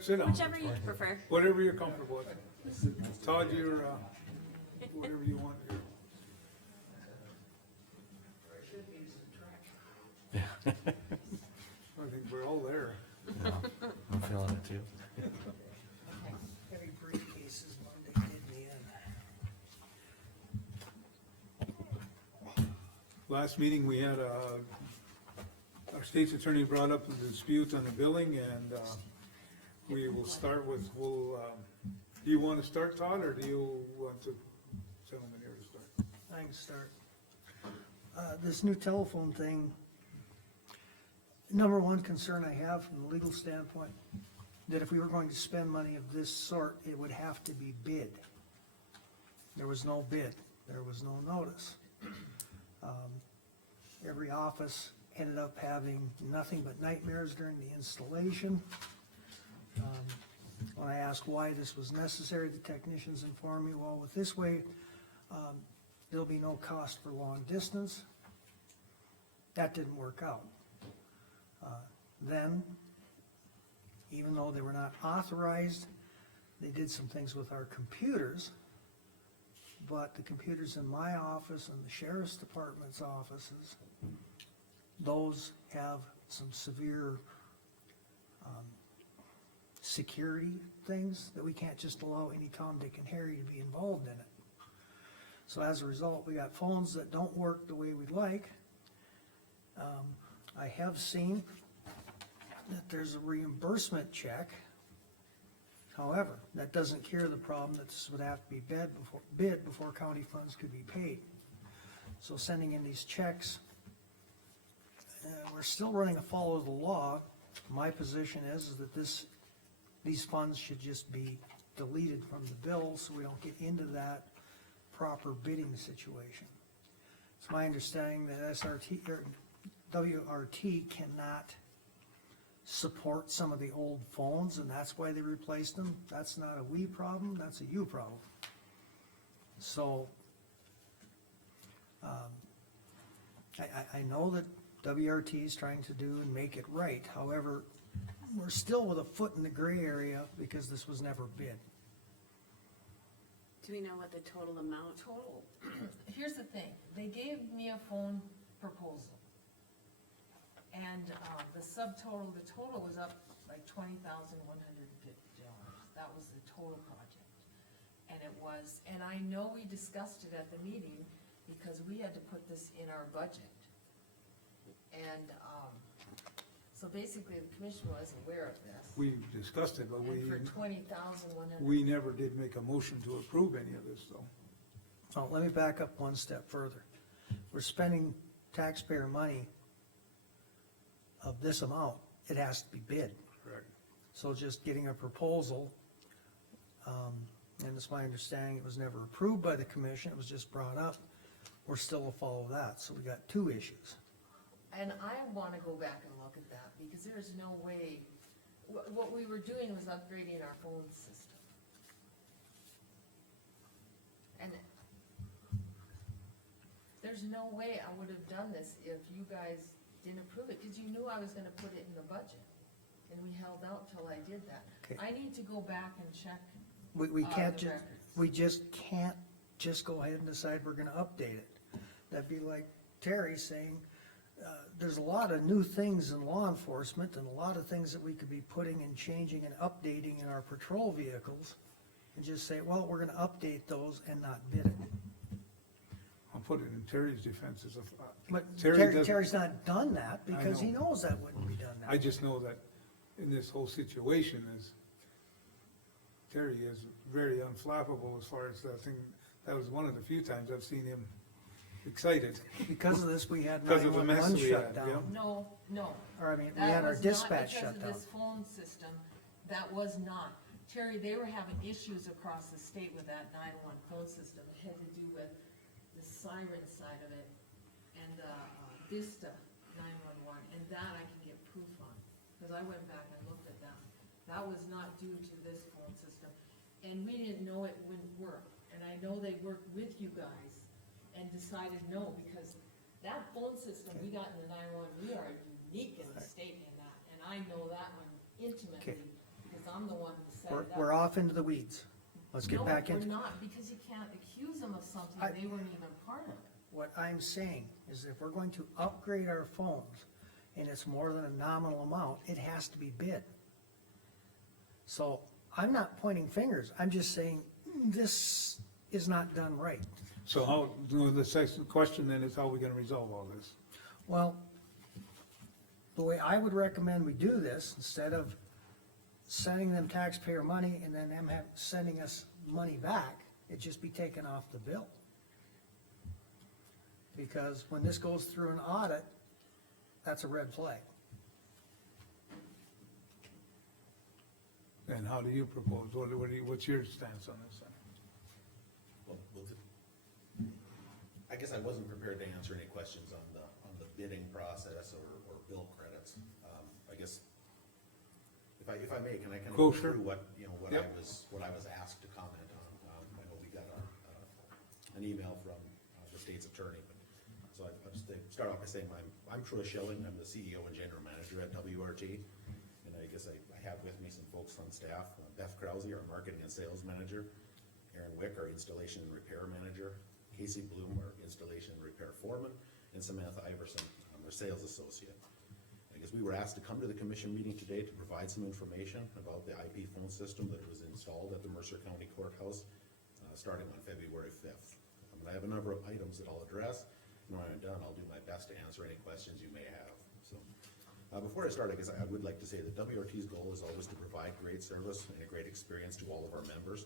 sit down, whichever you prefer. whatever you're comfortable with. Todd, you're, whatever you want here. I think we're all there. I'm feeling it too. Heavy briefcases Monday did me in. Last meeting, we had, our state's attorney brought up the dispute on the billing, and, we will start with, do you wanna start, Todd, or do you want the gentleman here to start? I can start. This new telephone thing, number one concern I have from the legal standpoint, that if we were going to spend money of this sort, it would have to be bid. There was no bid, there was no notice. Every office ended up having nothing but nightmares during the installation. When I asked why this was necessary, the technicians informed me, well, with this way, there'll be no cost for long distance. That didn't work out. Then, even though they were not authorized, they did some things with our computers, but the computers in my office and the sheriff's department's offices, those have some severe security things that we can't just allow any Tom, Dick, and Harry to be involved in it. So as a result, we got phones that don't work the way we'd like. I have seen that there's a reimbursement check. However, that doesn't cure the problem that this would have to be bid before county funds could be paid. So sending in these checks, we're still running afoul of the law. My position is that these funds should just be deleted from the bill so we don't get into that proper bidding situation. It's my understanding that WRT cannot support some of the old phones, and that's why they replaced them. That's not a we problem, that's a you problem. So, I know that WRT is trying to do and make it right. However, we're still with a foot in the gray area because this was never bid. Do we know what the total amount? Total, here's the thing, they gave me a phone proposal. And, the subtotal, the total was up like $20,150. That was the total project. And it was, and I know we discussed it at the meeting because we had to put this in our budget. And, so basically the commission was aware of this. We discussed it, but And for $20,100. we never did make a motion to approve any of this, though. So let me back up one step further. We're spending taxpayer money of this amount, it has to be bid. Correct. So just getting a proposal, and it's my understanding it was never approved by the commission, it was just brought up. We're still a follow that, so we got two issues. And I wanna go back and look at that, because there's no way, what we were doing was upgrading our phone system. And there's no way I would have done this if you guys didn't approve it, cause you knew I was gonna put it in the budget. And we held out till I did that. Okay. I need to go back and check, We can't the just, records. we just can't just go ahead and decide we're gonna update it. That'd be like Terry saying, there's a lot of new things in law enforcement and a lot of things that we could be putting and changing and updating in our patrol vehicles. And just say, well, we're gonna update those and not bid it. I'll put it in Terry's defense as a, But Terry doesn't- Terry's not done that because he know. knows that wouldn't be done that. I just know that in this whole situation is, Terry is very unflappable as far as that thing. That was one of the few times I've seen him excited. Because of this, we had Because of the mess 911 we shut had, down. yeah. No, Or I mean, we that had our was not dispatch because shut of down. this phone system, that was not. Terry, they were having issues across the state with that 911 phone system. It had to do with the siren side of it and the Vista 911, and that I can get proof on, because I went back and looked at that. That was not due to this phone system, and we didn't know it wouldn't work. And I know they worked with you guys and decided no, because that phone system we got in the 911, we are unique in the state in that, and I know that one intimately, because I'm the one who set it up. We're off into the weeds. Let's get back into. No, we're not, because you can't accuse them of something they weren't even part of. What I'm saying is if we're going to upgrade our phones and it's more than a nominal amount, it has to be bid. So I'm not pointing fingers, I'm just saying this is not done right. So how, the second question then is how are we gonna resolve all this? Well, the way I would recommend we do this, instead of sending them taxpayer money and then them sending us money back, it just be taken off the bill. Because when this goes through an audit, that's a red flag. And how do you propose, what's your stance on this then? Well, I guess I wasn't prepared to answer any questions on the bidding process or bill credits. I guess, if I may, can I kind of go Sure. through what Yep. I was asked to comment on? I know we got an email from the state's attorney, so I'll just start off by saying I'm Troy Schilling, I'm the CEO and General Manager at WRT. And I guess I have with me some folks on staff, Beth Krause, our Marketing and Sales Manager, Aaron Wick, our Installation and Repair Manager, Casey Bloom, our Installation and Repair Foreman, and Samantha Iverson, our Sales Associate. I guess we were asked to come to the commission meeting today to provide some information about the IP phone system that was installed at the Mercer County Courthouse, starting on February 5th. I have a number of items that I'll address, and when I'm done, I'll do my best to answer any questions you may have. So, before I start, I guess I would like to say that WRT's goal is always to provide great service and a great experience to all of our members,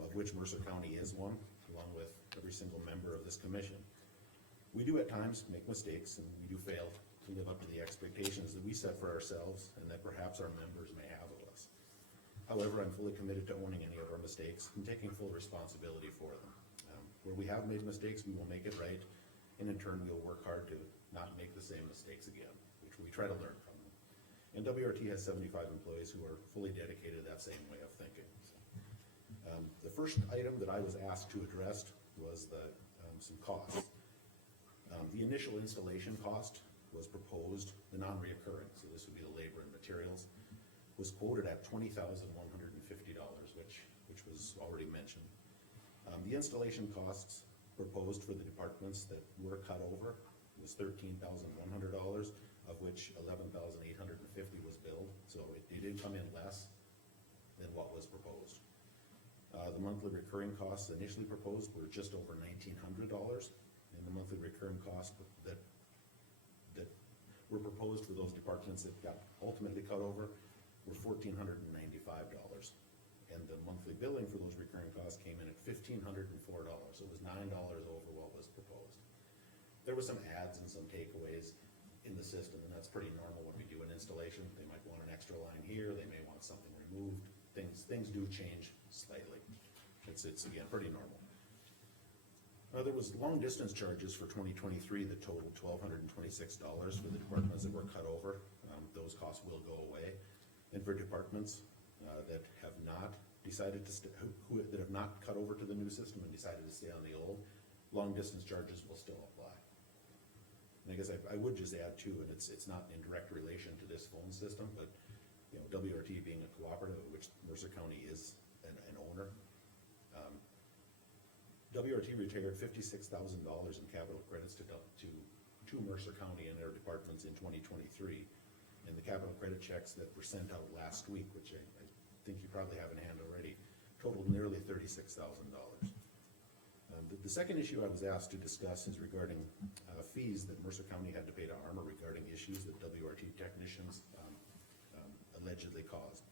of which Mercer County is one, along with every single member of this commission. We do at times make mistakes, and we do fail to live up to the expectations that we set for ourselves and that perhaps our members may have of us. However, I'm fully committed to owning any of our mistakes and taking full responsibility for them. Where we have made mistakes, we will make it right, and in turn, we will work hard to not make the same mistakes again, which we try to learn from them. And WRT has 75 employees who are fully dedicated to that same way of thinking. So, the first item that I was asked to address was some costs. The initial installation cost was proposed, the non-reoccurring, so this would be the labor and materials, was quoted at $20,150, which was already mentioned. The installation costs proposed for the departments that were cut over was $13,100, of which $11,850 was billed, so it did come in less than what was proposed. The monthly recurring costs initially proposed were just over $1,900, and the monthly recurring costs that were proposed for those departments that got ultimately cut over were $1,495. And the monthly billing for those recurring costs came in at $1,504, so it was $9 over what was proposed. There were some adds and some takeaways in the system, and that's pretty normal when we do an installation. They might want an extra line here, they may want something removed. Things do change slightly. It's again, pretty normal. There was long distance charges for 2023 that totaled $1,226 for the departments that were cut over. Those costs will go away. And for departments that have not decided to that have not cut over to the new system and decided to stay on the old, long distance charges will still apply. And I guess I would just add too, and it's not in direct relation to this phone system, but WRT being a cooperative, of which Mercer County is an owner, WRT retired $56,000 in capital credits to Mercer County and their departments in 2023. And the capital credit checks that were sent out last week, which I think you probably have in hand already, totaled nearly $36,000. The second issue I was asked to discuss is regarding fees that Mercer County had to pay to Armor regarding issues that WRT technicians allegedly caused.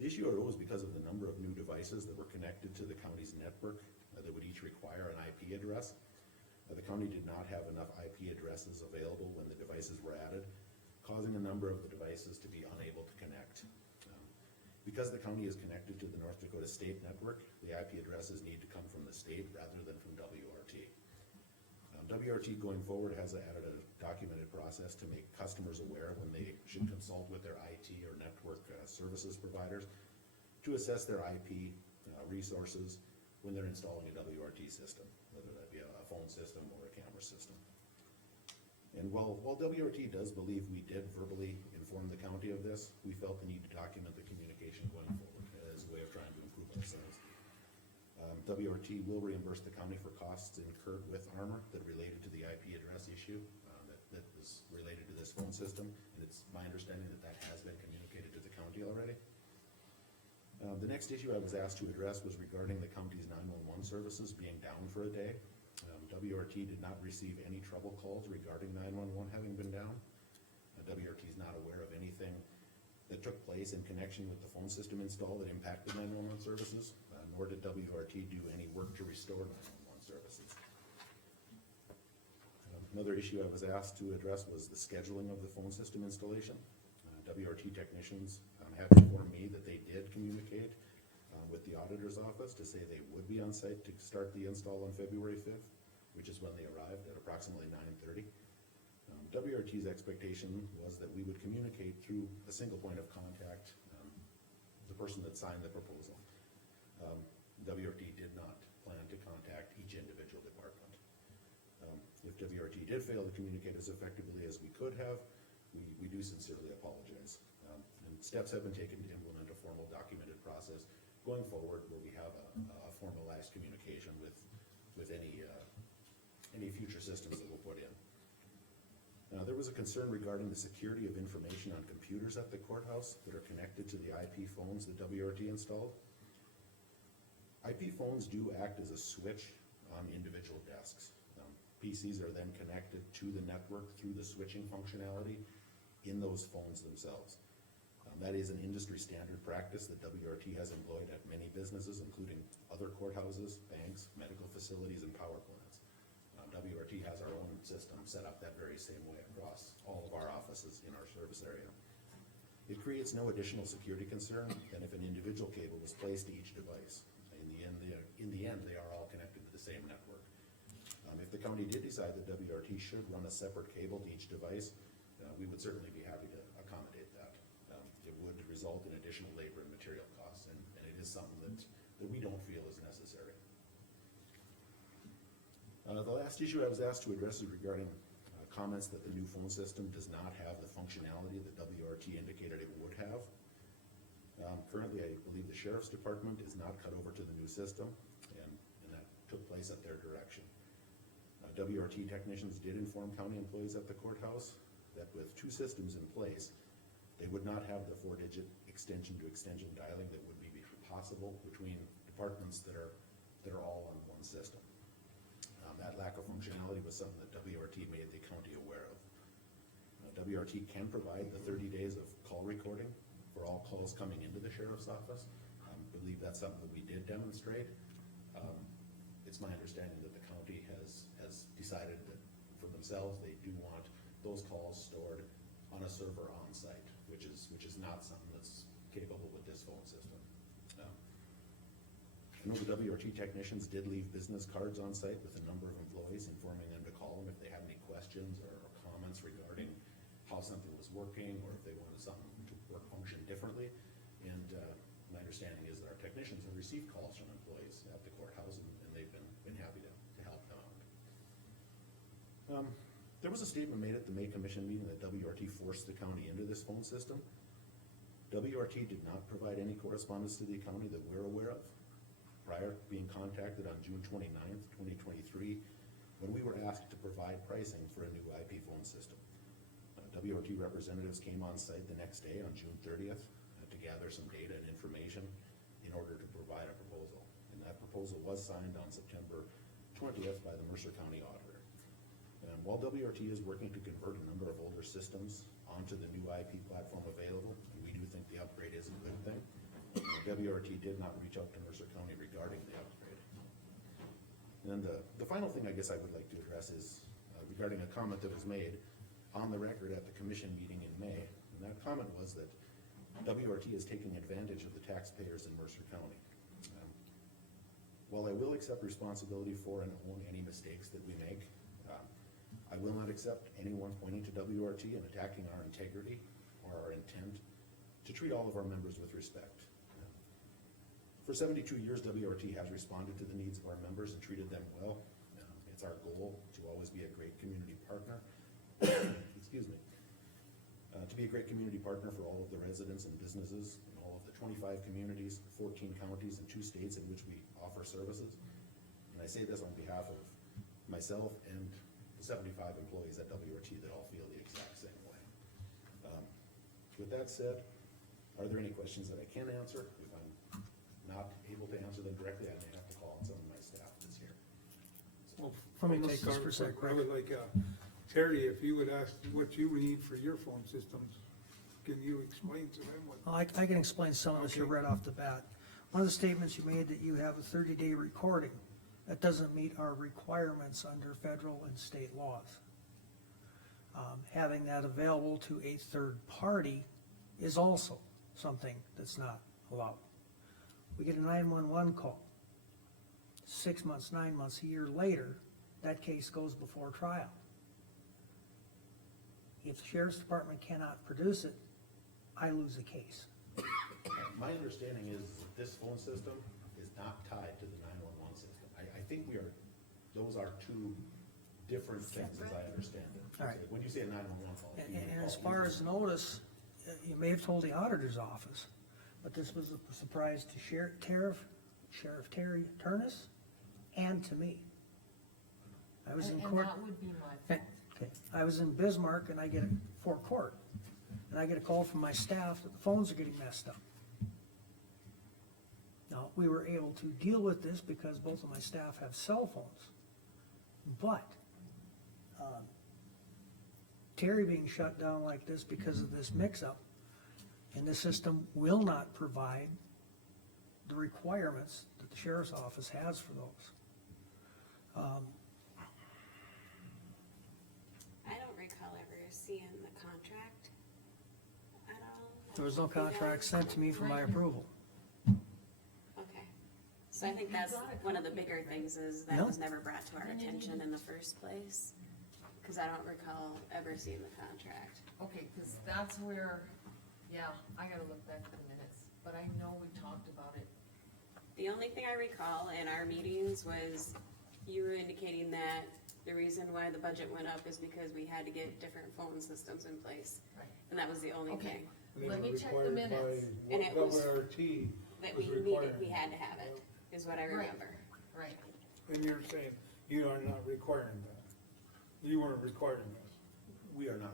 The issue arose because of the number of new devices that were connected to the county's network that would each require an IP address. The county did not have enough IP addresses available when the devices were added, causing a number of the devices to be unable to connect. Because the county is connected to the North Dakota State Network, the IP addresses need to come from the state rather than from WRT. WRT going forward has added a documented process to make customers aware when they should consult with their IT or network services providers to assess their IP resources when they're installing a WRT system, whether that be a phone system or a camera system. And while WRT does believe we did verbally inform the county of this, we felt the need to document the communication going forward as a way of trying to improve ourselves. WRT will reimburse the county for costs incurred with Armor that related to the IP address issue that was related to this phone system, and it's my understanding that that has been communicated to the county already. The next issue I was asked to address was regarding the county's 911 services being down for a day. WRT did not receive any trouble calls regarding 911 having been down. WRT is not aware of anything that took place in connection with the phone system install that impacted 911 services, nor did WRT do any work to restore 911 services. Another issue I was asked to address was the scheduling of the phone system installation. WRT technicians have informed me that they did communicate with the auditor's office to say they would be on site to start the install on February 5th, which is when they arrived at approximately 9:30. WRT's expectation was that we would communicate through a single point of contact, the person that signed the proposal. WRT did not plan to contact each individual department. If WRT did fail to communicate as effectively as we could have, we do sincerely apologize. And steps have been taken to implement a formal documented process going forward where we have a formalized communication with any future systems that we'll put in. There was a concern regarding the security of information on computers at the courthouse that are connected to the IP phones that WRT installed. IP phones do act as a switch on individual desks. PCs are then connected to the network through the switching functionality in those phones themselves. That is an industry standard practice that WRT has employed at many businesses, including other courthouses, banks, medical facilities, and power plants. WRT has our own system set up that very same way across all of our offices in our service area. It creates no additional security concern than if an individual cable was placed to each device. In the end, they are all connected to the same network. If the county did decide that WRT should run a separate cable to each device, we would certainly be happy to accommodate that. It would result in additional labor and material costs, and it is something that we don't feel is necessary. The last issue I was asked to address is regarding comments that the new phone system does not have the functionality that WRT indicated it would have. Currently, I believe the sheriff's department is not cut over to the new system, and that took place at their direction. WRT technicians did inform county employees at the courthouse that with two systems in place, they would not have the 4-digit extension-to-extension dialing that would be possible between departments that are all on one system. That lack of functionality was something that WRT made the county aware of. WRT can provide the 30 days of call recording for all calls coming into the sheriff's office. I believe that's something that we did demonstrate. It's my understanding that the county has decided that for themselves, they do want those calls stored on a server on site, which is not something that's capable with this phone system. I know the WRT technicians did leave business cards on site with a number of employees, informing them to call them if they had any questions or comments regarding how something was working, or if they wanted something to work function differently. And my understanding is that our technicians have received calls from employees at the courthouse, and they've been happy to help them out. There was a statement made at the May Commission meeting that WRT forced the county into this phone system. WRT did not provide any correspondence to the county that we're aware of. prior to being contacted on June 29th, 2023, when we were asked to provide pricing for a new IP phone system. WRT representatives came on site the next day on June 30th to gather some data and information in order to provide a proposal. And that proposal was signed on September 20th by the Mercer County Auditor. And while WRT is working to convert a number of older systems onto the new IP platform available, and we do think the upgrade is a good thing, WRT did not reach out to Mercer County regarding the upgrade. And then the final thing I guess I would like to address is regarding a comment that was made on the record at the commission meeting in May. And that comment was that WRT is taking advantage of the taxpayers in Mercer County. While I will accept responsibility for and own any mistakes that we make, I will not accept anyone pointing to WRT and attacking our integrity or our intent to treat all of our members with respect. For 72 years, WRT has responded to the needs of our members and treated them well. It's our goal to always be a great community partner. Excuse me. To be a great community partner for all of the residents and businesses in all of the 25 communities, 14 counties, and 2 states in which we offer services. And I say this on behalf of myself and the 75 employees at WRT that all feel the exact same way. With that said, are there any questions that I can answer? If I'm not able to answer them directly, I may have to call on some of my staff that's here. Well, Let me take just our- for a sec, I would like, Terry, if you would ask what you need for your phone systems, can you explain to them what? I can explain some of this here Okay. right off the bat. One of the statements you made that you have a 30-day recording, that doesn't meet our requirements under federal and state laws. Having that available to a third party is also something that's not allowed. We get a 911 call. 6 months, 9 months, a year later, that case goes before trial. If the sheriff's department cannot produce it, I lose the case. My understanding is that this phone system is not tied to the 911 system. I think those are 2 different things as I understand it. All right. When you say a 911 call. do you And recall as far either? as notice, you may have told the auditor's office, but this was a surprise to Sheriff Terry Turnus and to me. I was in And court. that would be my fault. Okay, I was in Bismarck and I get a forecourt, and I get a call from my staff that the phones are getting messed up. Now, we were able to deal with this because both of my staff have cell phones, but, Terry being shut down like this because of this mix-up, and the system will not provide the requirements that the sheriff's office has for those. I don't recall ever seeing the contract at all. There was no contract sent to me for my approval. Okay, so I think that's one of the bigger things is that No. was never brought to our attention in the first place. Cause I don't recall ever seeing the contract. Okay, cause that's where, yeah, I gotta look back at the minutes, but I know we talked about it. The only thing I recall in our meetings was you were indicating that the reason why the budget went up is because we had to get different phone systems in place. Right. And that was the only Okay. thing, They Let were me check the required by minutes. And it was- WRT that was we needed, required. we had to have it, is what I Right. remember. Right. And you're saying you are not requiring that? You weren't requiring this? We are not,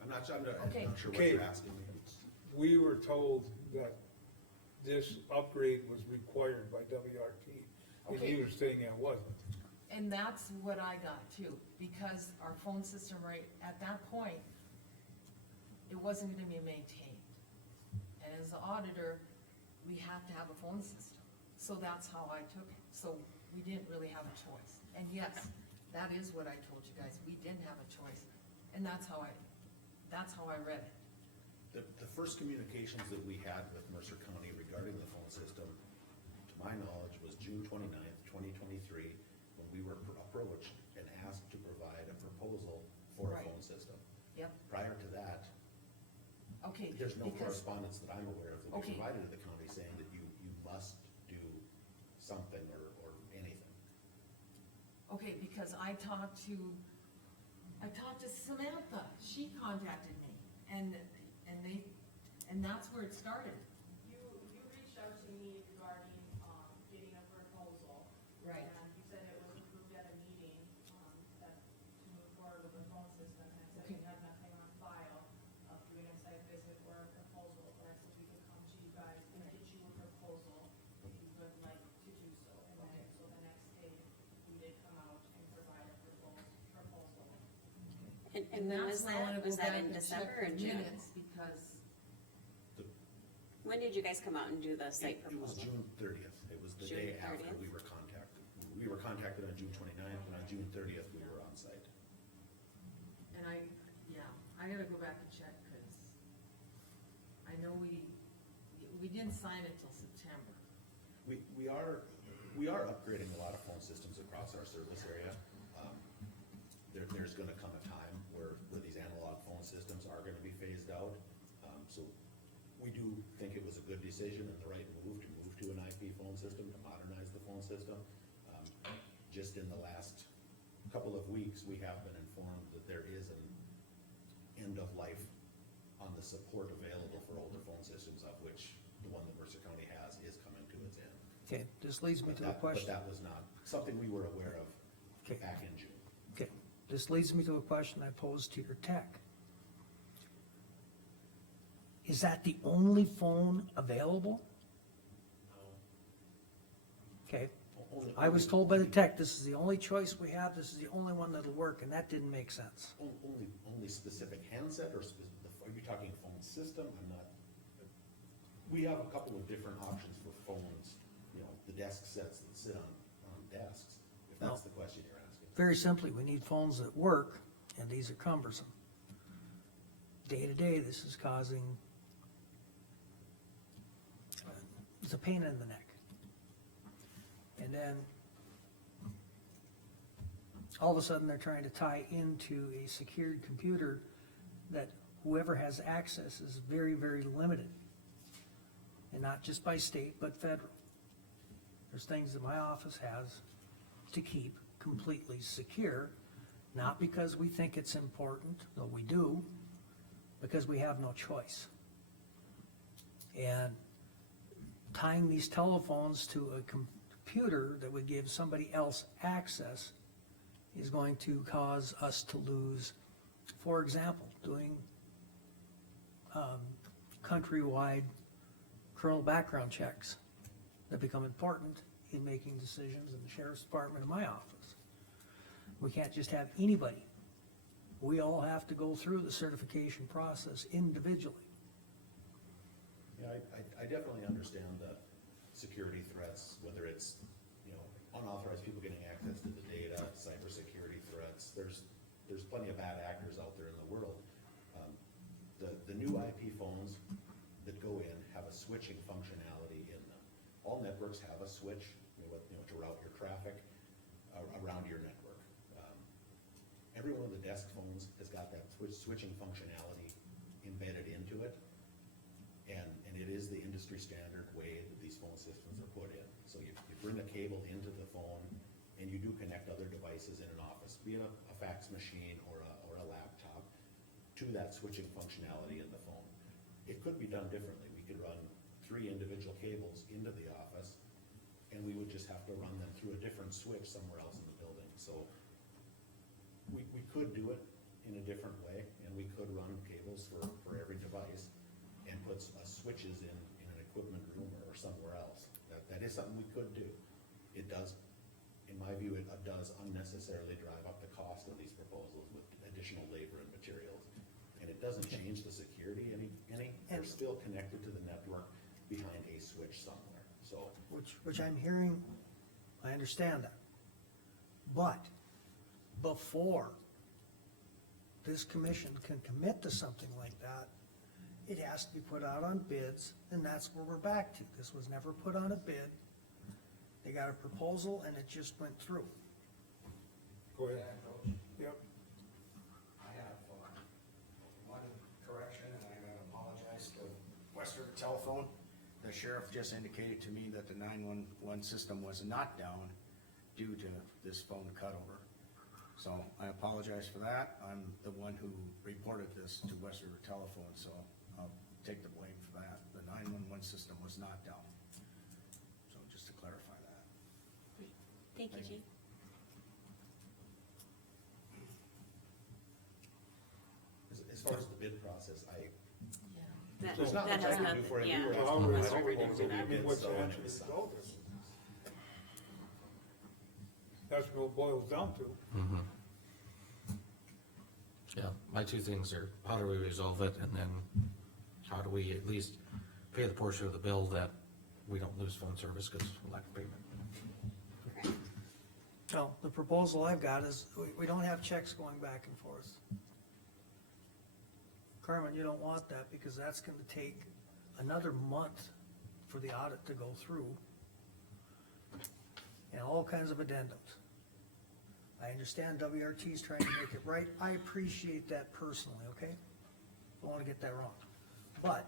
I'm not sure what Okay. you're asking me. We were told that this upgrade was required by WRT, and Okay. you were saying it wasn't. And that's what I got too, because our phone system right at that point, it wasn't gonna be maintained. And as the auditor, we have to have a phone system, so that's how I took it, so we didn't really have a choice. And yes, that is what I told you guys, we didn't have a choice, and that's how I read it. The first communications that we had with Mercer County regarding the phone system, to my knowledge, was June 29th, 2023, when we were approached and asked to provide a proposal for a Right. phone system. Yep, Prior to that, okay. there's no because- correspondence that I'm aware of that we Okay. provided to the county saying that you must do something or anything. Okay, because I talked to Samantha, she contacted me, and that's where it started. You reached out to me regarding And when was that's why I wanna that? go Was that back in and December check or the June? minutes, because When did you guys come out and do the site It was proposal? June 30th, it was the June day after 30th? we were contacted. We were contacted on June 29th, and on June 30th, we were on site. And I gotta go back and check, cause I know we didn't sign it till September. We are upgrading a lot of phone systems across our service area. There's gonna come a time where these analog phone systems are gonna be phased out. So we do think it was a good decision and the right move to an IP phone system, to modernize the phone system. Just in the last couple of weeks, we have been informed that there is an end of life on the support available for older phone systems, of which the one that Mercer County has is coming to its end. Okay, this leads me to a But question. that was not something we were aware of Okay. back in June. Okay, this leads me to a question I posed to your tech. Is that the only phone available? Okay, I was told by the tech, this is the only choice we have, this is the only one that'll work, and that didn't make sense. Only specific handset, or are you talking phone system? I'm not, we have a couple of different options for phones, the desk sets that sit on desks, if that's the question you're asking. Very simply, we need phones that work, and these are cumbersome. Day to day, this is causing, it's a pain in the neck. And then, all of a sudden, they're trying to tie into a secured computer that whoever has access is very, very limited. And not just by state, but federal. There's things that my office has to keep completely secure, not because we think it's important, though we do, because we have no choice. And tying these telephones to a computer that would give somebody else access is going to cause us to lose, for example, doing countrywide criminal background checks that become important in making decisions in the sheriff's department in my office. We can't just have anybody. We all have to go through the certification process individually. Yeah, I definitely understand the security threats, whether it's, unauthorized people getting access to the data, cybersecurity threats. There's plenty of bad actors out there in the world. The new IP phones that go in have a switching functionality in them. All networks have a switch, to route your traffic around your network. Every one of the desk phones has got that switching functionality embedded into it. And it is the industry standard way that these phone systems are put in. So you bring a cable into the phone and you do connect other devices in an office, be it a fax machine or a laptop, to that switching functionality in the phone. It could be done differently. We could run 3 individual cables into the office and we would just have to run them through a different switch somewhere else in the building. So we could do it in a different way, and we could run cables for every device and put switches in an equipment room or somewhere else. That is something we could do. It does, in my view, it does unnecessarily drive up the cost of these proposals with additional labor and materials. And it doesn't change the security any. They're still connected to the network behind a switch somewhere, so. Which I'm hearing, I understand that. But before this commission can commit to something like that, it has to be put out on bids, and that's where we're back to. This was never put on a bid. They got a proposal and it just went through. Go ahead. Yep. I have one correction, and I'm gonna apologize to Western Telephone. The sheriff just indicated to me that the 911 system was not down due to this phone cutover. So I apologize for that. I'm the one who reported this to Western Telephone, so I'll take the blame for that. The 911 system was not down. So just to clarify that. Thank you, Gene. As far as the bid process, That there's not that much I has can do nothing, for it. yeah. We were Well, asking we're Western hoping to do I mean, bids, what's so the I'm answer gonna to sign. all this? That's what it boils down to. Yeah, my two things are, how do we resolve it, and then how do we at least pay the portion of the bill that we don't lose phone service because of lack of payment? Correct. No, the proposal I've got is, we don't have checks going back and forth. Carmen, you don't want that, because that's gonna take another month for the audit to go through. And all kinds of addendums. I understand WRT's trying to make it right, I appreciate that personally, okay? Don't wanna get that wrong. But,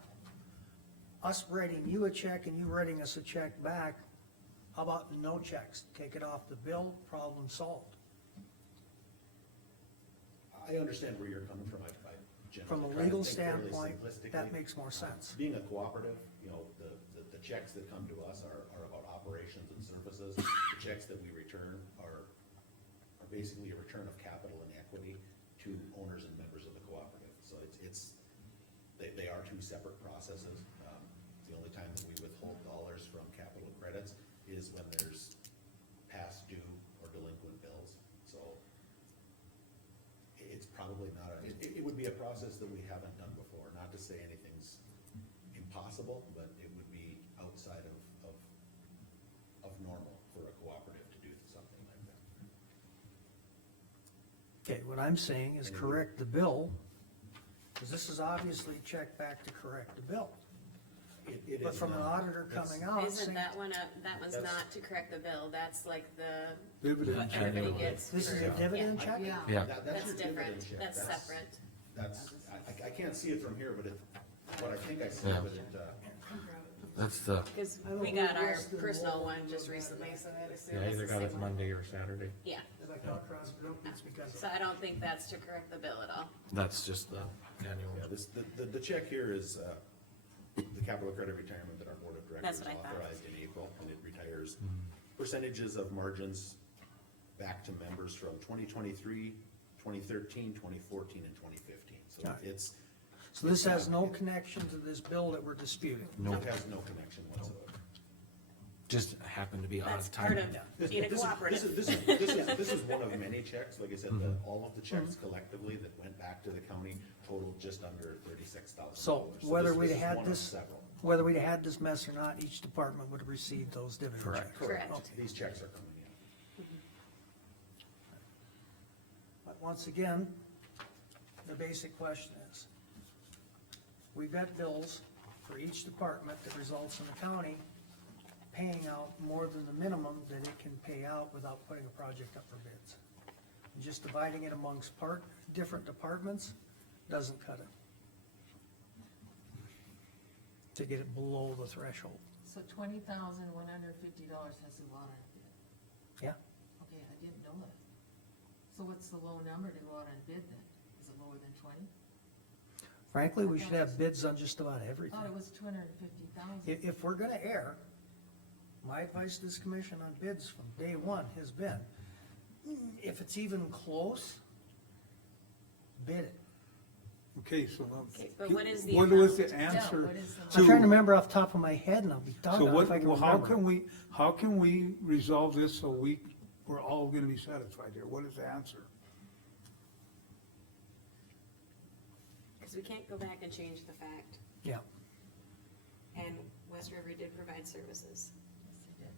us writing you a check and you writing us a check back, how about no checks? Take it off the bill, problem solved. I understand where you're coming from, I generally From a try to legal think fairly standpoint, simplistically. that makes more sense. Being a cooperative, you know, the checks that come to us are about operations and services. The checks that we return are basically a return of capital and equity to owners and members of the cooperative. So they are two separate processes. The only time that we withhold dollars from capital credits is when there's past due or delinquent bills. So it's probably not, it would be a process that we haven't done before. Not to say anything's impossible, but it would be outside of normal for a cooperative to do something like that. Okay, what I'm saying is correct the bill, because this is obviously check back to correct the bill. It But is from an not. auditor That's- coming out Isn't saying, that one that one's That's- not to correct the bill, that's like the, Dividend what check. everybody gets. this is for- a dividend yeah, check? Yeah. Yeah, That's your dividend different, check. that's separate. I can't see it from here, but what I think I see, Yeah. but that's the, Cause I don't we know got our less than personal one one just will recently, so I'd assume yeah, it's either the got same it one. Monday or Saturday. Yeah, If I come across it, it's because so I don't think that's to correct the bill at all. That's just the annual. yeah, the check here is, the capital credit retirement that our board of directors That's what I thought. authorized in April, and it retires percentages of margins back to members from 2023, 2013, 2014, and 2015. So Alright. it's, So this has no connection to this bill that we're disputing. No, it has no connection whatsoever. just happened to be out That's of part time. of being a cooperative. This is one of many checks, like I said, all of the checks collectively that went back to the county totaled just under $36,000. So whether this we'd is had one of this, several. whether we'd had this mess or not, each department would have received those dividend Correct. checks. Correct. These checks are coming in. But once again, the basic question is, we've got bills for each department that results in the county paying out more than the minimum that it can pay out without putting a project up for bids. And just dividing it amongst different departments doesn't cut it. To get it below the threshold. So $20,150 has to go out on bid. Yeah. Okay, I didn't know that. So what's the low number to go out on bid then? Is it lower than 20? Frankly, we should have bids on just about I everything. thought it was 250,000. If we're gonna err, my advice to this commission on bids from day one has been, if it's even close, bid it. Okay, so. Okay, but what is the What was the amount? answer? Yeah, what is the to- I'm trying to remember off the top of my head, and I'll be So doggone what, if I can well, remember. how can we resolve this so we're all gonna be satisfied here? What is the answer? Cause we can't go back and change the fact, Yeah, and West River did provide services. Yes, they did.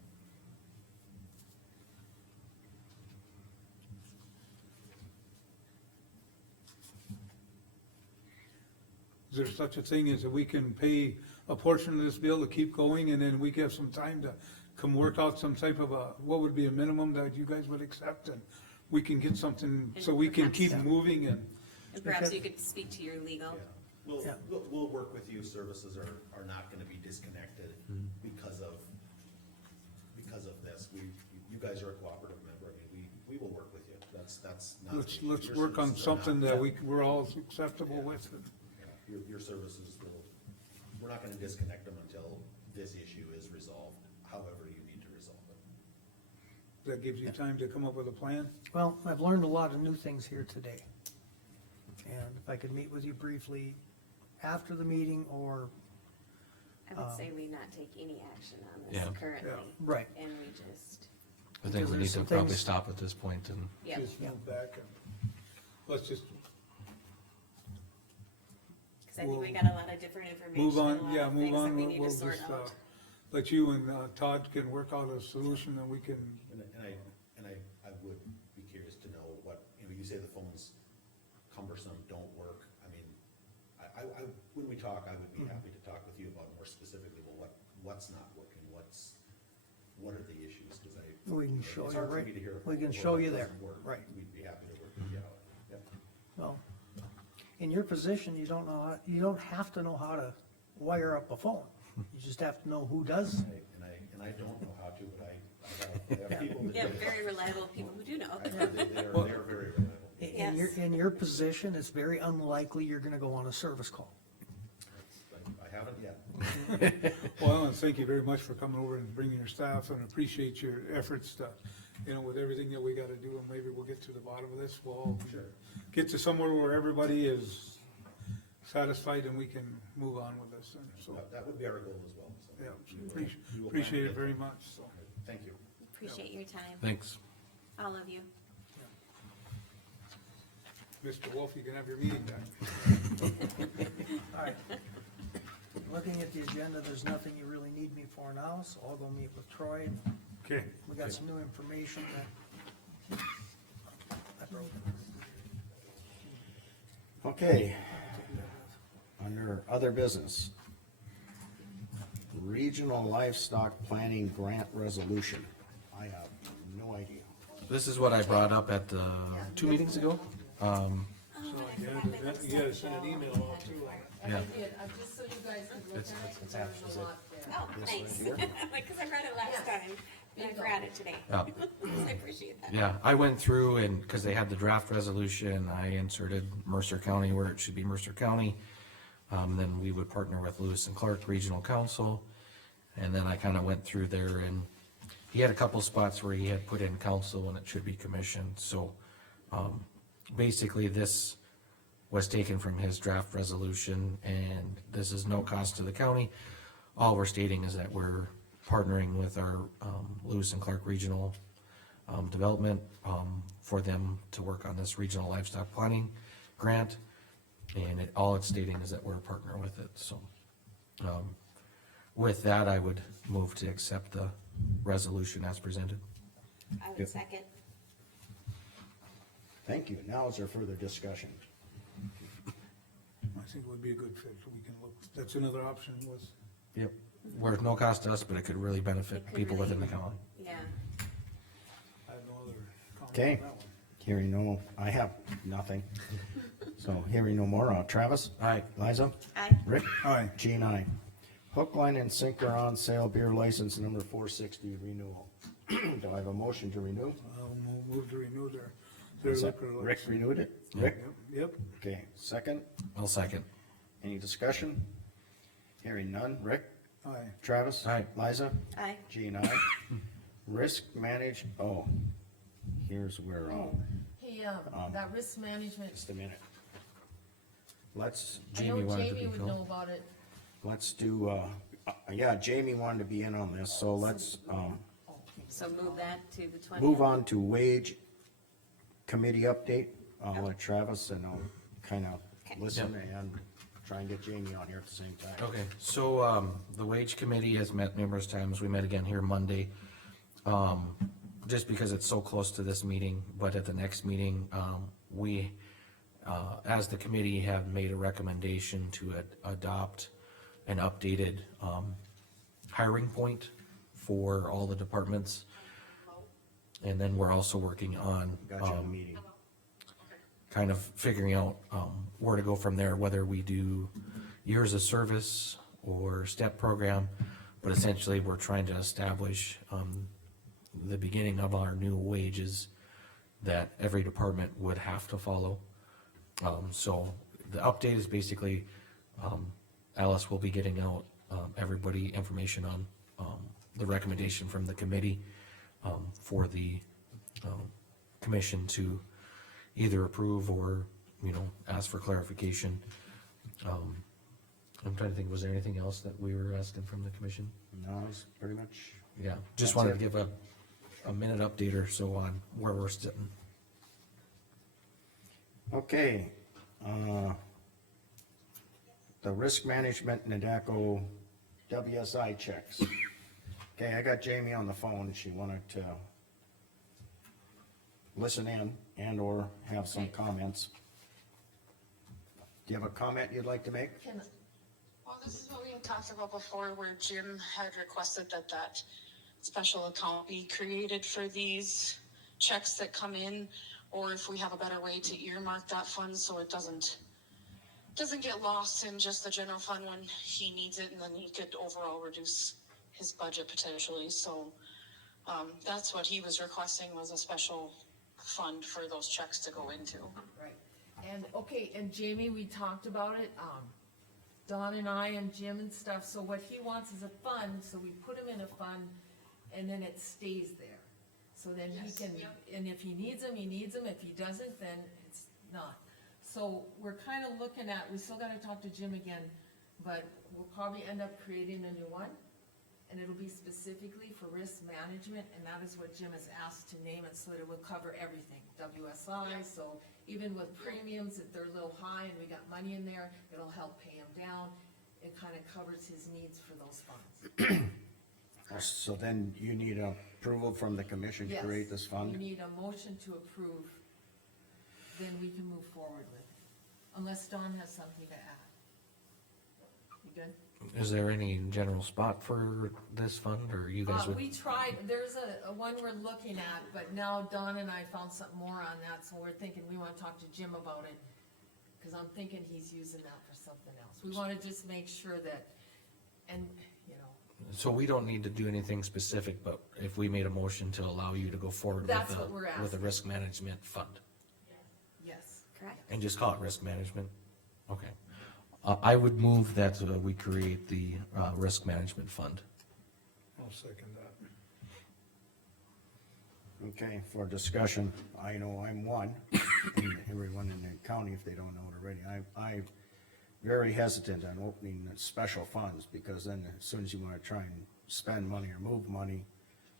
Is there such a thing as that we can pay a portion of this bill to keep going, and then we get some time to come work out some type of what would be a minimum that you guys would accept, and we can get something, so we can keep Perhaps. moving and, And perhaps you could speak to your legal. Yeah. Yeah. We'll work with you, services are not gonna be disconnected because of this. You guys are a cooperative member, I mean, we will work with you, that's not. the issue. let's Your work on services are not- something that we're all acceptable with. Yeah, your services will, we're not gonna disconnect them until this issue is resolved, however you need to resolve it. That gives you time to come up with a plan? well, I've learned a lot of new things here today. And if I could meet with you briefly after the meeting, or, I would say we not take any action on this Yeah. currently, right, and we just, I think Because we need there's to some probably things- stop at this point and, yeah. Just move back and, let's just Cause I think we got a lot of different information. Move on, and a lot yeah, of move things that on, we need we'll to sort just, out. let you and, Todd can work out a solution, and we can, And I would be curious to know what, you say the phone's cumbersome, don't work. I mean, when we talk, I would be happy to talk with you about more specifically, well, what's not working, what are the issues, cause We can show it's you hard for right, me to hear. we can what show you there, doesn't work. right. We'd be happy to work with you out. Yep. Well, in your position, you don't have to know how to wire up a phone. You just have to know who does. And I don't know how to, but I have people that Yeah, do. very reliable people who do know. They're very reliable. In your position, it's very unlikely you're gonna go on a service call. I haven't yet. well, and thank you very much for coming over and bringing your staff, and appreciate your efforts to, with everything that we gotta do, and maybe we'll get to the bottom of this, we'll all get to somewhere where everybody is satisfied and we can move on with this, and so, That would be our goal as well, so. yeah, We will appreciate it plan very much, so. Thank you. Appreciate your time, Thanks. all of you. Mr. Wolf, you can have your meeting back. Alright. Looking at the agenda, there's nothing you really need me for now, so I'll go meet with Troy. Okay. We got some new information that. I broke it. Okay, under other business. Regional Livestock Planning Grant Resolution. I have no idea. This is what I brought up at the 2 meetings ago. So, you gotta send an email out too. And Yeah. I did, just so you guys could look at it, there's a lot there. Oh, nice, because I read it last Yes. time, and I've read it today. Yeah. I appreciate that. Yeah, I went through and, because they had the draft resolution, I inserted Mercer County where it should be Mercer County. Then we would partner with Lewis and Clark Regional Council. And then I kind of went through there, and he had a couple spots where he had put in council when it should be commission. So basically, this was taken from his draft resolution, and this is no cost to the county. All we're stating is that we're partnering with our Lewis and Clark Regional Development for them to work on this regional livestock planning grant. And all it's stating is that we're a partner with it, so. With that, I would move to accept the resolution as presented. I would second. Thank you. Now is there further discussion? I think it would be a good fit, we can look, that's another option was, Yep. Where it's no cost to us, but it could really benefit It could people really- within the county. Yeah, I have no other comment Okay. on that one. Hearing no, I have nothing. So hearing no more, Travis? Aye. Liza? I, Rick? Aye. Jean, aye. Hook, line, and sinker on sale beer license number 460 renewal. Do I have a motion to renew? I'll move to renew their liquor license. Rick renewed it? Rick? Yep, Okay, second. I'll second. Any discussion? Hearing none. Rick? aye. Travis? Aye. Liza? I, Jean, aye. Risk manage, here's where, Hey, that risk management, just a minute. Let's, I know Jamie wanted to Jamie be would Phil. know about it. let's do, yeah, Jamie wanted to be in on this, so let's, so move that to the 20th. move on to wage committee update. I'll let Travis and I'll kinda Okay. listen and try and get Jamie on here at the same time. Okay, so, the wage committee has met numerous times. We met again here Monday. Just because it's so close to this meeting, but at the next meeting, we, as the committee, have made a recommendation to adopt an updated, hiring point for all the departments. And then we're also working on, Got you in the meeting. kind of figuring out, where to go from there, whether we do years of service or step program. But essentially, we're trying to establish, the beginning of our new wages that every department would have to follow. So the update is basically, Alice will be getting out, everybody information on, the recommendation from the committee, for the, commission to either approve or, ask for clarification. I'm trying to think, was there anything else that we were asking from the commission? No, it's pretty much, Yeah, just That's wanted it. to give a minute update or so on where we're sitting. okay, the risk management Nadako WSI checks. Okay, I got Jamie on the phone, she wanted to listen in and or have some comments. Do you have a comment you'd like to make? Can, Well, this is what we had talked about before, where Jim had requested that special account be created for these checks that come in, or if we have a better way to earmark that fund so it doesn't get lost in just the general fund when he needs it, and then he could overall reduce his budget potentially. So that's what he was requesting, was a special fund for those checks to go into. right, and, okay, and Jamie, we talked about it, Don and I and Jim and stuff, so what he wants is a fund, so we put him in a fund, and then it stays there. So then he Yes, can, yep. and if he needs them, if he doesn't, then it's not. So we're kinda looking at, we still gotta talk to Jim again, but we'll probably end up creating a new one, and it'll be specifically for risk management, and that is what Jim has asked to name it, so that it will cover everything, WSI, so even with premiums, if they're a little high and we got money in there, it'll help pay him down. It kinda covers his needs for those funds. So then you need approval from the commission to Yes, create this we fund? need a motion to approve, then we can move forward with it, unless Don has something to add. You good? Is there any general spot for this fund, or you guys would? We tried, there's a one we're looking at, but now Don and I found something more on that, so we're thinking we wanna talk to Jim about it. Cause I'm thinking he's using that for something else. We wanna just make sure that, and, you know, So we don't need to do anything specific, but if we made a motion to allow you to go forward That's with what we're with a asking. risk management fund, yes. Correct. and just call it risk management, okay. I would move that we create the, risk management fund. I'll second that. Okay, for discussion, I know I'm one, and everyone in the county, if they don't know it already, I very hesitant on opening special funds, because then as soon as you wanna try and spend money or move money,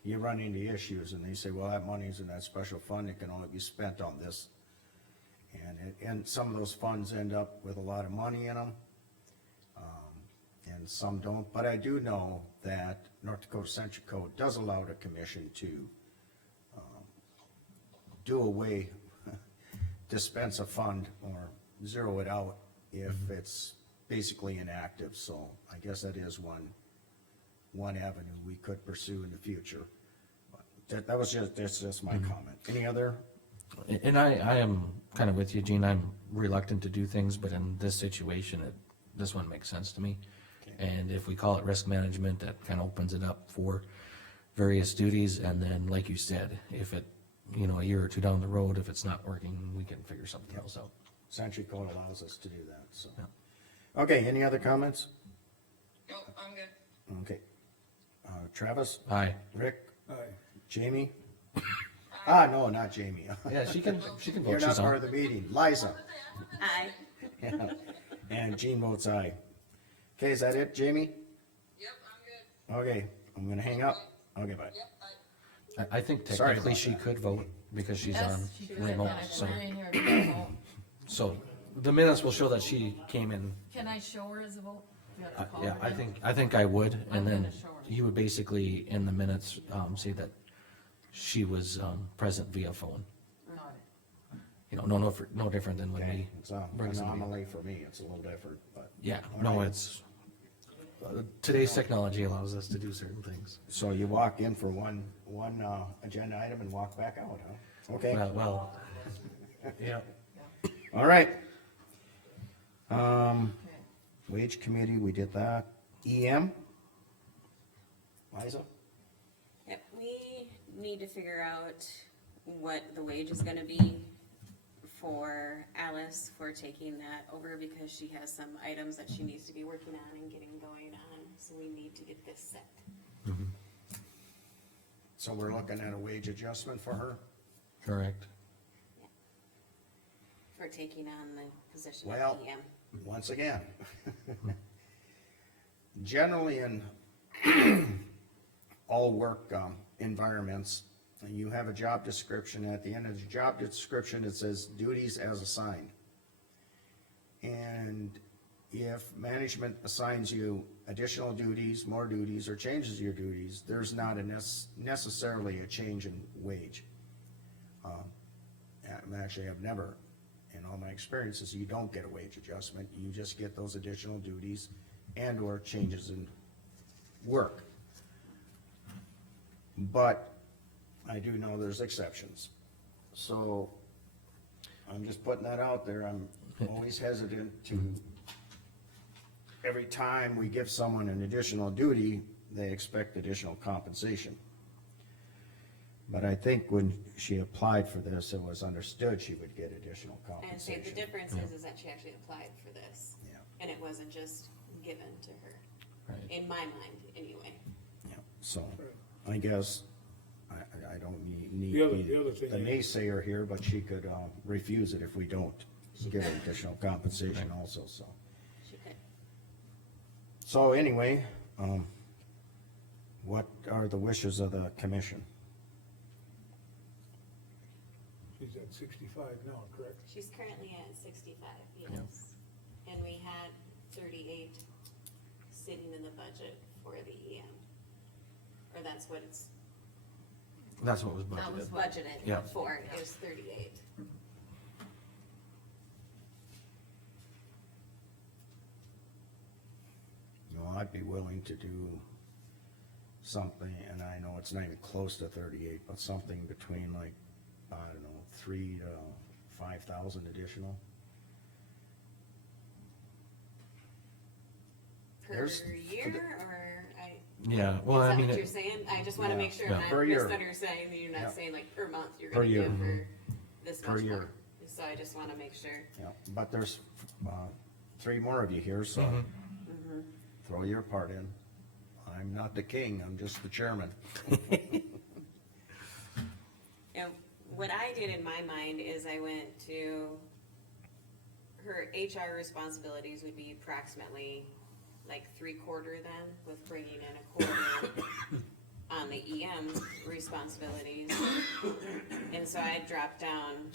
you run into issues, and they say, well, that money's in that special fund, it can only be spent on this. And some of those funds end up with a lot of money in them, and some don't, but I do know that North Dakota Century Code does allow the commission to do away, dispense a fund or zero it out if it's basically inactive, so I guess that is one avenue we could pursue in the future. But that's just my comment. Any other? And I am kinda with you, Gene, I'm reluctant to do things, but in this situation, this one makes sense to me. And if we call it risk management, that kinda opens it up for various duties, and then, like you said, if it, a year or two down the road, if it's not working, we can figure something else out. Century Code allows us to do that, so. Yeah. Okay, any other comments? Nope, I'm good. Okay. Travis, Aye. Rick, Aye. Jamie? No, not Jamie. Yeah, she can vote, You're not she's part on. of the meeting. Liza. Aye. Yeah. And Jean votes aye. Okay, is that it, Jamie? Yep, I'm good. Okay, I'm gonna hang up. Okay, bye. Yep, bye. I think Sorry technically about she that. could vote, because she's on Yes, she could, remote, and so, if we're in here to vote. so, the minutes will show that she came in. Can I show her as a vote? You have to call Yeah, her I in? think I would, I'm and then gonna show her. you would basically, in the minutes, say that she was, present via phone. Got it. No different than when Okay, we, it's an bring somebody. anomaly for me. It's a little different, but. yeah, All no, right. it's, today's technology allows us to do certain things. So you walk in for one agenda item and walk back out, huh? Okay, Well, yeah. all right. Okay. Wage committee, we did that. EM? Liza? Yep, we need to figure out what the wage is gonna be for Alice for taking that over, because she has some items that she needs to be working on and getting going on, so we need to get this set. So we're looking at a wage adjustment for her? Correct. For taking on the position Well- of PM. Once again. Generally in all work environments, you have a job description. At the end of the job description, it says duties as assigned. And if management assigns you additional duties, more duties, or changes your duties, there's not necessarily a change in wage. Actually, I've never, in all my experiences, you don't get a wage adjustment, you just get those additional duties and or changes in work. But I do know there's exceptions. So I'm just putting that out there. I'm always hesitant to, every time we give someone an additional duty, they expect additional compensation. But I think when she applied for this, it was understood she would get additional And say compensation. the difference is that she actually applied for this. Yeah. And it wasn't just given to her, Right. in my mind, anyway. Yeah, so, I guess, I don't need The other thing the is- naysayer here, but she could, refuse it if we don't give her additional compensation also, so. She could. So anyway, what are the wishes of the commission? She's at 65 now, correct? She's currently at 65, yes. And we had 38 sitting in the budget for the EM. Or that's what it's That's what was That was budgeted. what- budgeted Yeah. for, it was 38. You know, I'd be willing to do something, and I know it's not even close to 38, but something between like, I don't know, 3,000 to 5,000 additional. Per There's- year, or Yeah, well, is I that mean, what you're saying? I just wanna Yeah, make sure yeah. I'm Per not year. misunderstanding, that you're Yeah. not saying like per month, you're Per gonna year. give her this Per much year. more. So I just wanna make sure. Yeah, but there's, 3 more of you here, so Mm-hmm. throw your part in. I'm not the king, I'm just the chairman. And what I did in my mind is I went to, her HR responsibilities would be approximately like 3/4 then, with bringing in a quarter on the EM responsibilities. And so I dropped down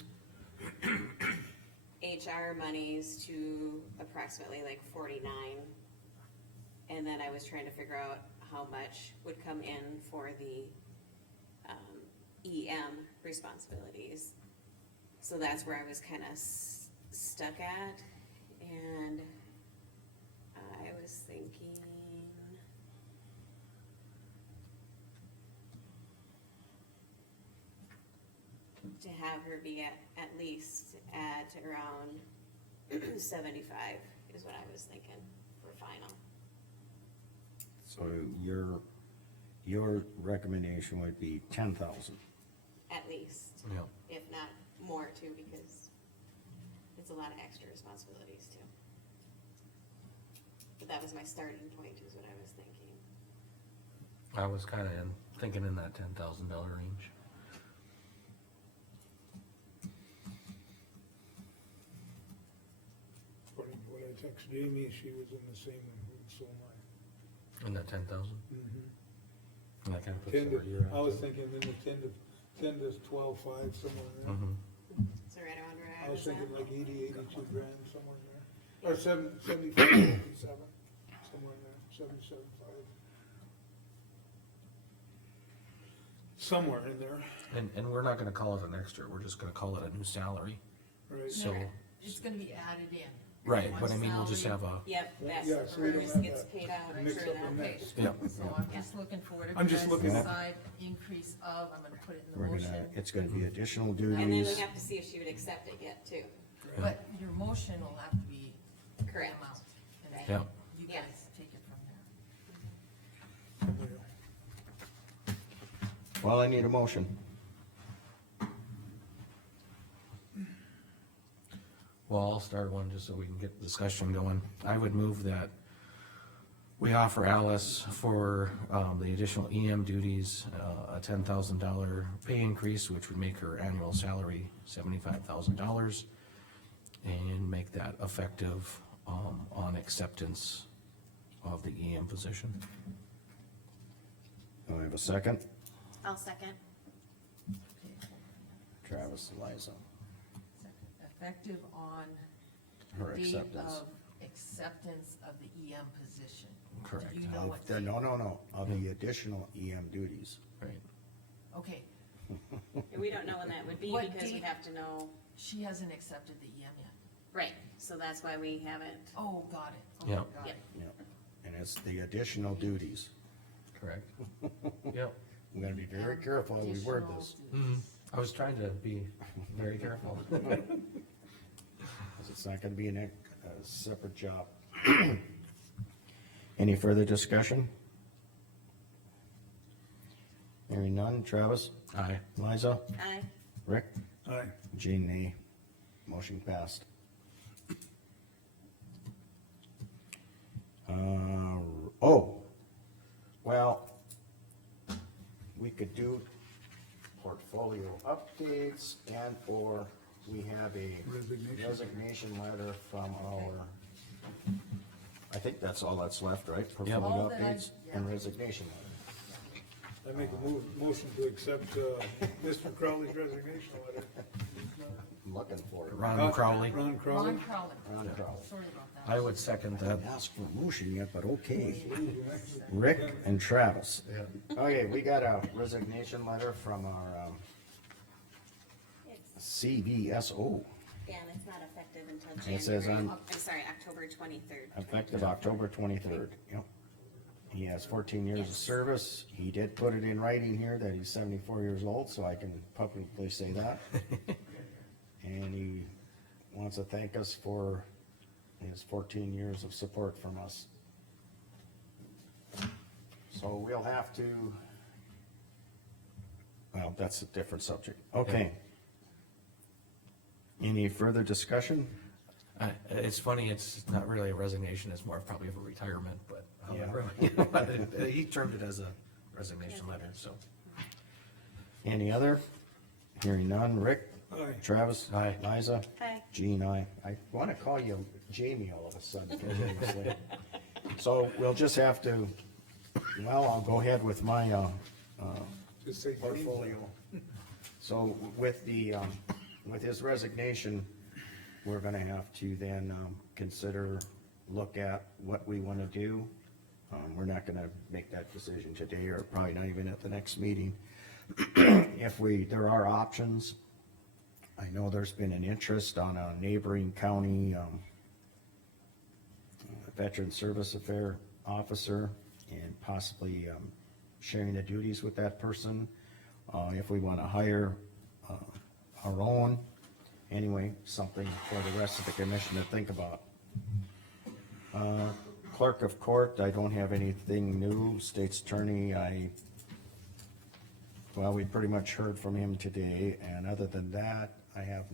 HR monies to approximately like 49. And then I was trying to figure out how much would come in for the EM responsibilities. So that's where I was kinda stuck at, and I was thinking to have her be at least at around 75 is what I was thinking for final. So your recommendation would be 10,000. At least, yeah, if not more too, because it's a lot of extra responsibilities too. But that was my starting point, is what I was thinking. I was kinda thinking in that $10,000 range. According to what I text Jamie, she was in the same, so am I. In that 10,000? And that kinda puts 10 it where you're to, at. I was thinking in the 10 to 12.5, somewhere in there. Mhm. So right around where I I was was at. thinking like 82 grand, somewhere in there. Or 75, 77, somewhere in there, 77.5. Somewhere in there, And we're not gonna call it an extra, we're just gonna call it a new salary, right? so, It's gonna be added in. right, but I mean, we'll just have a, Yep, that Yeah, so we don't hers have gets that paid out, I'm mix sure up that. in Okay, that. yeah, so I'm just looking for whatever I'm you just guys looking at- decide, increase of, I'm gonna put it in the We're motion. gonna, it's gonna be additional And then duties. we have to see if she would accept it yet too. But your motion will have to be the Correct. amount, and Right. then Yeah. you Yeah. guys take it from there. Well, I need a motion. well, I'll start one just so we can get the discussion going. I would move that we offer Alice for, the additional EM duties, a $10,000 pay increase, which would make her annual salary $75,000. And make that effective, on acceptance of the EM position. Do I have a second? I'll second. Okay, Travis, Eliza, effective on her date acceptance. of acceptance of the EM position. Correct. Do you know what? No, of the additional EM duties. Right. Okay, And we don't know when that would be What because we date? have to know, she hasn't accepted the EM yet. right, so that's why we haven't, Oh, got it. Okay, Yep. got Yep. it. Yep. And it's the additional duties. Correct. Yep. We gotta be very careful how we word this. Additional Mhm. duties. I was trying to be very careful. 'Cause it's not gonna be a separate job. Any further discussion? Hearing none, Travis, Aye. Liza, I, Rick, Aye. Jean, nay. Motion passed. Well, we could do portfolio updates and or we have a Resignation. resignation letter from our, I think that's all that's left, right? All Portfolio that updates and yeah. resignation letter. I make a motion to accept, Mr. Crowley's resignation letter. I'm looking for it. Ron Crowley. Ron Crowley. Ron Crowley, Ron Crowley. sorry about that. I would second I that. didn't ask for a motion yet, but okay. Rick and Travis. Okay, we got a resignation letter from our, it's, CVSO, yeah, and it's not effective until It January, says on- I'm sorry, October 23rd. effective October 23rd, yep. He has 14 years of Yes. service. He did put it in writing here that he's 74 years old, so I can publicly say that. And he wants to thank us for his 14 years of support from us. So we'll have to, well, that's a different subject. Okay. Any further discussion? It's funny, it's not really a resignation, it's more probably of a retirement, but Yeah. however, he termed it as a resignation letter, so. Any other? Hearing none. Rick? Aye. Travis? Aye. Liza? Hi. Jean, aye. I wanna call you Jamie all of a sudden. 'cause I was like- So we'll just have to, well, I'll go ahead with my, Just say your name. portfolio. So with the, with his resignation, we're gonna have to then, consider, look at what we wanna do. We're not gonna make that decision today, or probably not even at the next meeting. If there are options, I know there's been an interest on a neighboring county, Veteran Service Affair Officer, and possibly, sharing the duties with that person. If we wanna hire, our own, anyway, something for the rest of the commission to think about. Clerk of Court, I don't have anything new. State's Attorney, well, we pretty much heard from him today, and other than that, I have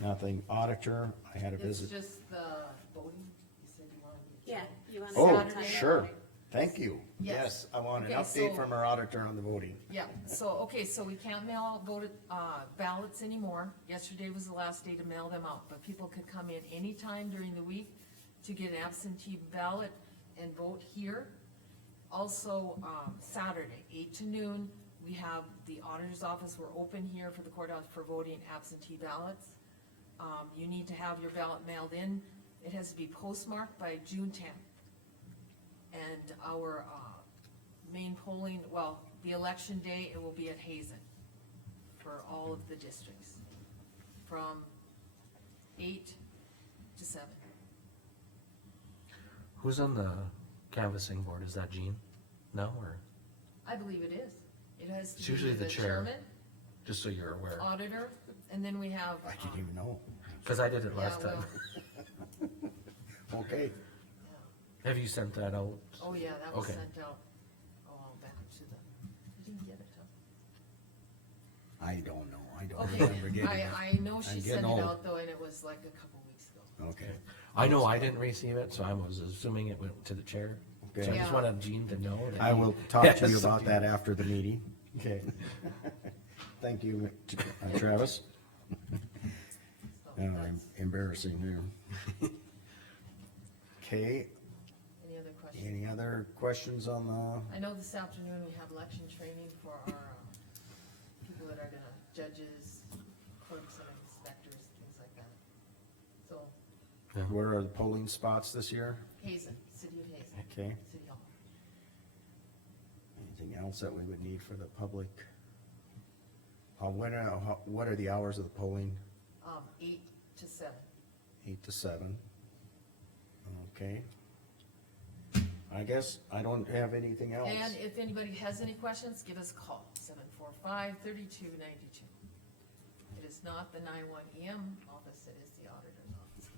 nothing. Auditor, I had a It's visit. just the voting, you said you wanted to. Yeah, you want to. Oh, Saturday. sure, thank you. Yes. Yes, I want an Okay, update so- from our auditor on the voting. Yeah, so, okay, so we can't mail out voted, ballots anymore. Yesterday was the last day to mail them out, but people could come in anytime during the week to get an absentee ballot and vote here. Also, Saturday, 8 to noon, we have the auditor's office, we're open here for the courthouse for voting absentee ballots. You need to have your ballot mailed in. It has to be postmarked by June 10th. And our, main polling, well, the election day, it will be at Hazen for all of the districts, from 8 to 7. Who's on the canvassing board, is that Jean? No, or, I believe it is. It has It's to usually be the the chair. chairman, just so you're aware, auditor, and then we have. I didn't even know. cause I did it last Yeah, time. Okay, yeah. Have you sent that out? Oh, yeah, that was Okay. sent out a while back to the, you didn't get it, huh? I don't know, I don't Okay, remember getting it. I know she I'm sent getting it old. out though, and it was like a couple weeks ago. Okay, I know I didn't receive it, so I was assuming it went to the chair. So I okay. just Yeah. wanted Jean to know that. I he- will talk to you Yes. about that after the meeting. Okay. Thank you, Travis. So that's- Embarrassing here. Okay, Any other questions? any other questions on the, I know this afternoon we have election training for our, people that are judges, clerks and inspectors, things like that. So, Yeah. Where are the polling spots this year? Hazen, city of Hazen, Okay, city hall. anything else that we would need for the public? What are the hours of the polling? 8 to 7. 8 to 7. Okay. I guess I don't have anything else. And if anybody has any questions, give us a call, 745-3292. It is not the 91 EM office, it is the auditor's office.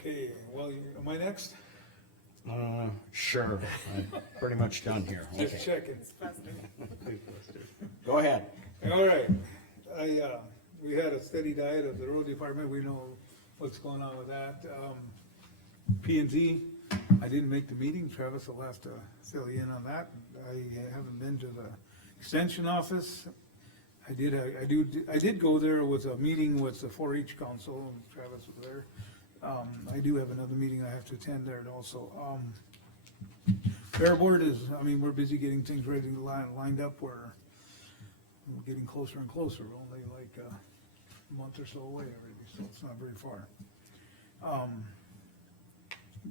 Okay, well, am I next? Sure, I'm pretty much done here. Just Okay. checking. Go ahead. All right, we had a steady diet of the road department, we know what's going on with that. P and Z, I didn't make the meeting, Travis will have to fill you in on that. I haven't been to the extension office. I did go there with a meeting with the 4-H council, and Travis was there. I do have another meeting I have to attend there also. Fair board is, we're busy getting things ready, lined up, we're getting closer and closer, we're only like a month or so away already, so it's not very far.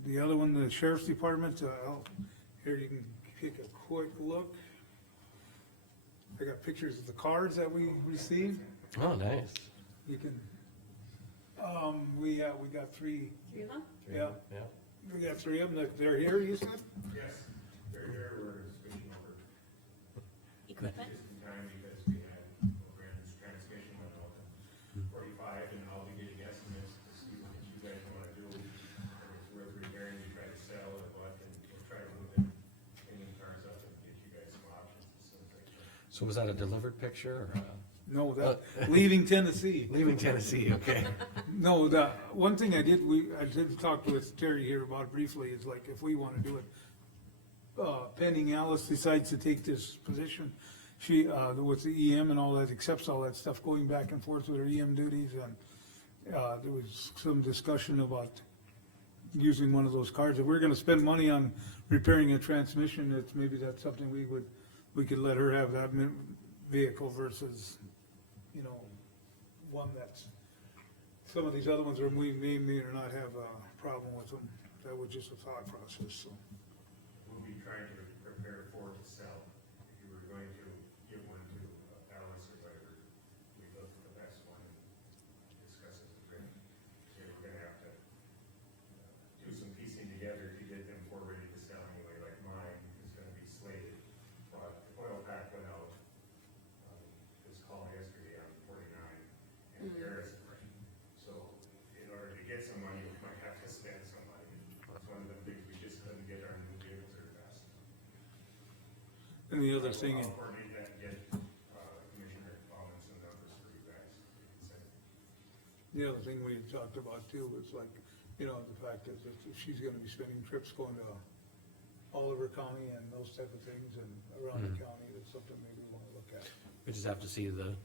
The other one, the sheriff's department, here you can take a quick look. I got pictures of the cars that we received. Oh, nice. You can, we got three, Three of them? yeah, Yeah. we got three of them, they're here, you said? Yes, they're here, we're switching over Equipment? just in time because we had Brandon's transmission went out in 45, and I'll be getting estimates to see what you guys wanna do. If it's worth repairing, you try to sell or what, and we'll try to move it, cleaning cars up and get you guys some options as soon as I can. So was that a delivered picture or No, leaving Tennessee. leaving Tennessee? Okay. No, the one thing I did talk with Terry here about briefly is like if we wanna do it, pending Alice decides to take this position, she, with the EM and all that, accepts all that stuff, going back and forth with her EM duties, and, there was some discussion about using one of those cars. If we're gonna spend money on repairing a transmission, maybe that's something we could let her have that vehicle versus, one that's, some of these other ones are, we may or not have a problem with them. That was just a thought process, so. We'll be trying to prepare for to sell. If you were going to give one to Alice or whatever, we look for the best one and discuss it with Rick. So we're gonna have to do some piecing together to get them for ready to sell anyway, like mine is gonna be slated. But the oil pack went out, this call yesterday on 49 and Harrison. So in order to get some money, we might have to spend some money. It's one of the things we just couldn't get our new vehicles very fast. And the other thing, I'll coordinate that and get Commissioner Bowman some numbers for you guys. the other thing we had talked about too was like, the fact that if she's gonna be spending trips going to Oliver County and those type of things and around the county, that's something maybe we wanna look at. We just have to see the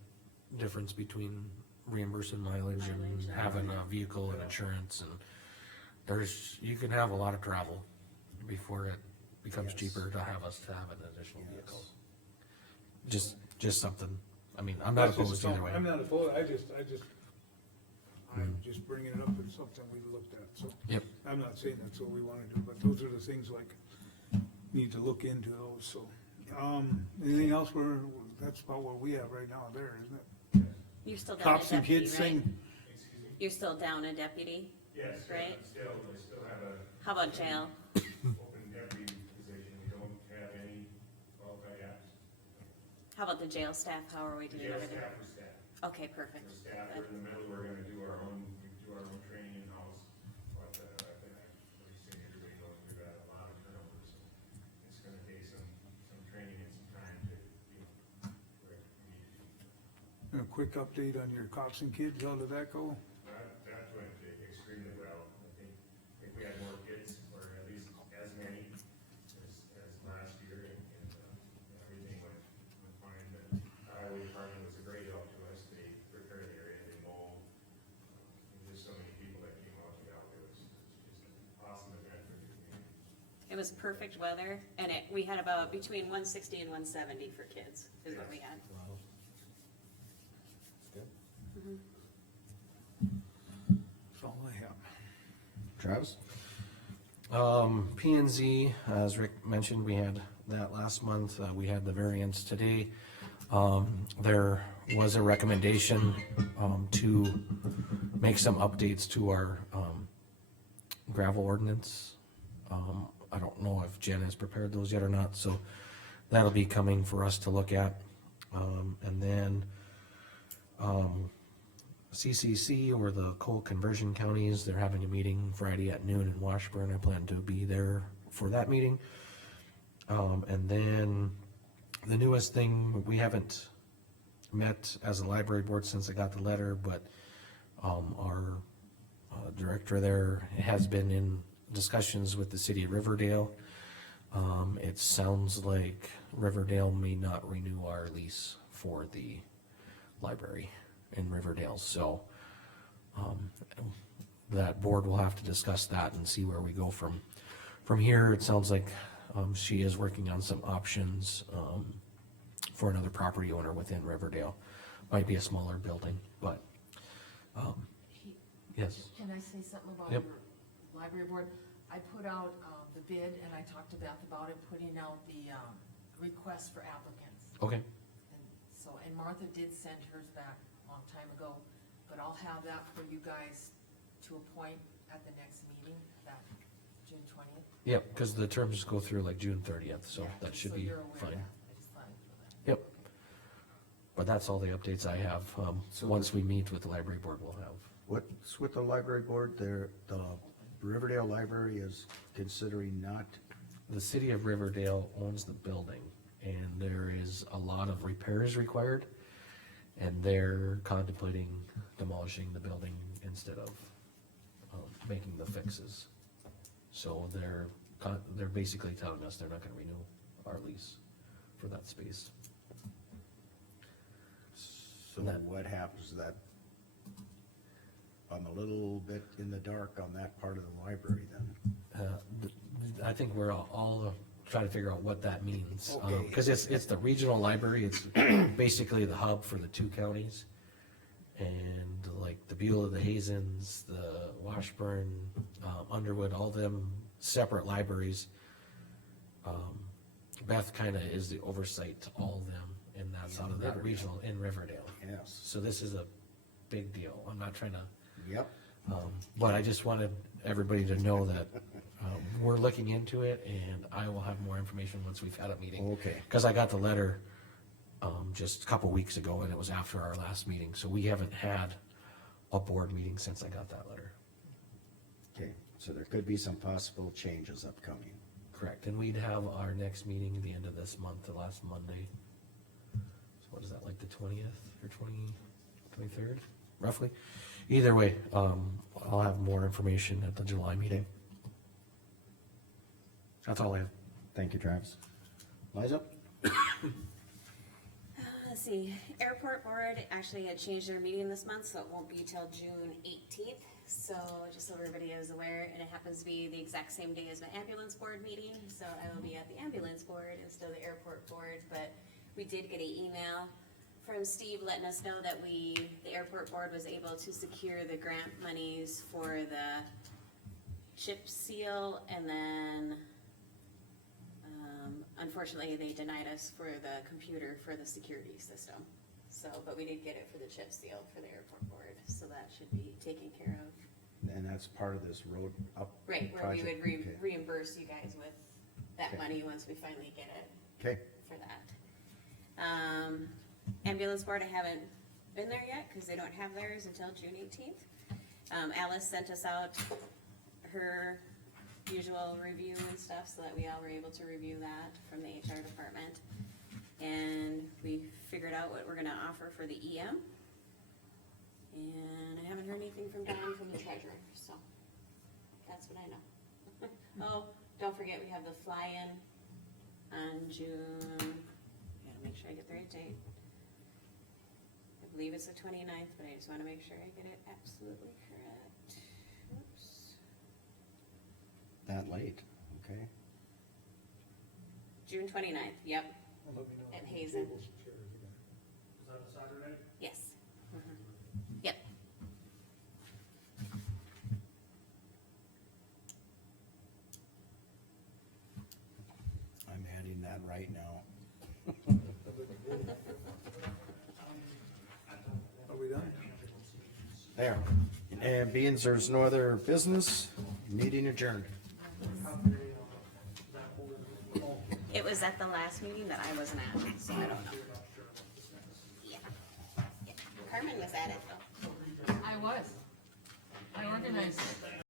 difference between reimbursing mileage and Mileage, yeah. having a vehicle and insurance, and you can have a lot of travel before it becomes Yes. cheaper to have us to have an additional vehicle. Just something, I'm not That's just opposed either way. I'm not opposed, I'm just bringing it up as something we looked at, so. Yep. I'm not saying that's what we wanna do, but those are the things like, need to look into those, so. Anything else that's about what we have right now there, isn't it? You're still down a Cops and deputy, kids right? thing, Excuse me? You're still down a deputy? Yes, Right. I still have a How about jail? open deputy position. We don't have any qualified apps. How about the jail staff? How are we The doing jail over there? staff are staff. Okay, perfect. We're staff, we're in the middle, we're gonna do our own training in-house. But, I think everybody knows we've got a lot of turnover, so it's gonna take some training and some time to, where we need to be. a quick update on your cops and kids, how did that go? That went extremely well. I think we had more kids, or at least as many as last year, and everything went fine. The highway department was a great help to us. They prepared the area, they mowed. There's so many people that came out to help. It was just an awesome event for the community. It was perfect weather, and we had about between 160 and 170 for kids, is what we had. That's all I have. Travis? P and Z, as Rick mentioned, we had that last month, we had the variance today. There was a recommendation, to make some updates to our, gravel ordinance. I don't know if Jen has prepared those yet or not, so that'll be coming for us to look at. And then, CCC, or the coal conversion counties, they're having a meeting Friday at noon in Washburn. I plan to be there for that meeting. And then the newest thing, we haven't met as a library board since I got the letter, but our director there has been in discussions with the city of Riverdale. It sounds like Riverdale may not renew our lease for the library in Riverdale, so that board will have to discuss that and see where we go from here. It sounds like she is working on some options for another property owner within Riverdale. Might be a smaller building, but yes. Can I say something about Yep. your library board? I put out the bid, and I talked to Beth about it, putting out the request for applicants. Okay, And so, and Martha did send hers back a long time ago, but I'll have that for you guys to appoint at the next meeting, that June 20th. yep, because the terms go through like June 30th, so Yeah, that just should so be you're aware of fine. that. I just thought I'd throw that. Yep. But that's all the updates I have. Once we meet with the library board, we'll have. What's with the library board there? The Riverdale Library is considering not, The city of Riverdale owns the building, and there is a lot of repairs required, and they're contemplating demolishing the building instead of making the fixes. So they're basically telling us they're not gonna renew our lease for that space. so what happens to that? I'm a little bit in the dark on that part of the library then. I think we're all trying to figure out what that means. Okay. Cause it's the regional library, it's basically the hub for the two counties. And like the Beulah, the Hazens, the Washburn, Underwood, all them separate libraries. Beth kinda is the oversight to all of them, and that's out of that Riverdale. regional in Riverdale. Yes. So this is a big deal. I'm not trying to, Yep. but I just wanted everybody to know that, we're looking into it, and I will have more information once we've had a meeting. Okay. Cause I got the letter, just a couple weeks ago, and it was after our last meeting, so we haven't had a board meeting since I got that letter. Okay, so there could be some possible changes upcoming. Correct, and we'd have our next meeting at the end of this month, the last Monday. So what is that, like the 20th or 23rd, roughly? Either way, I'll have more information at the July meeting. That's all I have. Thank you, Travis. Liza? Let's see, airport board actually had changed their meeting this month, so it won't be till June 18th. So just so everybody is aware, and it happens to be the exact same day as my ambulance board meeting, so I will be at the ambulance board instead of the airport board. But we did get an email from Steve letting us know that the airport board was able to secure the grant monies for the chip seal, and then unfortunately, they denied us for the computer for the security system. So, but we did get it for the chip seal for the airport board, so that should be taken care of. And that's part of this road up Right, where we would project? Okay. reimburse you guys with that Okay. money once we finally get it Okay, for that. Ambulance board, I haven't been there yet, cause they don't have theirs until June 18th. Alice sent us out her usual review and stuff, so that we all were able to review that from the HR department. And we figured out what we're gonna offer for the EM. And I haven't heard anything from Don from the treasurer, so that's what I know. Oh, don't forget, we have the fly-in on June, gotta make sure I get the right date. I believe it's the 29th, but I just wanna make sure I get it absolutely correct. Oops. that late, okay. June 29th, yep, at Hazen. Is that a Saturday? Yes. Yep. There. And being there's no other business, meeting adjourned. It was at the last meeting that I wasn't at, so I don't know. Yeah. Yeah. Carmen was at it though. I was. I organized it.